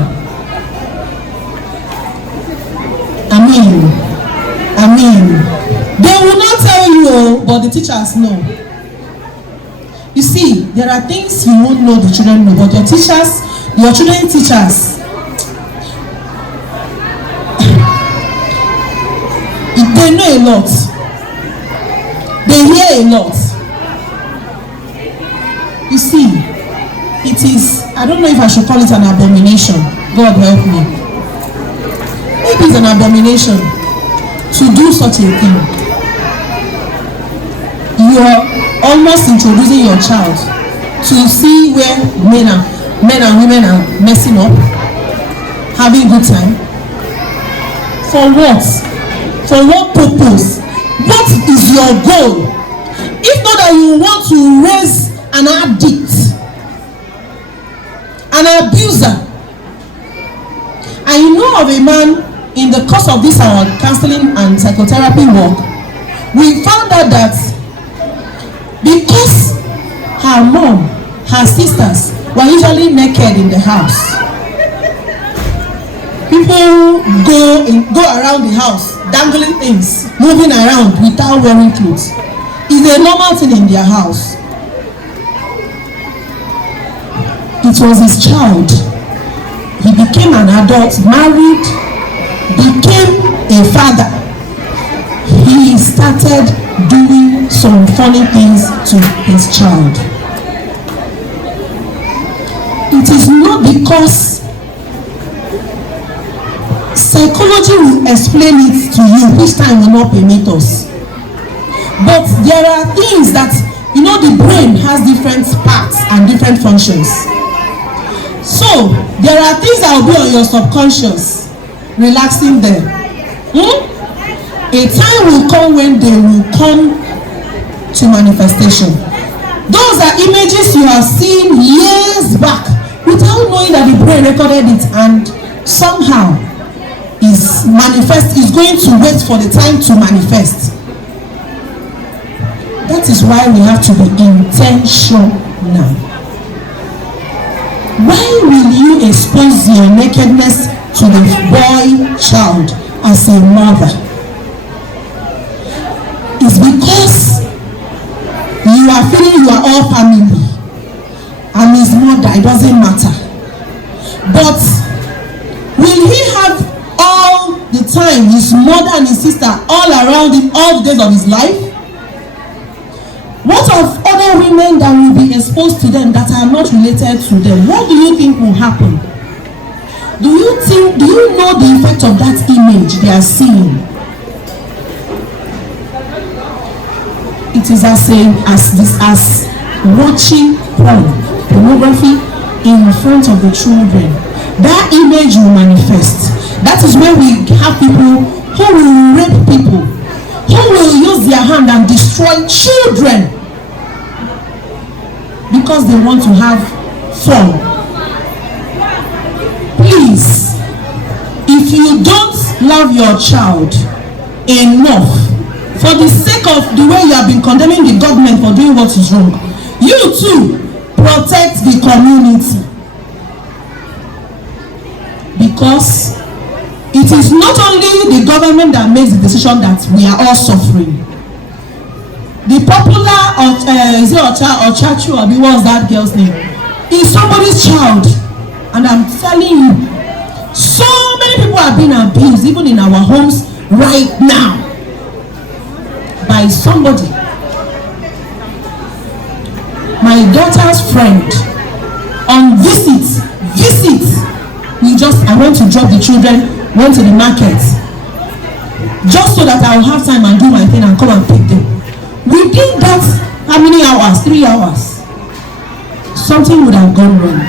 They will not tell you, but the teachers know. You see, there are things you won't know the children know, but your children's teachers, they know a lot. They hear a lot. You see, it is, I don't know if I should call it an abomination. God help me. Maybe it's an abomination to do such a thing. You are almost introducing your child to see where men and women are messing up, having good time. For what? For what purpose? What is your goal? If not that you want to raise an addict, an abuser. I know of a man in the course of this our counseling and psychotherapy work. We found out that because her mom, her sisters were usually naked in the house, people go around the house dangling things, moving around without wearing clothes. It's a normal thing in their house. It was his child. He became an adult, married, became a father. He started doing some funny things to his child. It is not because psychology will explain it to you, which time will not permit us. But there are things that, the brain has different parts and different functions. So, there are things that will be on your subconscious, relaxing them. A time will come when they will come to manifestation. Those are images you have seen years back without knowing that the brain recorded it and somehow is going to wait for the time to manifest. That is why we have to be intentional now. Why will you expose your nakedness to the boy child as a mother? It's because you are feeling you are all family. I'm his mother, it doesn't matter. But will he have all the time his mother and his sister all around him all the days of his life? What of other women that will be exposed to them that are not related to them? What do you think will happen? Do you know the effect of that image they are seeing? It is as watching pornography in front of the children. That image will manifest. That is where we have people who will rape people, who will use their hands land and destroy children because they want to have fun. Please, if you don't love your child enough, for the sake of the way you have been condemning the government for doing what is wrong, you too protect the community. Because it is not only the government that makes the decision that we are all suffering. The popular is it Ochachu or what's that girl's name? Is somebody's child, and I'm telling you, so many people are being abused even in our homes right now by somebody. My daughter's friend on visit. I went to drop the children, went to the market, just so that I will have time and do my thing and come and pick them. Within that, how many hours? 3 hours. Something would have gone wrong.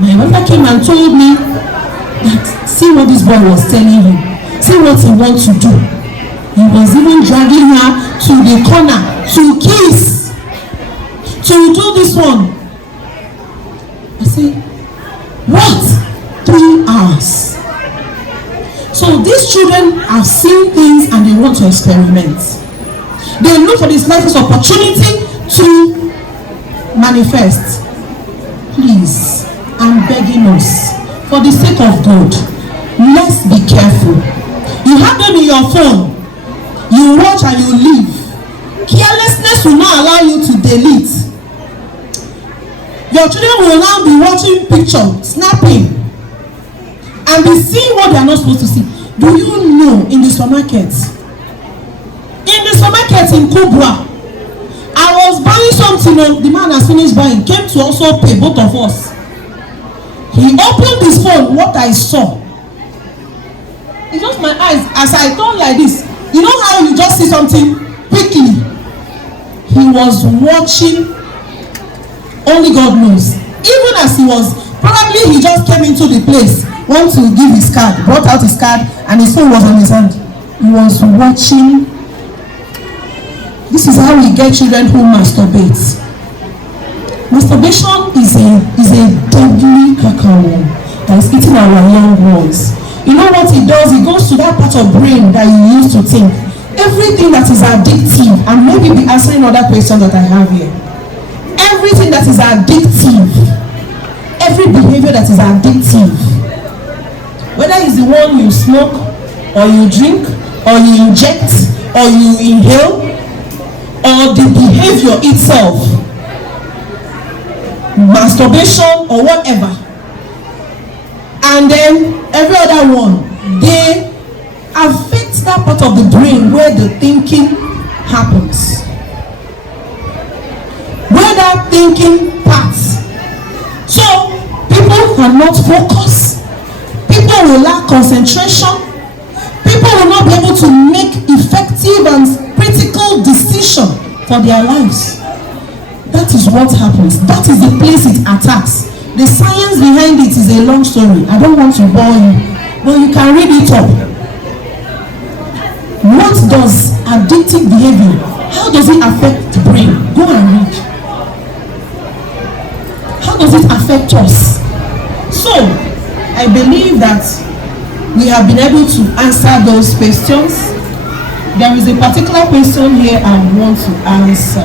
My mother came and told me that, see what this boy was telling him. See what he wants to do. He was even dragging her to the corner to kiss, to do this one. I say, what? 3 hours. So these children have seen things and they want to experiment. They look for the slightest opportunity to manifest. Please, I'm begging us, for the sake of God, let's be careful. You have them in your phone, you watch and you leave. Carelessness will not allow you to delete. Your children will now be watching picture, snapping, and be seeing what they are not supposed to see. Do you know in the supermarket? In the supermarket in Kubwa, I was buying something, the man has finished buying, came to also pay, both of us. He opened his phone, what I saw. It's just my eyes, as I turn like this. You know how you just see something quickly? He was watching, only God knows. Even as he was, probably he just came into the place, want to give his card, brought out his card, and his phone was on his hand. He was watching. This is how we get children who masturbate. Masturbation is a deadly cacao that is eating our young ones. You know what it does? It goes to that part of brain that you used to think. Everything that is addictive, and maybe be answering other questions that I have here. Everything that is addictive, every behavior that is addictive, whether it's the one you smoke, or you drink, or you inject, or you inhale, or the behavior itself, masturbation or whatever, and then every other one, they affect that part of the brain where the thinking happens, where that thinking parts. So people cannot focus, people will lack concentration, people will not be able to make effective and critical decision for their lives. That is what happens. That is the place it attacks. The science behind it is a long story. I don't want to bore you, but you can read it up. What does addictive behavior, how does it affect the brain? Go and read. How does it affect us? So I believe that we have been able to answer those questions. There is a particular question here I want to answer.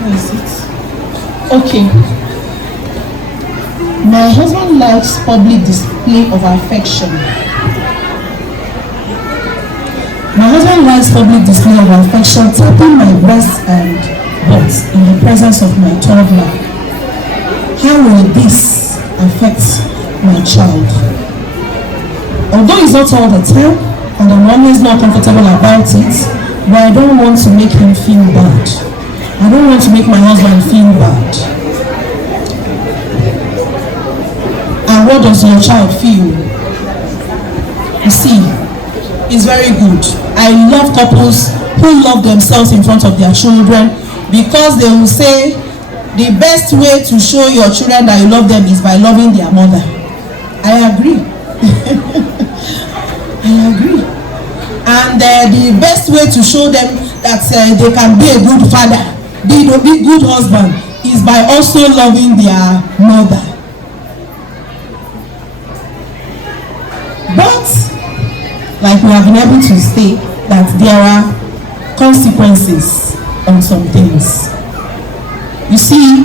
Where is it? Okay. My husband likes public display of affection. My husband likes public display of affection, tapping my breast and butt in the presence of my toddler. How will this affect my child? Although it's not all the time, and I'm always not comfortable about it, but I don't want to make him feel bad. I don't want to make my husband feel bad. And what does your child feel? You see, it's very good. I love couples who love themselves in front of their children, because they will say the best way to show your children that you love them is by loving their mother. I agree. I agree. And the best way to show them that they can be a good father, be a good husband, is by also loving their mother. But, like we have been able to say, that there are consequences on some things. You see,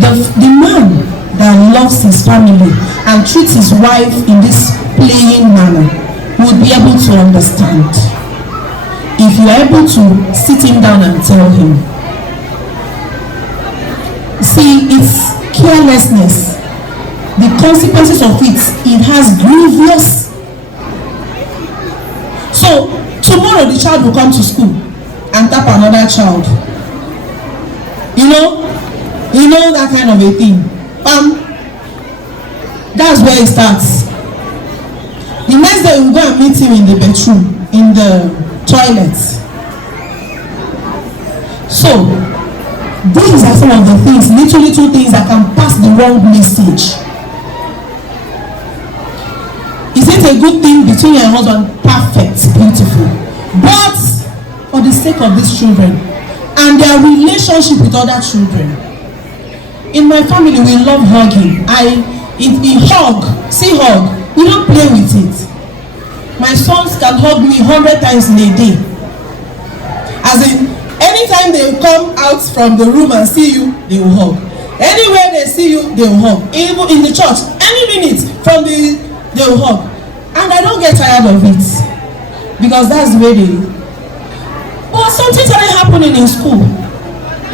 the man that loves his family and treats his wife in this playing manner would be able to understand. If you are able to sit him down and tell him. See, it's carelessness. The consequences of it has grievous. So, tomorrow the child will come to school and tap another child. You know that kind of a thing. That's where it starts. The next day we go and meet him in the bedroom, in the toilet. So, these are some of the things, little things that can pass the wrong message. Is it a good thing between your husband? Perfect, beautiful. But for the sake of these children and their relationship with other children. In my family, we love hugging. Hug. We don't play with it. My sons can hug me 100 times in a day. As in, anytime they come out from the room and see you, they will hug. Anywhere they see you, they will hug. Even in the church, any minute they will hug. And I don't get tired of it. Because that's the way they. But something started happening in school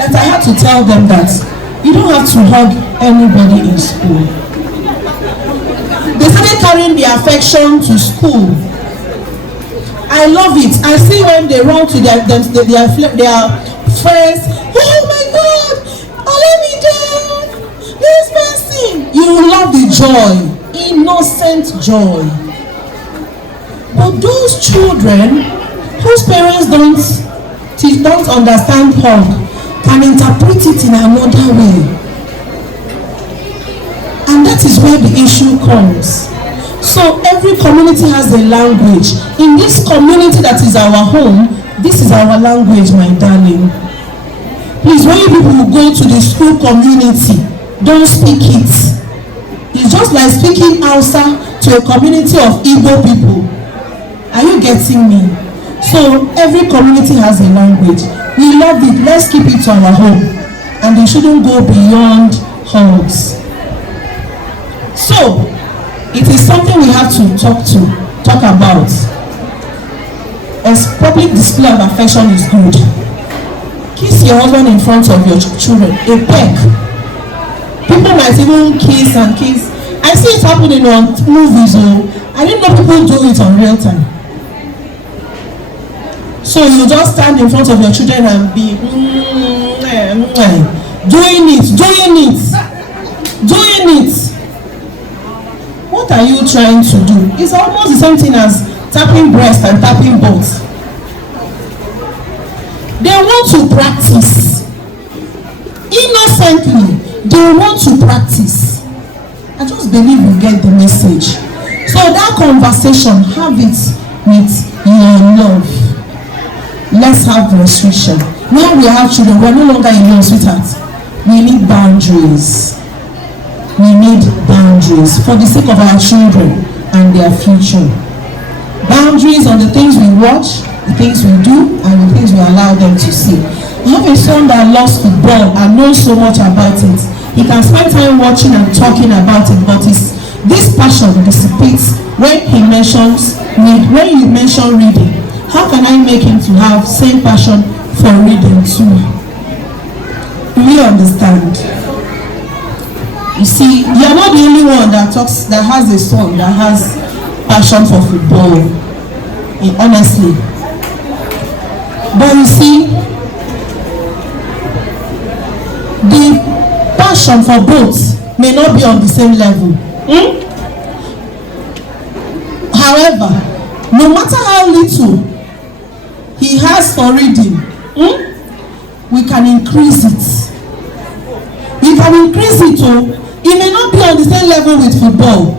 that I had to tell them that you don't have to hug anybody in school. They started carrying the affection to school. I love it. I see when they run to their friends. Oh my God! Let me down. This person. You love the joy, innocent joy. But those children whose parents don't understand hug can interpret it in another way. And that is where the issue comes. So every community has a language. In this community that is our home, this is our language, my darling. Please, when you people go to the school community, don't speak it. It's just like speaking Hausa to a community of Igbo people. Are you getting me? So every community has a language. We love it. Let's keep it to our home. And they shouldn't go beyond hugs. So, it is something we have to talk about. As public display of affection is good. Kiss your husband in front of your children. A peck. People might even kiss and kiss. I see it happening on movies. I didn't know people do it on real time. So you just stand in front of your children and be doing it. What are you trying to do? It's almost the same thing as tapping breast and tapping butt. They want to practice. Innocently, they want to practice. I just believe you get the message. So that conversation, have it with your love. Let's have restriction. Now we have children, we're no longer in love, sweetheart. We need boundaries. We need boundaries for the sake of our children and their future. Boundaries on the things we watch, the things we do, and the things we allow them to see. I have a son that loves football and knows so much about it. He can spend time watching and talking about it, but this passion dissipates when he mentions when you mention reading. How can I make him to have same passion for reading too? Do you understand? You see, you are not the only one that has a son that has passion for football. Honestly. But you see, the passion for both may not be on the same level. However, no matter how little he has for reading, we can increase it. We can increase it too. It may not be on the same level with football,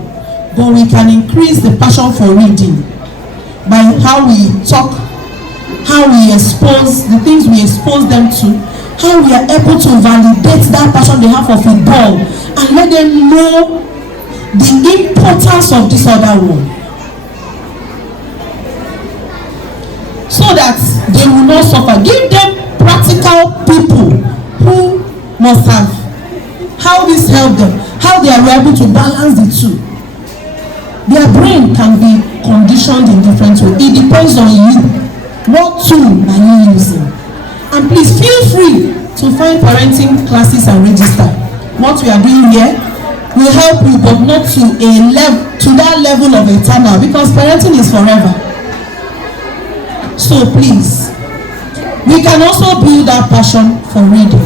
but we can increase the passion for reading. by how we talk, how we expose, the things we expose them to, how we are able to validate that passion they have for football and let them know the importance of this other one, so that they will not suffer. Give them practical people who must have how this help them, how they are able to balance the two. Their brain can be conditioned in different ways. It depends on you. What tool are you using? And please feel free to find parenting classes and register. What we are doing here will help you, but not to that level of eternal, because parenting is forever. So please, we can also build that passion for reading.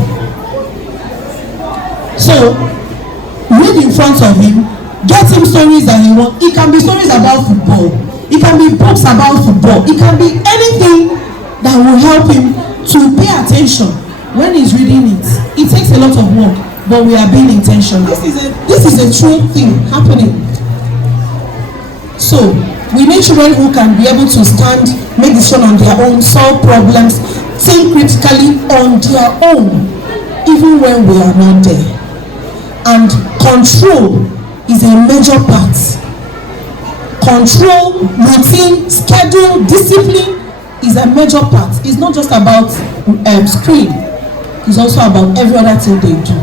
So read in front of him, get him stories that he wants. It can be stories about football, it can be books about football, it can be anything that will help him to pay attention when he's reading it. It takes a lot of work, but we are being intentional. This is a true thing happening. So we need children who can be able to stand, make decisions on their own, solve problems, think critically on their own, even when we are not there. And control is a major part. Control, routine, schedule, discipline is a major part. It's not just about screen. It's also about every other thing they do.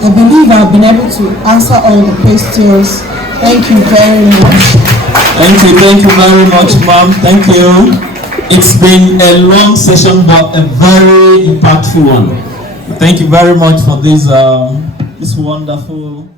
I believe I've been able to answer all the questions. Thank you very much. Thank you very much, ma'am. Thank you. It's been a long session, but a very impactful one. Thank you very much for this wonderful